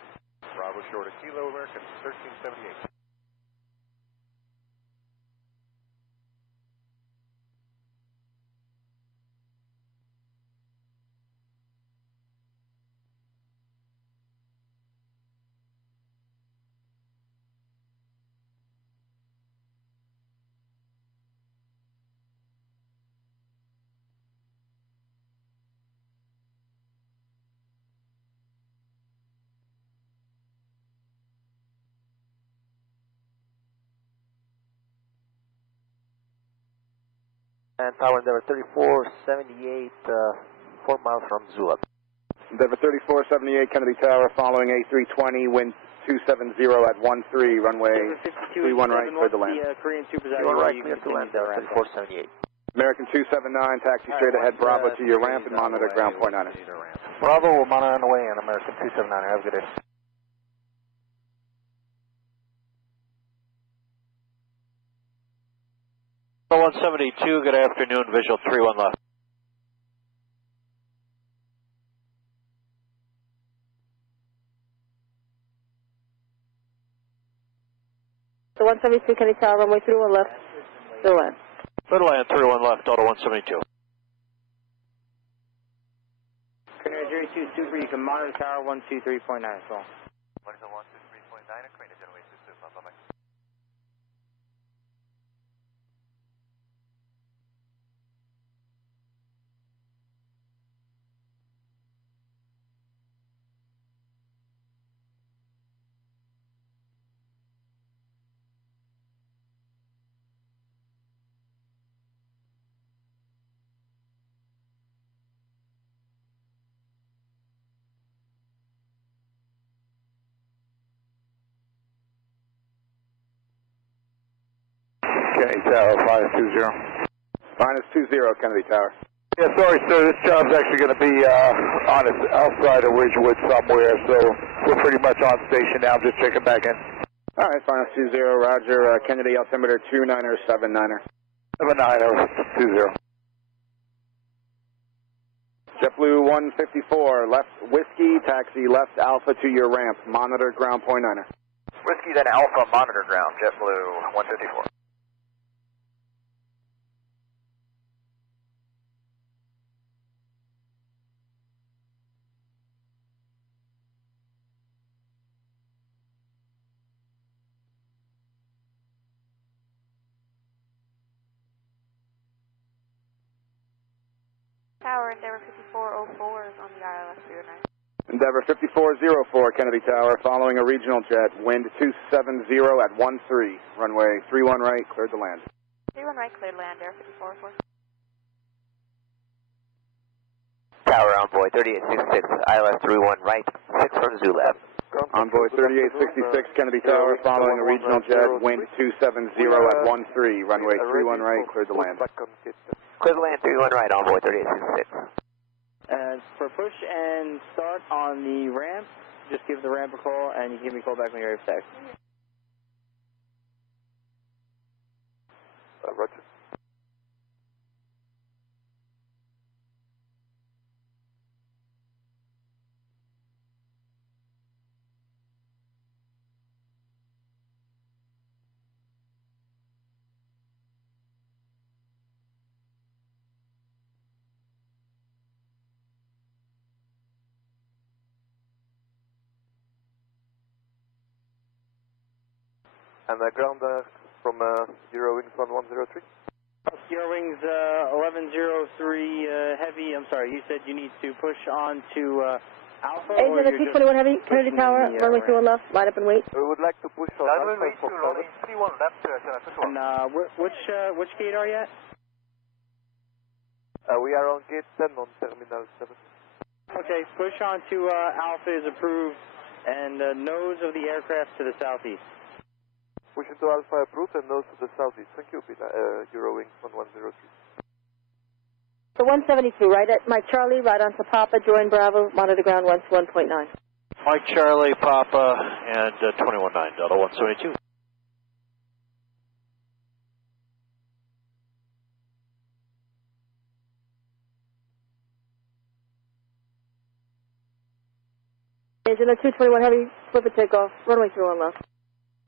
Bravo short of Kilo, American 1378. And tower Denver 3478, 4 miles from Zula. Denver 3478, Kennedy Tower, following A320, wind 270 at 13, runway 31 right, clear to land. Korean Super 31 right, clear to land, Denver 3478. American 279, taxi straight ahead, Bravo to your ramp and monitor ground point 9er. Bravo, we'll monitor on the way in, American 279, have a good day. Oh, 172, good afternoon, visual 31 left. So 172 Kennedy Tower, runway 31 left, clear to land. Clear to land, 31 left, Auto 172. Korean 02 Super, you can monitor tower 123.9 as well. Monitor 123.9, Korean runway 22, bye-bye. Kennedy Tower, -20. -20, Kennedy Tower. Yeah, sorry, sir. This job's actually going to be outside of Ridgewood somewhere, so we're pretty much on station now. Just checking back in. All right, final 20, roger. Kennedy altimeter 2979er. 7920. JetBlue 154, left Whiskey, taxi left Alpha to your ramp. Monitor ground point 9er. Whiskey, then Alpha, monitor ground, JetBlue 154. Tower, Endeavor 5404 is on the ILS 309. Endeavor 5404, Kennedy Tower, following a regional jet, wind 270 at 13, runway 31 right, cleared to land. 31 right, cleared land, Air 5404. Tower Envoy 3866, ILS 31 right, 6 from Zulab. Envoy 3866, Kennedy Tower, following a regional jet, wind 270 at 13, runway 31 right, cleared to land. Clear the land 31 right, Envoy 3866. For push and start on the ramp, just give the ramp a call, and you can give me a call back when you're ready for taxi. Roger. And ground from Eurowings 1103? Eurowings 1103 Heavy, I'm sorry, you said you need to push on to Alpha? Agent 221 Heavy, Kennedy Tower, runway 21 left, line up and wait. We would like to push on Runway 2, runway 31 left, And which gate are you at? We are on gate 10 on Terminal 7. Okay, push on to Alpha is approved, and nose of the aircraft to the southeast. Push into Alpha approved and nose to the southeast. Thank you, Eurowings 1103. So 172, right at Mike Charlie, right onto Papa, join Bravo, monitor ground 121.9. Mike Charlie, Papa, and 219, Delta 172. Agent 221 Heavy, flip it takeoff, runway 31 left.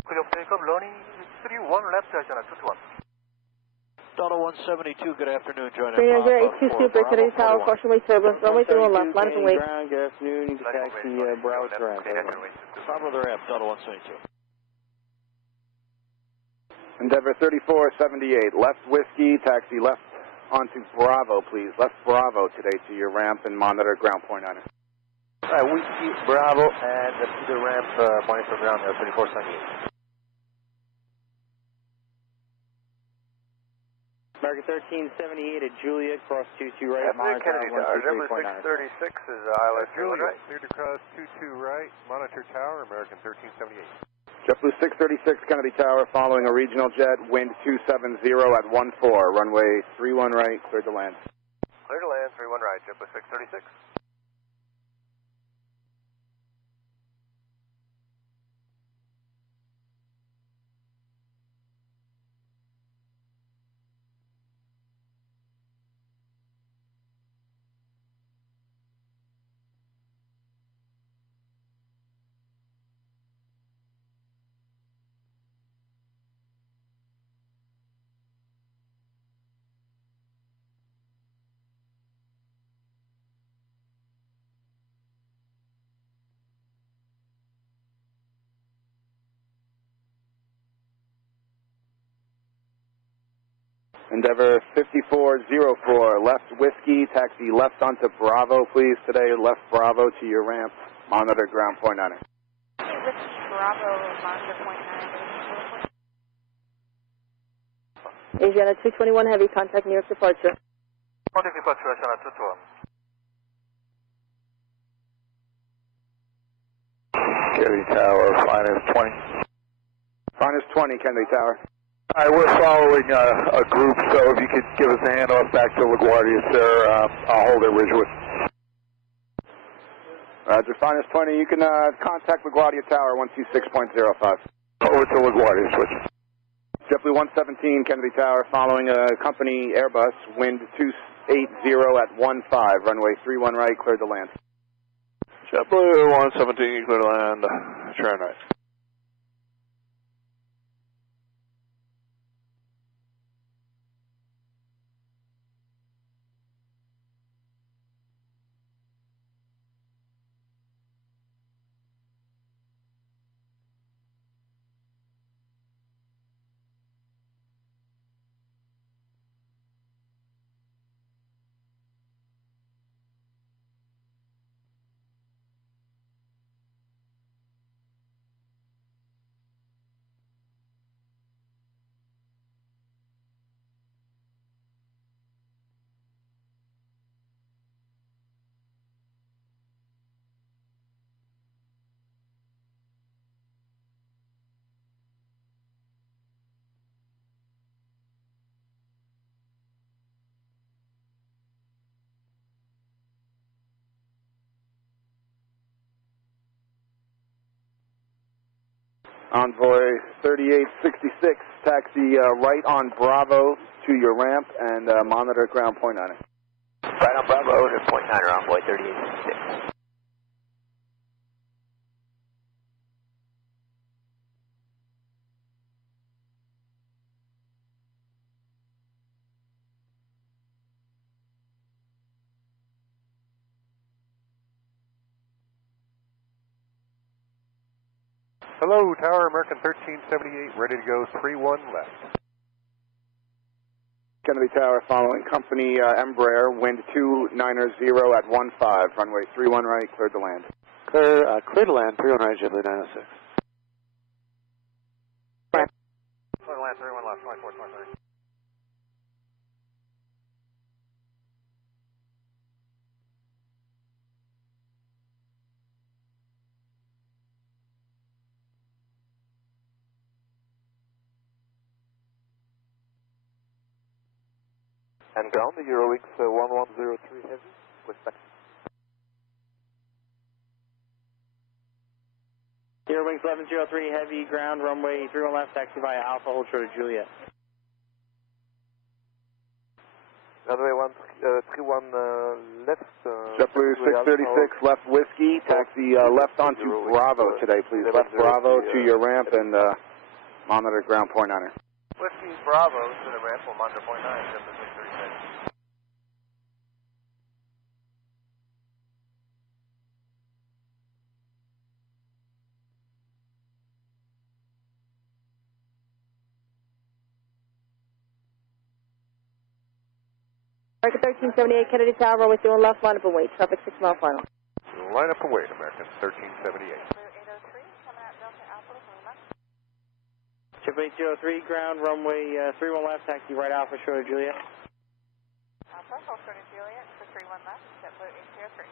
Clear takeoff, running 31 left, 221. Delta 172, good afternoon, join Green Air 82 Super, Kennedy Tower, caution wave turbulence, runway 31 left, line up and wait. Ground, good afternoon, taxi Bravo to ramp. Bravo to ramp, Delta 172. Endeavor 3478, left Whiskey, taxi left onto Bravo, please. Left Bravo today to your ramp and monitor ground point 9er. Whiskey, Bravo, and to the ramp, monitor ground 2478. American 1378 at Juliet, cross 22 right, monitor Kennedy Tower, Denver 636 is ILS 31 right. Cleared across 22 right, monitor tower, American 1378. JetBlue 636, Kennedy Tower, following a regional jet, wind 270 at 14, runway 31 right, cleared to land. Clear to land, 31 right, JetBlue 636. Endeavor 5404, left Whiskey, taxi left onto Bravo, please. Today, left Bravo to your ramp, monitor ground point 9er. Whiskey, Bravo, monitor point 9. Asiana 221 Heavy, contact New York departure. Contact departure, Asiana 221. Kennedy Tower, -20. -20, Kennedy Tower. All right, we're following a group, so if you could give us a handoff back to LaGuardia, sir, I'll hold it, Ridgewood. Roger, Finest 20, you can contact LaGuardia Tower 126.05. Over to LaGuardia, switch. JetBlue 117, Kennedy Tower, following a company Airbus, wind 280 at 15, runway 31 right, cleared to land. JetBlue 117, clear to land, turn right. Envoy 3866, taxi right on Bravo to your ramp and monitor ground point 9. Right on Bravo to point 9, Envoy 3866. Hello, Tower, American 1378, ready to go, 31 left. Kennedy Tower, following company Embraer, wind 290 at 15, runway 31 right, cleared to land. Clear to land, 31 right, JetBlue 906. Clear to land, 31 left, 24, 23. And ground, the Eurowings 1103 heavy, with taxi. Eurowings 1103 heavy, ground, runway 31 left, taxi via Alpha, hold short of Juliet. Runway 31 left. JetBlue 636, left Whiskey, taxi left onto Bravo today, please. Left Bravo to your ramp and monitor ground point 9. Whiskey Bravo to the ramp, will monitor point 9, JetBlue 636. American 1378, Kennedy Tower, runway 31 left, line up and wait. Traffic 6 mile final. Line up and wait, American 1378. JetBlue 803, ground, runway 31 left, taxi right Alpha, short of Juliet. Alpha, hold short of Juliet for 31 left, JetBlue 803.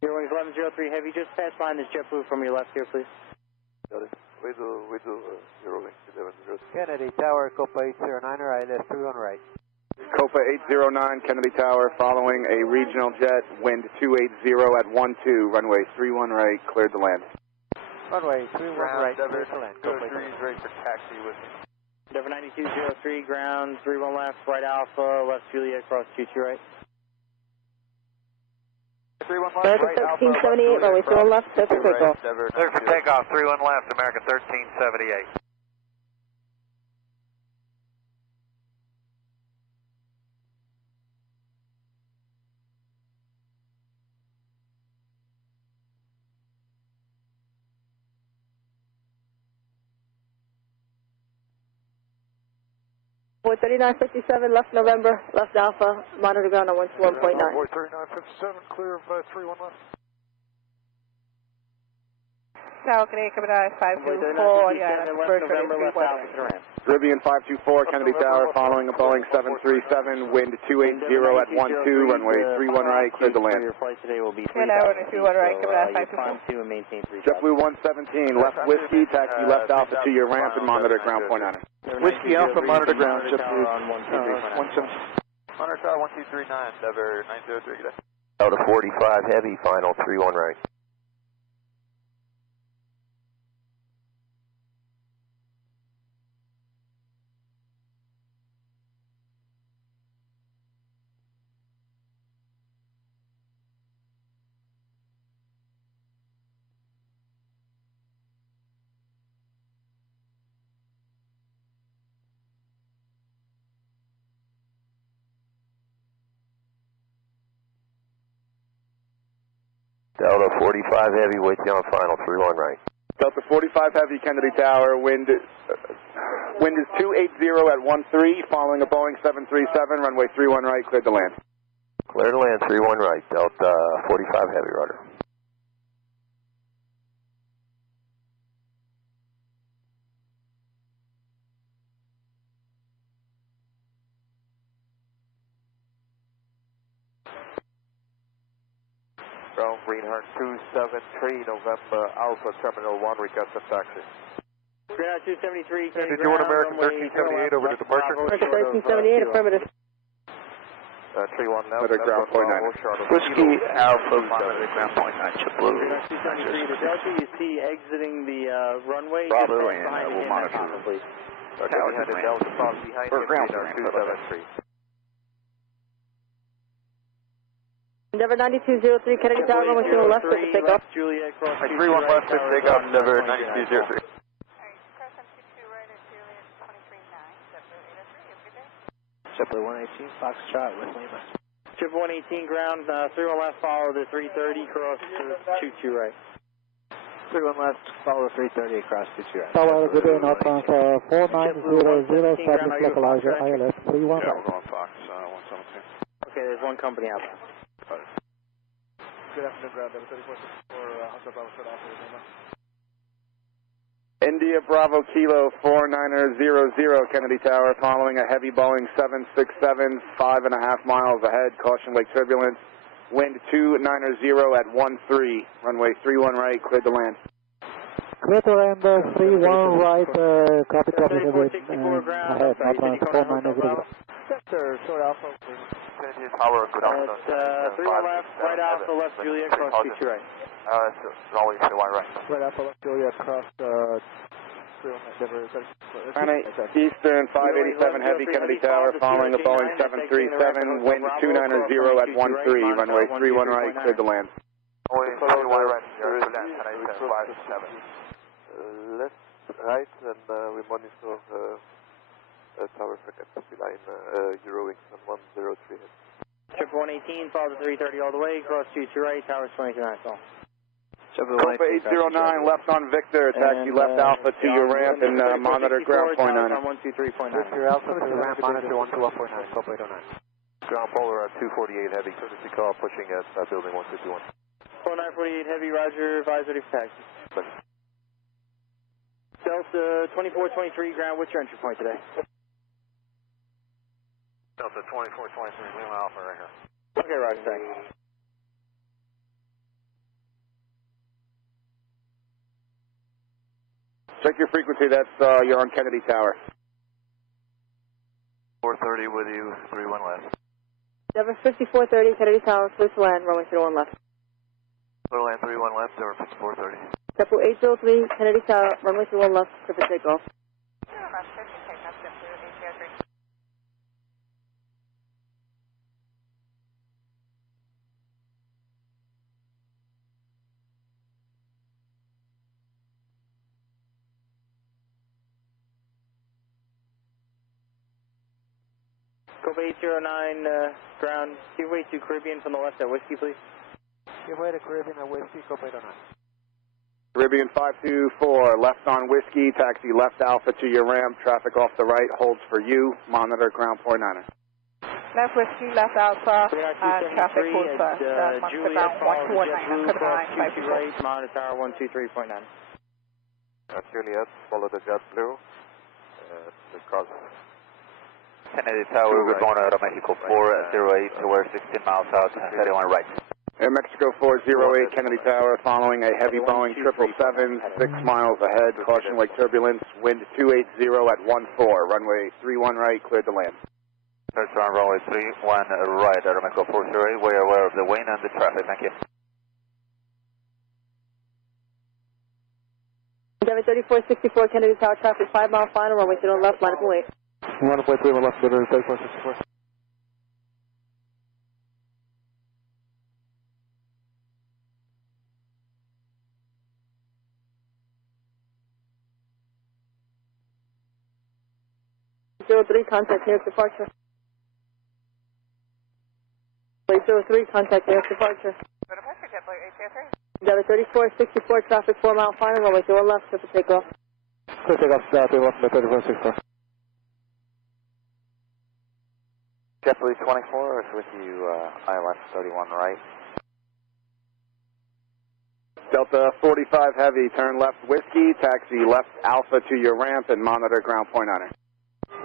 Eurowings 1103 heavy, just pass line this JetBlue from your left here, please. Got it. We do Eurowings 1103. Kennedy Tower, Copa 809, ILS 31 right. Copa 809, Kennedy Tower, following a regional jet, wind 280 at 12, runway 31 right, cleared to land. Runway 31 right, cleared to land. Go 3 is ready for taxi with me. Denver 9203, ground, 31 left, right Alpha, left Juliet, cross 22 right. 31 left, American right, 1378, runway 31 left, clear for takeoff. Clear for takeoff, 31 left, American 1378. Boy 3957, left November, left Alpha, monitor ground on 121.9. Boy 3957, clear of 31 left. Tower, Canadian, Commodore 524, left November, left Alpha to the ramp. Caribbean 524, Kennedy Tower, following a Boeing 737, wind 280 at 12, runway 31 right, cleared to land. Your flight today will be Hello, runway 31 right, coming out 524. to and maintain 3. JetBlue 117, left whiskey, taxi left Alpha to your ramp and monitor ground point on it. Whiskey Alpha, monitor ground, JetBlue 117. Monitor tower 1239, Denver 903, good day. Delta 45 Heavy, final 31 right. Delta 45 Heavy, wait you on final 31 right. Delta 45 Heavy, Kennedy Tower, wind is 280 at 13, following a Boeing 737, runway 31 right, cleared to land. Clear to land 31 right, Delta 45 Heavy, rudder. Ground Greenheart 273, November Alpha Terminal 1, request a taxi. Greenheart 273, Did you want American 1378 over to departure? American 1378, affirmative. 31 now. Clear to ground point 9. Whiskey Alpha, monitor ground point 9, JetBlue. The Delta you see exiting the runway. Bravo, and we'll monitor. Okay, we had a Delta Fox behind For him, ground Greenheart 273. Endeavor 9203, Kennedy Tower, runway 2 left, for the takeoff. Juliet, cross 31 left, take off, Denver 9203. JetBlue 118, Foxtrot with Lima. JetBlue 118 ground, 31 left, follow the 330, cross 22 right. 31 left, follow the 330, across 22 right. Tower, good day, North Transfer 4900, establish localizer, ILS 31 Yeah, right. we're going Fox 117. Okay, there's one company out there. Good afternoon, ground, Denver 3464, Hunter Bravo, short off, Lima. India Bravo Kilo 4900, Kennedy Tower, following a heavy Boeing 767, 5.5 miles ahead, caution wake turbulence, wind 290 at 13, runway 31 right, cleared to land. Clear to land, 31 right, copy, ahead, North 490. Sir, short Alpha. Kennedy Tower, good afternoon. 31 left, right Alpha, left Juliet, cross 22 right. Rolling 31 right. Right Alpha, left Juliet, cross, Eastern 587 Heavy, Kennedy Tower, following a Boeing 737, wind 290 at 13, runway 31 right, cleared to land. Left, right, and we monitor tower frequency line, Eurowings on 103. Trip 118, follow the 330 all the way, cross 22 right, towers 22 so. Alpha 809, left on Victor, taxi left Alpha to your ramp and monitor ground point on it. 123.9. Victor Alpha to ramp, monitor 121.9, Alpha 809. Ground polar at 248 Heavy, courtesy call pushing at building 151. 4948 Heavy, roger, advisory for taxi. Delta 2423 ground, what's your entry point today? Delta 2423, Lima Alpha right here. Okay, roger, thanks. Check your frequency, that's, you're on Kennedy Tower. 430 with you, 31 left. Endeavor 5430, Kennedy Tower, clear to land, runway 31 left. Clear to land 31 left, Denver 5430. JetBlue 803, Kennedy Tower, runway 31 left, for the takeoff. Cobra 809, ground, give way to Caribbean from the left at Whiskey, please. Give way to Caribbean and Whiskey, Cobra 809. Caribbean 524, left on Whiskey, taxi left Alpha to your ramp, traffic off the right, holds for you, monitor ground point 9. Left Whiskey, left Alpha, traffic holds for Juliet, follow JetBlue, cross 22 right, monitor tower 123.9. Juliet, follow the JetBlue. Because Kennedy Tower, good morning, Mexico 408, we're 16 miles out, 31 right. Air Mexico 408, Kennedy Tower, following a heavy Boeing 777, 6 miles ahead, caution wake turbulence, wind 280 at 14, runway 31 right, cleared to land. First on runway 31 right, Air Mexico 408, we are aware of the wind and the traffic, thank you. Devon 3464, Kennedy Tower, traffic 5 mile final, runway 31 left, line up and wait. 1.31 left, Devon 3464. Three, contact nearest departure. 03, contact nearest departure. Departure, JetBlue ATC. Devon 3464, traffic 4 mile final, runway 31 left, clear for takeoff. Clear takeoff, 31 left, 3464. JetBlue 24 is with you, ILS 31 right. Delta 45 Heavy, turn left Whiskey, taxi left Alpha to your ramp and monitor ground point on it.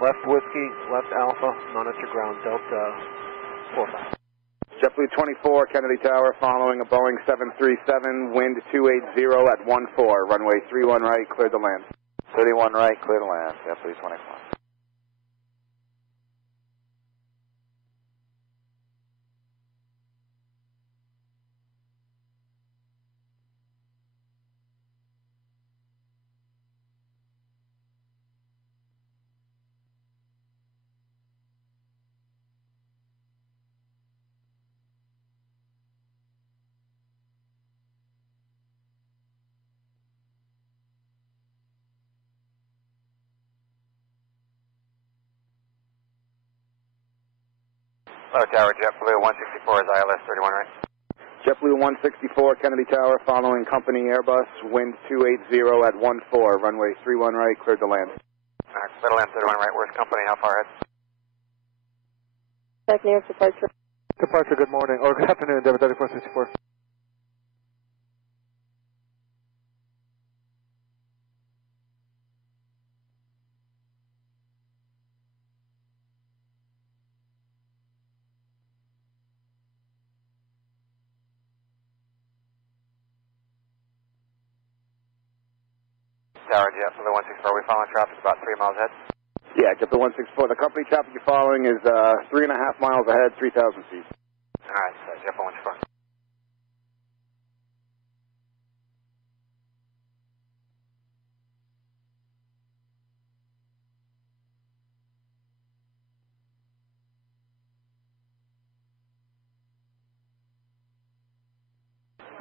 left Whiskey, left Alpha, monitor ground Delta 45. JetBlue 24, Kennedy Tower, following a Boeing 737, wind 280 at 14, runway 31 right, clear to land. 31 right, clear to land, JetBlue 24. Tower, JetBlue 164 is ILS 31 right. JetBlue 164, Kennedy Tower, following company Airbus, wind 280 at 14, runway 31 right, cleared to land. Alright, clear to land 31 right, where's company, how far ahead? Check nearest departure. Departure, good morning, or good afternoon, Devon 3464. Tower, JetBlue 164, we following traffic about 3 miles ahead? Yeah, JetBlue 164, the company traffic you're following is 3.5 miles ahead, 3,000 feet. Alright, JetBlue 164.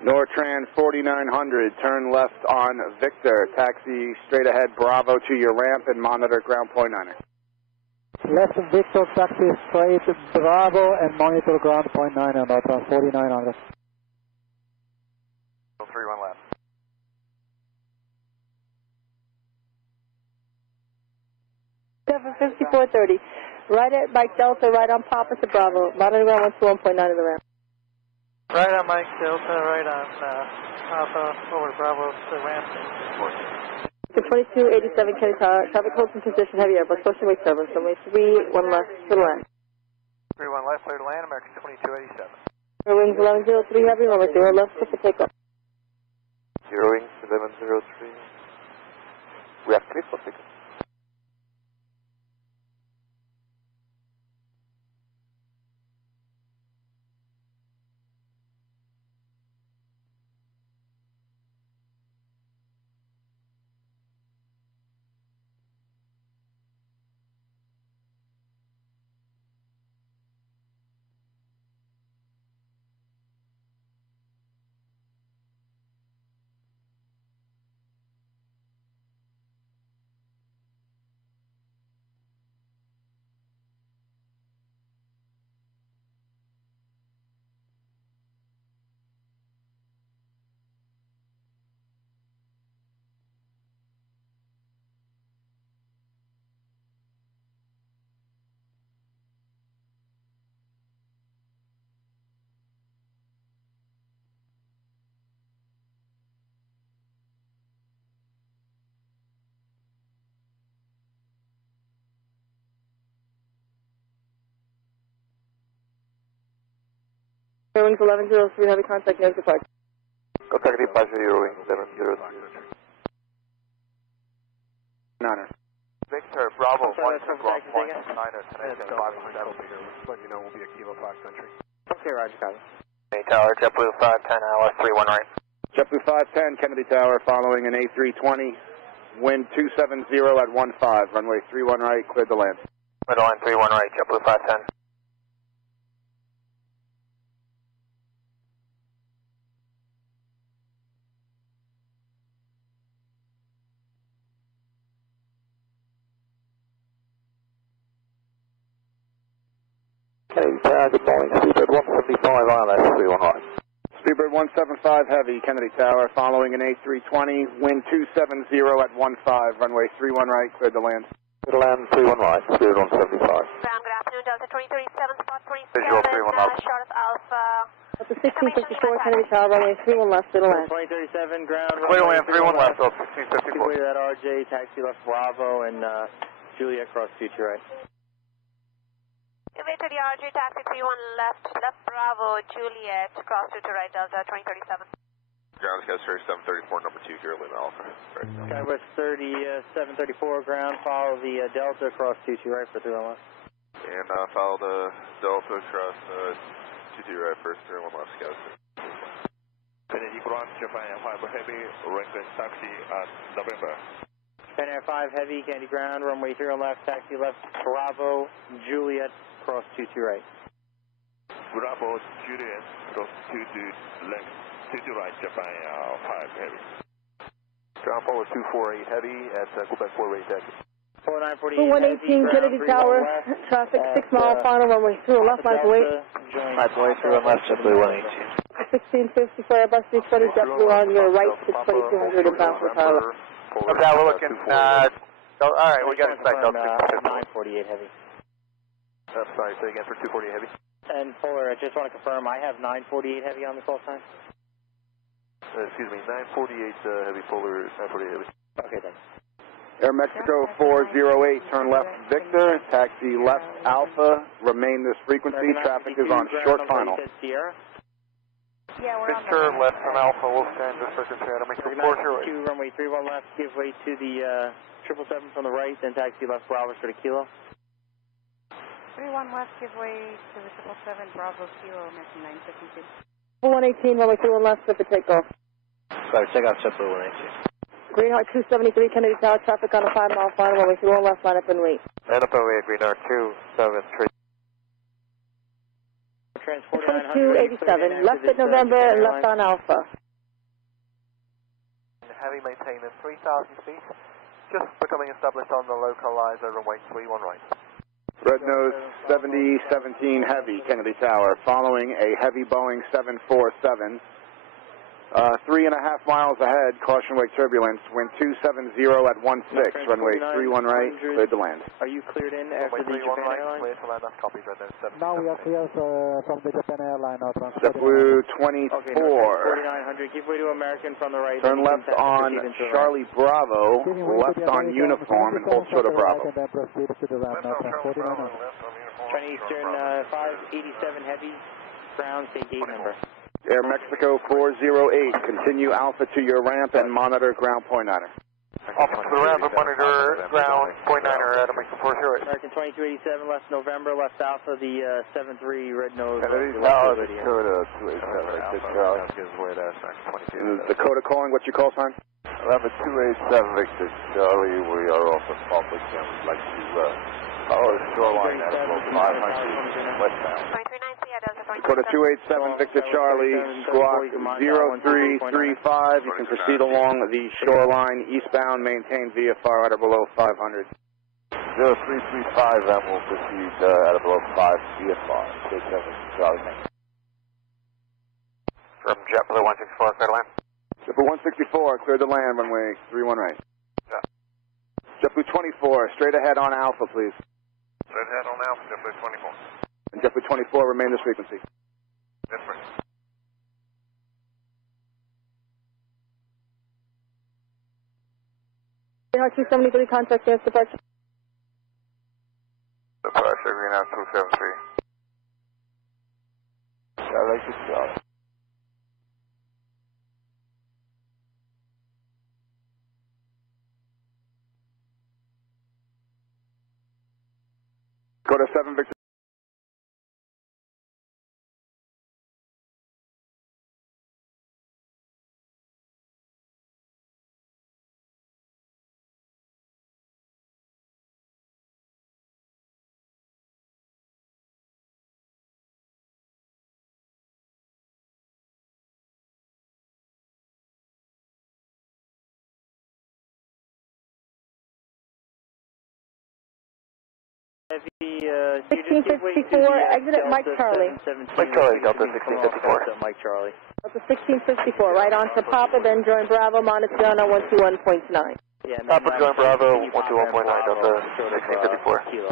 Nortran 4900, turn left on Victor, taxi straight ahead Bravo to your ramp and monitor ground point on it. Left Victor, taxi straight Bravo and monitor ground point 9 on Nortran 4900. 31 left. Devon 5430, right at Mike Delta, right on Papa to Bravo, monitor ground 121.9 of the ramp. Right on Mike Delta, right on Alpha, over Bravo to ramp. 2287 Kennedy Tower, traffic holds in position, heavy Airbus, caution wake turbulence, runway 31 left, clear to land. 31 left, clear to land, American 2287. Wings 1103 heavy, runway 0 left, clear for takeoff. 0 wings 1103. We have clear for takeoff. Wings 1103, heavy contact, next departure. Contact departure, Eurowings 1103. Niner. Victor, Bravo, sorry, 1 ground point, 9er, 10 let you know we'll be a Kilo 5 country. Okay, Roger, copy. Hey, Tower, JetBlue 510, LS 31 right. JetBlue 510, Kennedy Tower, following an A320, wind 270 at 15, runway 31 right, cleared to land. Middle line 31 right, JetBlue 510. Kennedy Tower, good morning. Speedbird 175 ILS 31 right. Speedbird 175 Heavy, Kennedy Tower, following an A320, wind 270 at 15, runway 31 right, cleared to land. Cleared to land 31 right, Speedbird 175. Ground, good afternoon, Delta 2037, spot 27, Visual 31 left. short of Alpha. That's the 1654, Kennedy Tower, runway 31 left, clear to land. 2037, ground, Clear to land 31 left, off Give 1654. way to that RJ, taxi left Bravo, and Juliet cross future right. Give way to the RJ, taxi 31 left, left Bravo, Juliet, cross to right, Delta 2037. Ground Sky 734, number 2 here, Lima Alpha. Right. Skywest 734, ground, follow the Delta cross 22 right for 31 left. And follow the Delta across 22 right, first 31 left, Sky. Kennedy Ground, Japan 5 Heavy, Rankin taxi at November. Japan Air 5 Heavy, Kennedy ground, runway 31 left, taxi left, Bravo, Juliet, cross 22 right. Bravo, Juliet, cross 22 left, 22 right, Japan 5 Heavy. Ground forward 248 Heavy at Quebec 4 rate taxi. 4948 118, Kennedy Tower, traffic 6 mile final, runway 31 left, line to wait. Line to wait, 31 left, JetBlue 118. 1654, Airbus 320, JetBlue on your right, 62200 inbound for Tyler. Okay, we're looking, alright, we got it back Delta 948 Heavy. Sorry, say again for 248 Heavy. And Fuller, I just want to confirm, I have 948 Heavy on the call sign. Excuse me, 948 Heavy, Polar 948 Heavy. Okay, thanks. Air Mexico 408, turn left Victor, taxi left Alpha, remain this frequency, traffic is on short final. Yeah, we're Victor on left from Alpha, Wolfgang, just frequency, I'll make it 408. Runway 31 left, give way to the 777 from the right, then taxi left Bravo for the Kilo. 31 left, give way to the 777, Bravo Kilo, American 952. 118, runway 31 left, for the takeoff. Sorry, check out JetBlue 118. Greenheart 273, Kennedy Tower, traffic on a 5 mile final, runway 31 left, line up and wait. Line up and wait, Greenheart 273. Transport 2287, left at November and left on Alpha. Heavy maintaining 3,000 feet, just becoming established on the localizer, runway 31 right. Red nose 7017 Heavy, Kennedy Tower, following a heavy Boeing 747. 3.5 miles ahead, caution wake turbulence, wind 270 at 16, runway 31 right, cleared to land. Are you cleared in after the Japan Airlines? Cleared to land, that's copied, Red nose 7. Now we are clear from the Japan Airline. JetBlue 24. Okay, 4900, give way to American from the right. Turn left on Charlie Bravo, left on uniform, and hold short of Bravo. Chinese Eastern 587 Heavy, ground, state gate number. Air Mexico 408, continue Alpha to your ramp and monitor ground point niner. Alpha to the ramp and monitor ground point niner at American 408. American 2287, left November, left Alpha, the 73 red nose. Dakota 287, gives way to Dakota calling, what's your call sign? November 287, Victor Charlie, we are off of Public and we'd like to follow the shoreline at about 500 westbound. Dakota 287, Victor Charlie, squawk 0335. You can proceed along the shoreline eastbound, maintain VFR at or below 500. 0335, then we'll proceed at or below 5 VFR. 287, Charlie. From JetBlue 164, clear to land. JetBlue 164, clear to land, runway 31 right. Yeah. JetBlue 24, straight ahead on Alpha, please. Straight ahead on Alpha, JetBlue 24. And JetBlue 24, remain this frequency. Yes, sir. Greenheart 273, contact dance departure. Departure, Greenhouse 273. Charlie 6 Charlie. Go to 7 Victor. Heavy, 1654, exit at Mike Charlie. Mike Charlie, Delta 1654. Mike Charlie. Delta 1654, right on to Papa, then join Bravo, monitor Ghana 121.9. Yeah, Papa join Bravo, 121.9, Delta 1654. Kilo.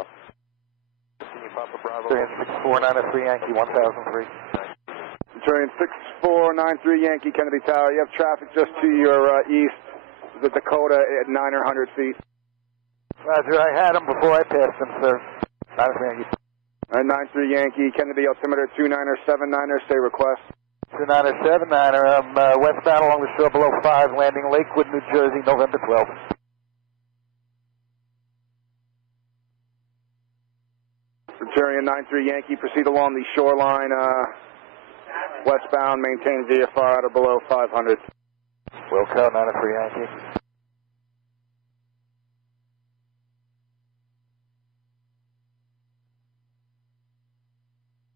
Continue Papa Bravo. 493 Yankee 1003. Train 6493 Yankee Kennedy Tower. You have traffic just to your east, the Dakota at 900 feet. Roger, I had him before I passed him, sir. 93 Yankee. 93 Yankee, Kennedy altimeter 2979er, say request. 2979er, I'm westbound along the shore below 5, landing Lakewood, New Jersey, November 12th. Centurion 93 Yankee, proceed along the shoreline, westbound, maintain VFR out of below 500. Wilco, 93 Yankee.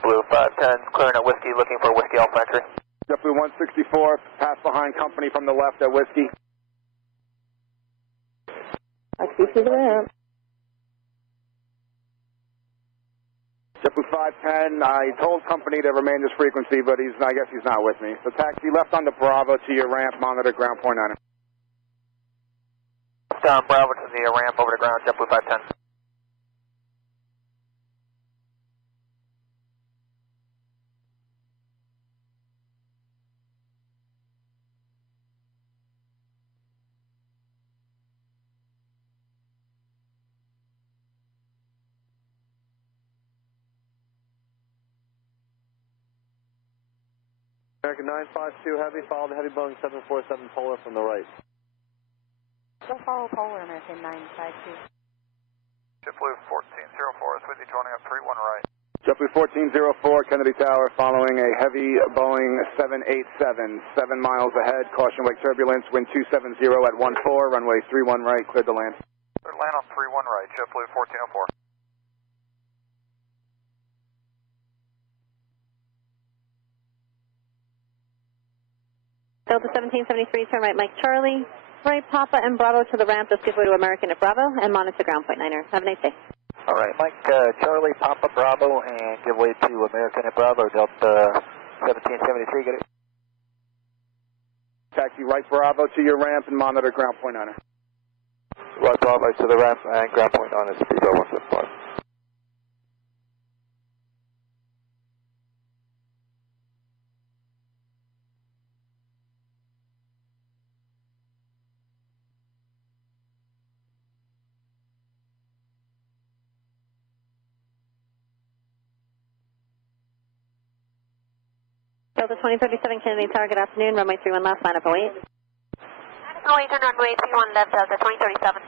Blue 510, clearing at Whiskey, looking for Whiskey Alpha entry. JetBlue 164, pass behind company from the left at Whiskey. I see to the ramp. JetBlue 510, I told company to remain this frequency, but I guess he's not with me. So taxi left on the Bravo to your ramp, monitor ground point 9. Down Bravo to the ramp over to ground, JetBlue 510. American 952 Heavy, follow the Heavy Boeing 747 Polar from the right. Don't follow Polar, American 952. JetBlue 1404 is with you, joining up 31 right. JetBlue 1404, Kennedy Tower, following a heavy Boeing 787, 7 miles ahead, caution wake turbulence, wind 270 at 14, runway 31 right, cleared to land. Cleared land on 31 right, JetBlue 1404. Delta 1773, turn right Mike Charlie. Right Papa and Bravo to the ramp, just give way to American at Bravo and monitor ground point 9er. Have a nice day. All right, Mike Charlie, Papa Bravo, and give way to American at Bravo, Delta 1773, get it? Taxi right Bravo to your ramp and monitor ground point 9er. Right Bravo to the ramp and ground point 9 is Bravo 175. Delta 2037, Kennedy Tower, good afternoon. Runway 31 left, line up 08. Runway 31 left, Delta 2037.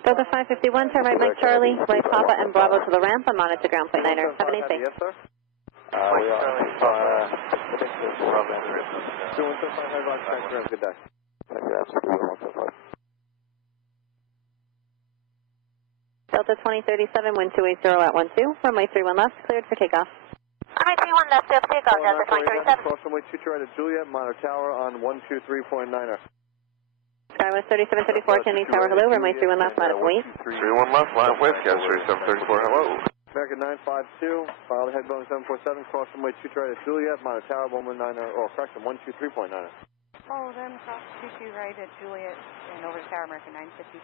Delta 551, turn right Mike Charlie. Right Papa and Bravo to the ramp and monitor ground point 9er. Have a nice day. Yes, sir. Mike Charlie, Good day. Delta 2037, wind 280 at 12. Runway 31 left, cleared for takeoff. Runway 31 left, clear for takeoff, Delta 2037. Cross runway 22 right at Juliet, monitor tower on 123.9er. Skywest 3734, Kennedy Tower, hello, runway 31 left, line up wait. 31 left, line up west, Gas 3734, hello. American 952, file the head Boeing 747, cross runway 2 right at Juliet, monitor tower 119, or correction, 123.9. Follow them across 22 right at Juliet and over to Tower American 952.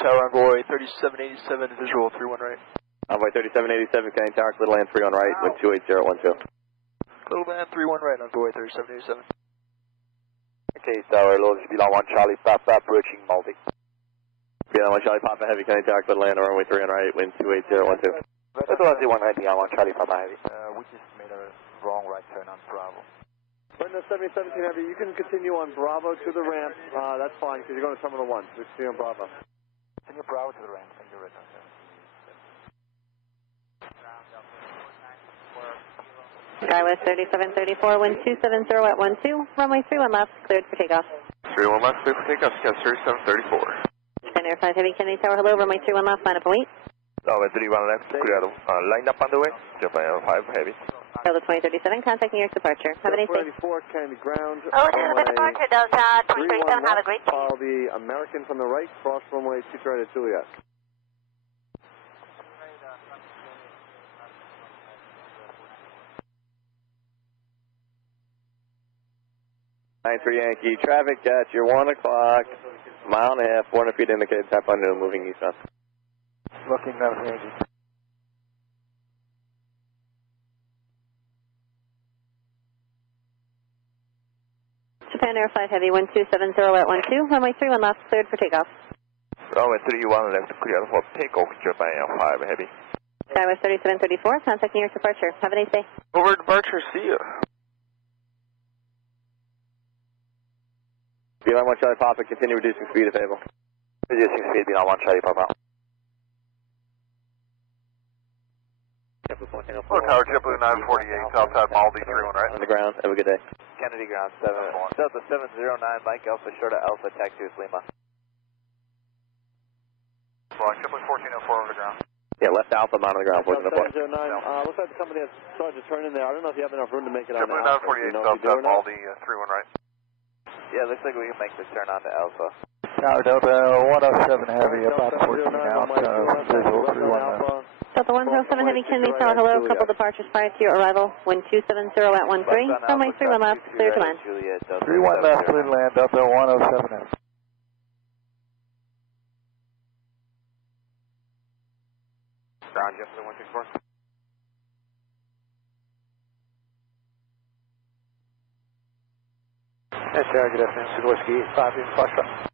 Tower Envoy 3787, visual 31 right. Envoy 3787, Kennedy Tower, Little Land 3 on right, wind 28012. Little Land 31 right, Envoy 3787. Okay, Tower, low speed on 1 Charlie Papa, approaching Maldi. Speed on 1 Charlie Papa Heavy, Kennedy Tower, Little Land, runway 3 on right, wind 28012. That's the 1 heavy on 1 Charlie Papa Heavy. We just made a wrong right turn on Bravo. Brenda 7017 Heavy, you can continue on Bravo to the ramp, that's fine, because you're going to Terminal 1, so continue on Bravo. Continue Bravo to the ramp, thank you, right now. Skywest 3734, wind 270 at 12, runway 31 left, cleared for takeoff. 31 left, cleared for takeoff, Gas 3734. Japan Air 5 Heavy, Kennedy Tower, hello, runway 31 left, line up and wait. Runway 31 left, cleared, line up on the way, Japan Air 5 Heavy. Delta 2037, contacting your departure. Have a nice day. 94, Kennedy ground. Oh, this is the departure, Delta 2037, have a great day. Follow the American from the right, cross runway 2 right at Juliet. Three Yankee, traffic at your 1 o'clock, mile and a half, 400 feet indicated, tap on new, moving eastbound. Looking left, Yankee. Japan Air 5 Heavy, wind 270 at 12, runway 31 left, cleared for takeoff. Runway 31 left, cleared for takeoff, Japan Air 5 Heavy. Skywest 3734, contacting your departure. Have a nice day. Over departure, see you. Speed on 1 Charlie Papa, continue reducing speed if able. Reducing speed, being on 1 Charlie Papa. Hello, Tower JetBlue 948, Southside Maldi 31 right. On the ground, have a good day. Kennedy ground 7, Delta 709, Mike Alpha, short of Alpha, taxi with Lima. Block JetBlue 1404 on the ground. Yeah, left Alpha, mount on the ground, 1404. 709, looks like the company has started to turn in there. I don't know if you have enough room to make it on JetBlue Alpha. 948, Southside Maldi 31 right. Yeah, looks like we can make the turn on to Alpha. Tower Delta 107 Heavy, about 14 out, visual 31 left. Delta 107 Heavy, Kennedy Tower, hello, couple departures prior to your arrival, wind 270 at 13, runway 31 left, clear to land. 31 left, clear to land, Delta 107 Heavy. Ground JetBlue 164. Yes, sir, good afternoon, Sikorsky 5 in Foxtrot.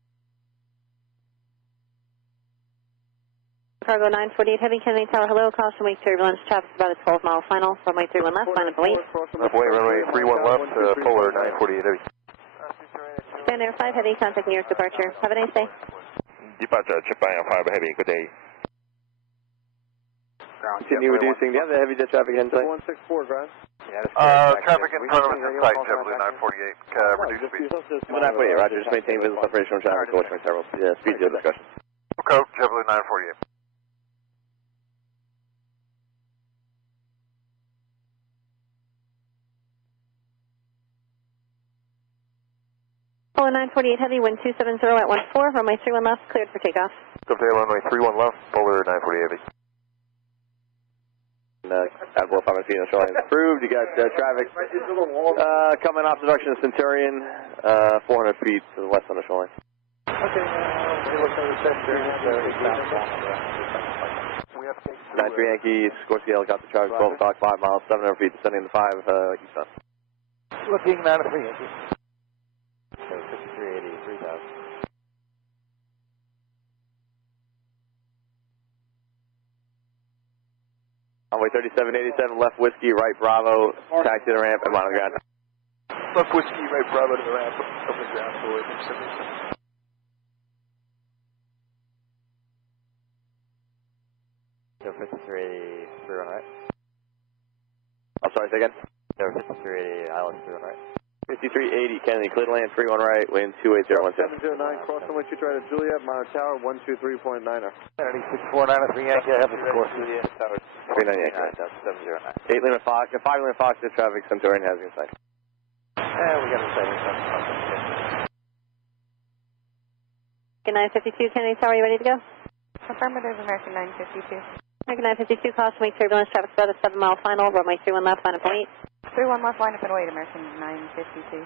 Cargo 948 Heavy, Kennedy Tower, hello, caution wake turbulence, traffic about a 12-mile final, runway 31 left, line up and wait. Runway 31 left, polar 948 Heavy. Japan Air 5 Heavy, contacting your departure. Have a nice day. Departure, Japan Air 5 Heavy, good day. Continue reducing, do you have the heavy jet traffic in sight? 164, ground. Traffic in front of us in sight, JetBlue 948, reduce speed. 948, roger, just maintain visual separation from traffic, watch my terminal, speed zero discussion. Okay, JetBlue 948. Apollo 948 Heavy, wind 270 at 14, runway 31 left, cleared for takeoff. Go to runway 31 left, polar 948 Heavy. Admiral 5 feet on the shoreline approved. You got traffic coming off the direction of Centurion, 400 feet to the west on the shoreline. Okay, it looks like the Centurion we have to take 93 Yankee, Sikorsky helicopter traffic, 12 o'clock, 5 miles, 700 feet, descending to 5, eastbound. looking 93 Yankee. Okay, 5380, 3000. Runway 3787, left Whiskey, right Bravo, taxi to the ramp, and mount on the ground. Left Whiskey, right Bravo to the ramp, up the ground, forward, 77. So 5383 on right. I'm sorry, say again? So 5380, ILS 3 on right. 5380, Kennedy, clear to land, 31 right, wind 28012. 709, cross runway 2 right at Juliet, monitor tower 123.9er. Kennedy 649 Yankee, I have the course. Juliet, tower 39 Yankee. 709. 8 Lima Fox, and 5 Lima Fox, the traffic, Centurion has in sight. we got a sighting. American 952, Kennedy Tower, you ready to go? Affirmative, American 952. American 952, caution, wake turbulence, traffic about a 7-mile final, runway 31 left, line up and wait. 31 left, line up and wait, American 952.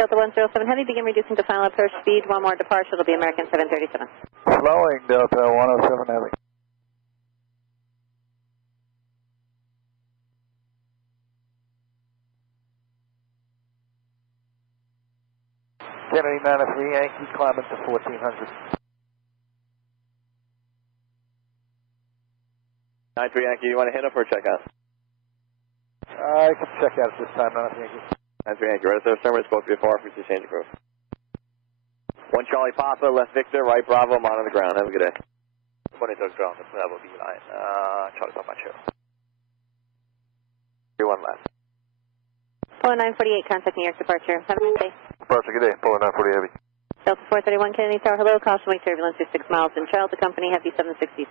Delta 107 Heavy, begin reducing to final approach speed, one more departure, it'll be American 737. Slowing Delta 107 Heavy. Kennedy 903 Yankee, climbing to 1400. 93 Yankee, you want to hit up or check out? I can check out at this time, 93 Yankee. 93 Yankee, right at the summer, it's supposed to be a 4 change of course. 1 Charlie Papa, left Victor, right Bravo, I'm on the ground, have a good day. 20 ground, Bravo B-line, Charlie Papa Show. 31 left. Polo 948, contact New York departure, have a nice day. Departure, good day, Polo 940 Heavy. Delta 431 Kennedy Tower, hello, caution, wake turbulence is 6 miles in Charlotte, the company Heavy 767,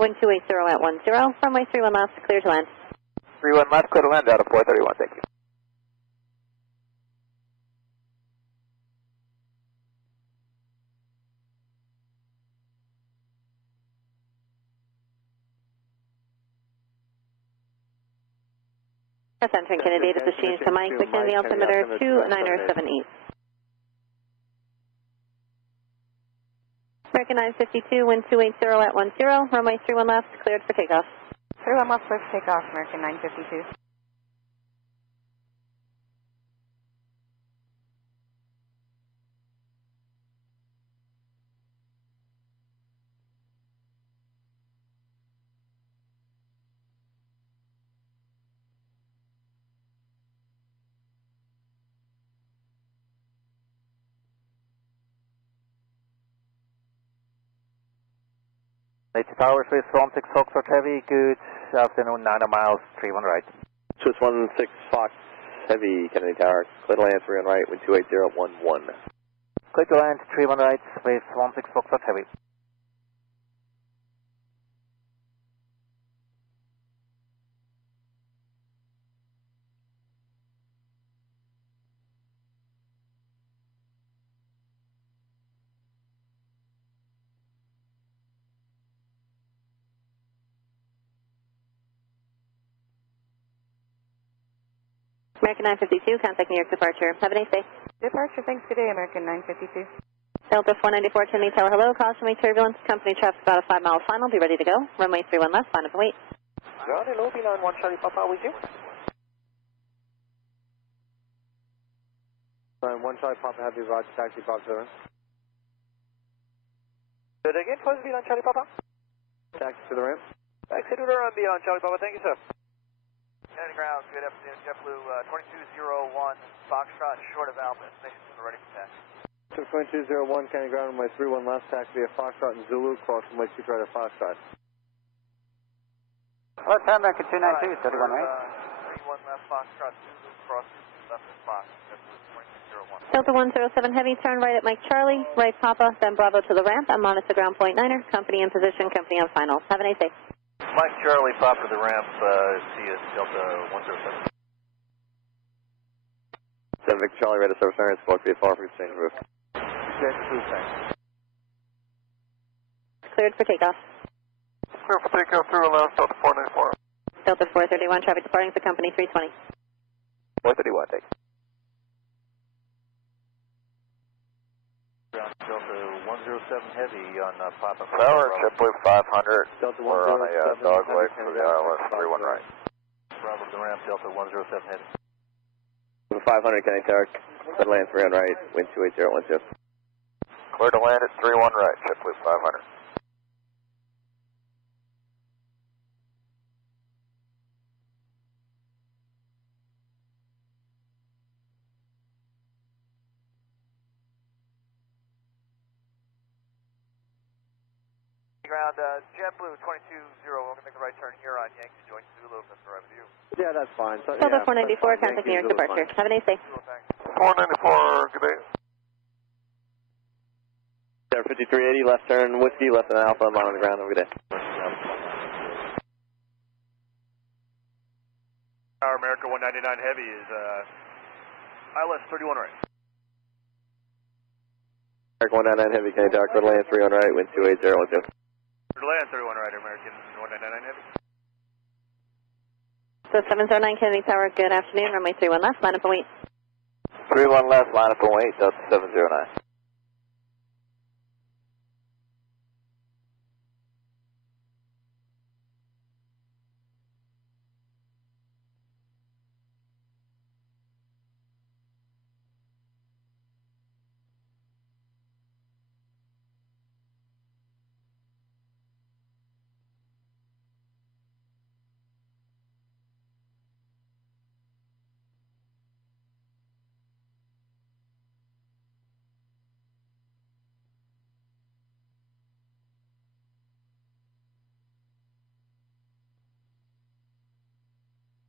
wind 280 at 10, runway 31 left, clear to land. 31 left, clear to land, out of 431, thank you. That's entering Kennedy, this is change to Mike, the Kennedy altimeter 2978. American 952, wind 280 at 10, runway 31 left, cleared for takeoff. 31 left, cleared for takeoff, American 952. Native Tower, Swiss 16 Foxtrot Heavy, good afternoon, 9 miles, 31 right. Swiss 16 Fox Heavy, Kennedy Tower, clear to land 31 right, wind 280 at 11. Clear to land, 31 right, Swiss 16 Foxtrot Heavy. American 952, contact New York departure. Have a nice day. Departure, thanks, good day, American 952. Delta 494, Kennedy Tower, hello, caution, wake turbulence, company traffic about a 5-mile final, be ready to go. Runway 31 left, line up and wait. Ground hello, B-line 1 Charlie Papa with you. Line 1 Charlie Papa Heavy, Roger, taxi, Bob 7. Say it again, first B-line Charlie Papa. Taxi to the ramp. Taxi to the ramp, B-line Charlie Papa, thank you, sir. Kennedy ground, good afternoon, JetBlue 2201, Foxtrot, short of Alpha, station ready for taxi. 2201, Kennedy ground, runway 31 left, taxi via Foxtrot and Zulu, cross runway 2 right at Foxtrot. Hello, Tower American 292, 31 right. 31 left, Foxtrot, Zulu, cross left at Fox, JetBlue 2201. Delta 107 Heavy, turn right at Mike Charlie, right Papa, then Bravo to the ramp, I'm on at the ground point 9er, company in position, company on final. Have a nice day. Mike Charlie, Papa to the ramp, see you, Delta 107. 7 Victor Charlie, right at service center, it's supposed to be a 4 change of roof. Cleared for takeoff. Clear for takeoff through left, Delta 494. Delta 431, traffic departing for company 320. 431, thank you. Delta 107 Heavy on Papa. Tower, JetBlue 500. Delta We're on a dogleg for the ILS 31 right. Bravo to the ramp, Delta 107 Heavy. 500 Kennedy Tower, clear to land 31 right, wind 280 at 12. Clear to land at 31 right, JetBlue 500. Ground, JetBlue 220, we're going to make a right turn here on Yankee Joint Zulu, if that's all right with you. Yeah, that's fine. So, Delta yeah, 494, contact New York departure. Have a nice day. 494, good day. Tower 5380, left turn, whiskey, left and Alpha, I'm on the ground, have a good day. Tower America 199 Heavy is ILS 31 right. American 199 Heavy, Kennedy Tower, clear to land 31 right, wind 280, 12. Clear to land 31 right, American 199 Heavy. So 709 Kennedy Tower, good afternoon, runway 31 left, line up and wait. 31 left, line up and wait, Delta 709.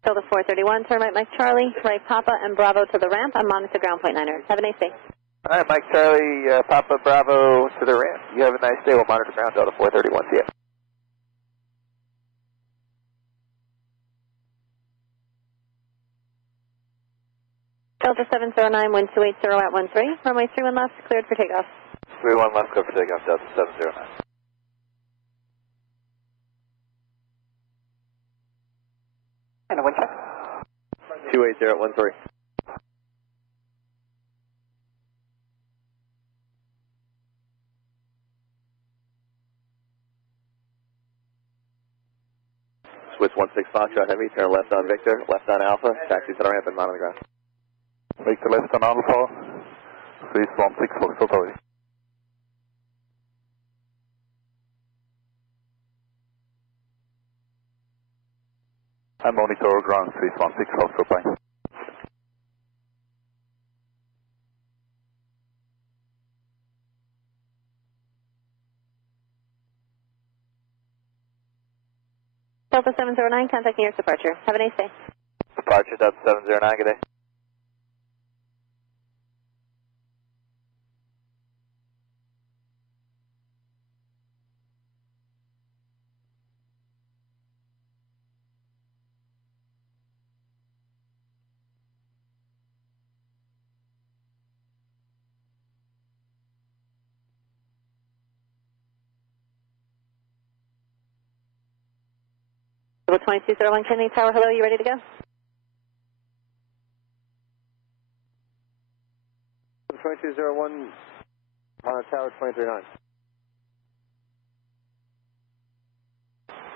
Delta 431, turn right Mike Charlie, right Papa and Bravo to the ramp, I'm monitor ground point 9er. Have a nice day. All right, Mike Charlie, Papa Bravo to the ramp. You have a nice day. We'll monitor ground, Delta 431. See ya. Delta 709, wind 280 at 13, runway 31 left, cleared for takeoff. 31 left, go for takeoff, Delta 709. And a wind check. 280 at 13. Switch 16 Foxtrot Heavy, turn left on Victor, left on Alpha, taxi to the ramp and mount on the ground. Victor left on Alpha, Swiss 16 Foxtrot Heavy. And monitor ground, Swiss 16 Foxtrot Heavy. Delta 709, contacting your departure. Have a nice day. Departure, Delta 709, good day. Level 2201 Kennedy Tower, hello, you ready to go? 2201, Tower 239.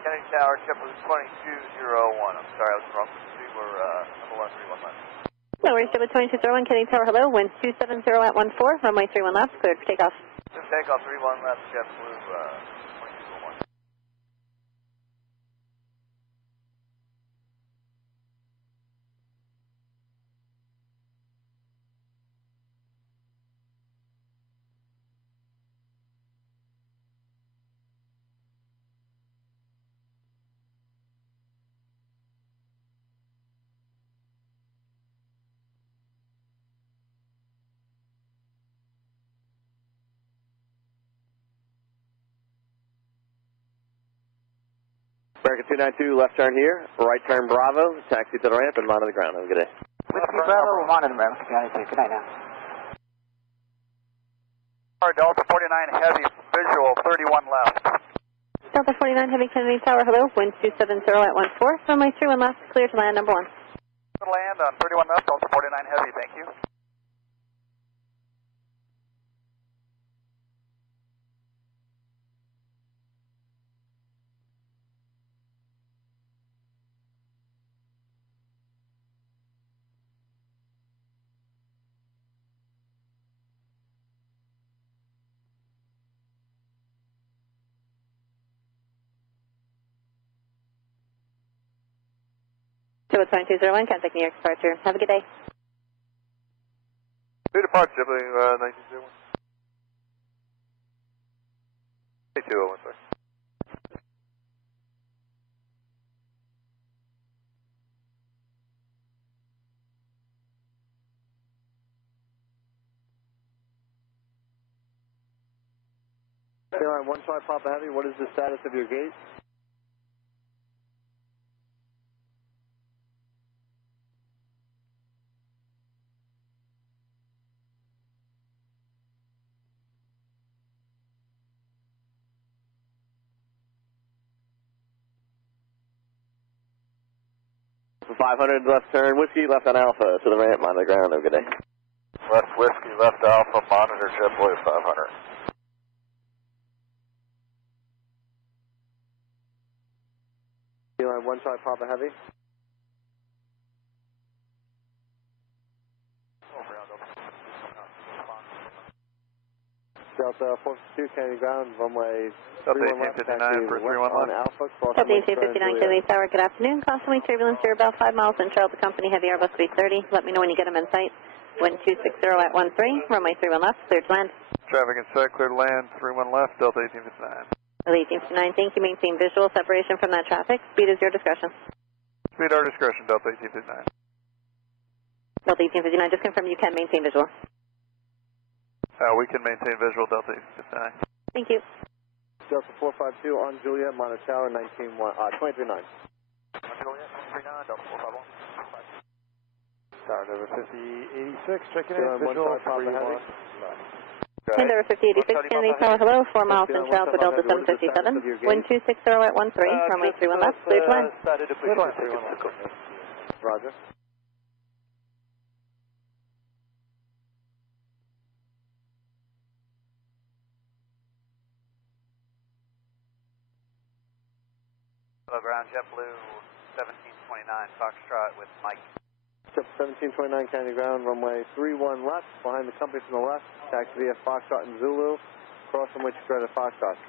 Kennedy Tower, JetBlue 2201. I'm sorry, I was wrong. We were number 131 left. No worries, JetBlue 2201 Kennedy Tower, hello, wind 270 at 14, runway 31 left, cleared for takeoff. Takeoff 31 left, JetBlue 2201. American 292, left turn here, right turn Bravo, taxi to the ramp and mount on the ground. Have a good day. Whiskey Bravo, we're monitor American 292. Good night now. Delta 49 Heavy, visual 31 left. Delta 49 Heavy Kennedy Tower, hello, wind 270 at 14, runway 31 left, clear to land number 1. Land on 31 left, Delta 49 Heavy, thank you. JetBlue 2201, contacting your departure. Have a good day. New departure, JetBlue 1901. 201, sorry. Airline 15 Papa Heavy, what is the status of your gate? Alpha 500, left turn, Whiskey, left on Alpha, to the ramp, on the ground, have a good day. Left Whiskey, left Alpha, monitor JetBlue 500. Line 1 side, Papa Heavy. Delta 452, Kennedy ground, runway Delta 1859 for 31 left. Alpha, Delta 1859, Kennedy Tower, good afternoon. Crossing turbulence, you're about 5 miles in Charlotte, the company, heavy Airbus 330. Let me know when you get them in sight. Wind 260 at 13, runway 31 left, cleared to land. Traffic in sight, clear to land, 31 left, Delta 1859. Delta 1859, thank you. Maintain visual separation from that traffic. Speed is your discretion. Speed our discretion, Delta 1859. Delta 1859, just confirm you can maintain visual. We can maintain visual, Delta 1859. Thank you. Delta 452 on Juliet, monitor tower 239. Juliet, 239, Delta 451. Tower number 5086, checking in, One visual, side, Papa Heavy. Wind over 5086, Kennedy Tower, hello, 4 miles in Charlotte for Delta 757. Wind 260 at 13, runway 31 left, cleared to land. Roger. Hello, ground JetBlue 1729, Foxtrot with Mike. Jet 1729, Kennedy ground, runway 31 left, behind the company from the left, taxi via Foxtrot and Zulu, cross runway 2 to Foxtrot.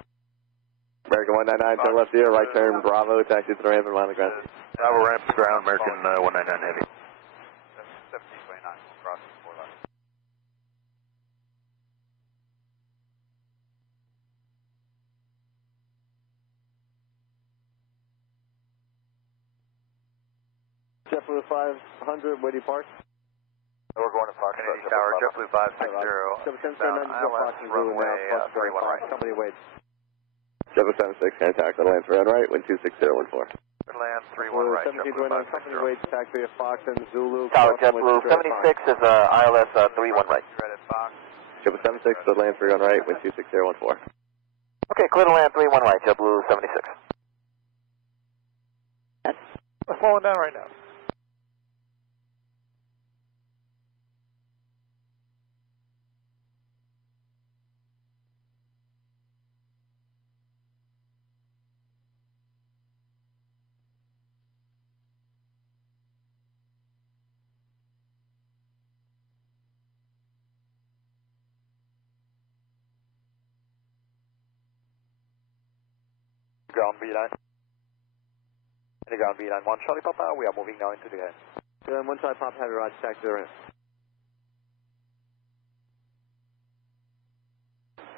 American 199 to left here, right turn, Bravo, taxi to the ramp and on the ground. Bravo ramp to ground, American 199 Heavy. 1729, cross 4 left. JetBlue 500, where do you park? We're going to Fox Kennedy Tower, JetBlue 560, ILS, runway 31 right. Company waits. JetBlue 76, contact on land for right, wind 26014. Land 31 right, JetBlue 560. Company waits, taxi via Fox and Zulu. Tower JetBlue 76 is ILS 31 right. Ready at Fox. JetBlue 76, the land 31 right, wind 26014. Okay, clear to land 31 right, JetBlue 76. We're slowing down right now. Ground B-line. The ground B-line 1 Charlie Papa, we are moving now into the air. One side, Pop Heavy, Roger, taxi to the ramp.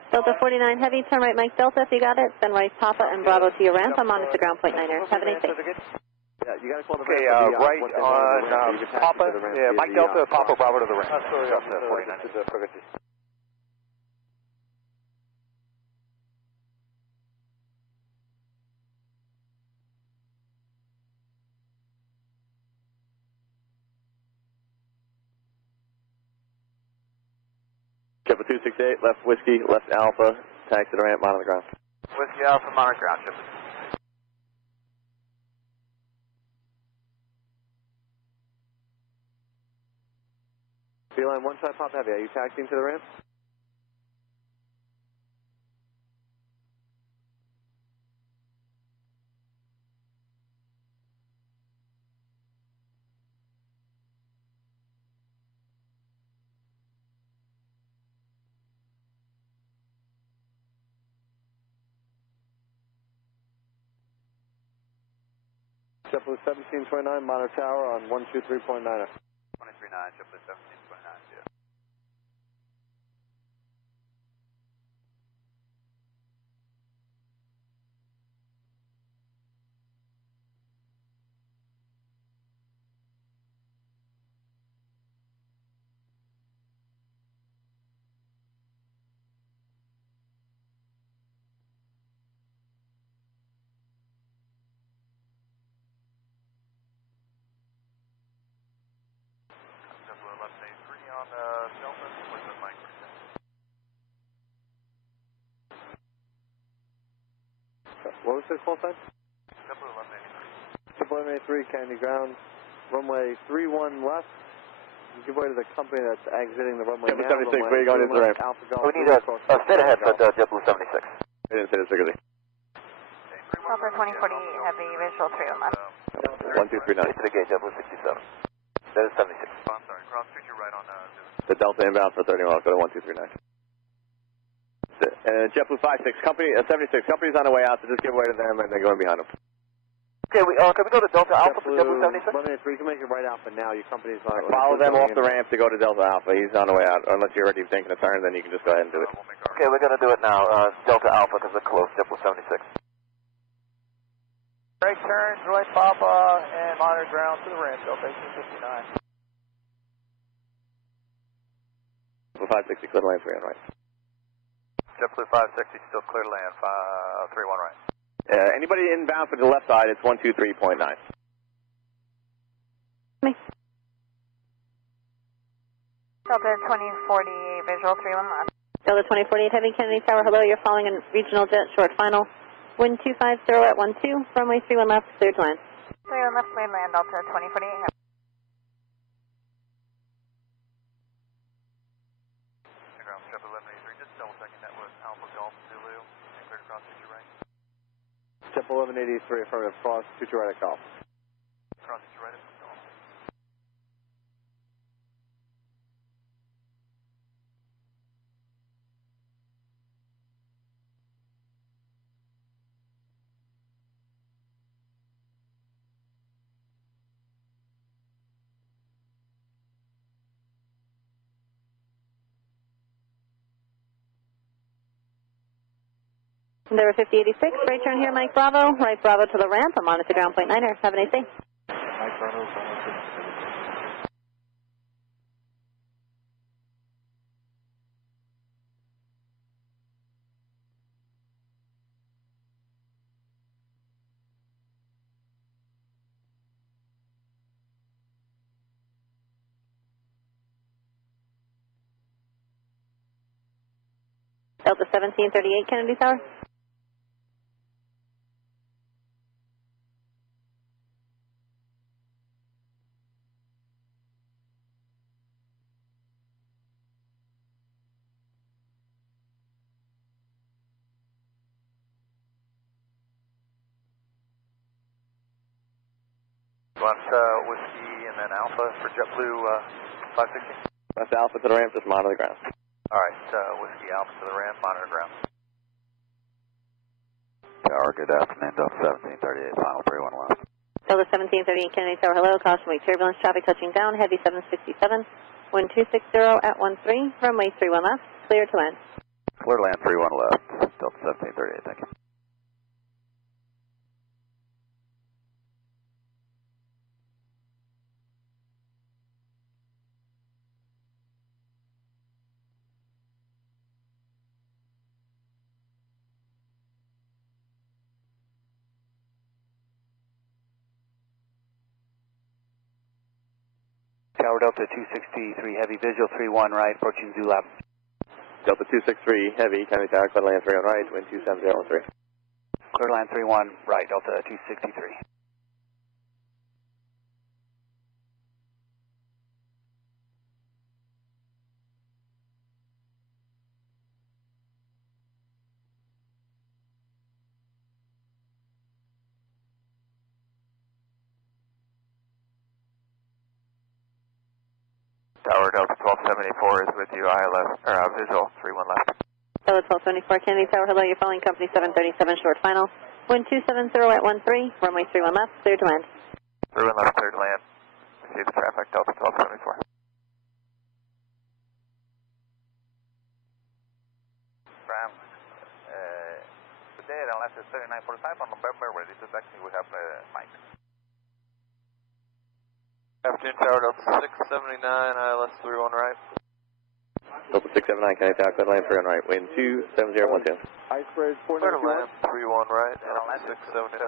Delta 49 Heavy, turn right Mike Delta if you got it, then right Papa and Bravo to your ramp. I'm on to ground point 9er. Have a nice day. Yeah, you got to call the Okay, ramp. right on Papa, yeah, Mike Delta, Papa Bravo to the ramp. Delta 49. JetBlue 268, left Whiskey, left Alpha, taxi to the ramp, on the ground. Whiskey Alpha, monitor ground, JetBlue. B-line 1 side, Pop Heavy, are you taxiing to the ramp? JetBlue 1729, monitor tower on 123.9. 23.9, JetBlue 1729, yeah. JetBlue left A3 on Delta, with the Mike right What was this call sign? JetBlue left A3. JetBlue A3, Kennedy ground, runway 31 left. Give way to the company that's exiting the runway now. 76, where are you going into the ramp? We need a fit ahead for JetBlue 76. We didn't fit it, Sigley. Delta 2048, heavy visual 3 on left. 1239. To the gate, JetBlue 67. That is 76. I'm sorry, cross street, you're right on The Delta inbound for 31, go to 1239. JetBlue 56, company, 76, company's on the way out, so just give way to them and then go in behind them. Okay, can we go to Delta Alpha for JetBlue 76? You can make it right Alpha now. Your company's not. Follow them off the ramp to go to Delta Alpha. He's on the way out. Unless you're already taking a turn, then you can just go ahead and do it. Okay, we're going to do it now. Delta Alpha because we're close. JetBlue 76. Right turn, right Papa, and monitor ground to the ramp, Delta 59. 560, clear lane 3 on right. JetBlue 560, still clear to land, 31 right. Anybody inbound for the left side, it's 123.9. Me. Delta 2048, visual 31 left. Delta 2048, heavy Kennedy Tower, hello, you're following a regional jet, short final. Wind 250 at 12, runway 31 left, clear to land. 31 left, clear land, Delta 2048, heavy. Ground step 1183, just double checking that was Alpha Golf Zulu, and clear across to your right. Step 1183, affirmative, cross, to your right at golf. Cross to your right at golf. Endeavor 5086, right turn here, Mike Bravo. Right Bravo to the ramp. I'm on at the ground point 9er. Have a nice day. Mike Bravo, Delta 1738, Kennedy Tower. Want whiskey and then Alpha for JetBlue 560? That's Alpha to the ramp, just monitor the ground. Alright, whiskey Alpha to the ramp, monitor ground. Tower, good afternoon, Delta 1738, final 31 left. Delta 1738, Kennedy Tower, hello. Caution wake turbulence, traffic touching down, heavy 767. Wind 260 at 13, runway 31 left, clear to land. Clear land 31 left, Delta 1738, thank you. Tower Delta 263, heavy visual 31 right, approaching Zoo Lab. Delta 263, heavy, Kennedy Tower, clear land 3 on right, wind 27013. Clear land 31 right, Delta 263. Tower Delta 1274 is with you, ILS, visual 31 left. Delta 1274, Kennedy Tower, hello. You're following company 737, short final. Wind 270 at 13, runway 31 left, clear to land. 31 left, clear to land. See the traffic, Delta 1274. Ram, today unless it's 3945 on November, ready to taxi, we have Mike. Afternoon, Tower Delta 679, ILS 31 right. Delta 679, Kennedy Tower, clear land 3 on right, wind 27012. Ice Bridge 491. Clear to land 31 right, LS 679.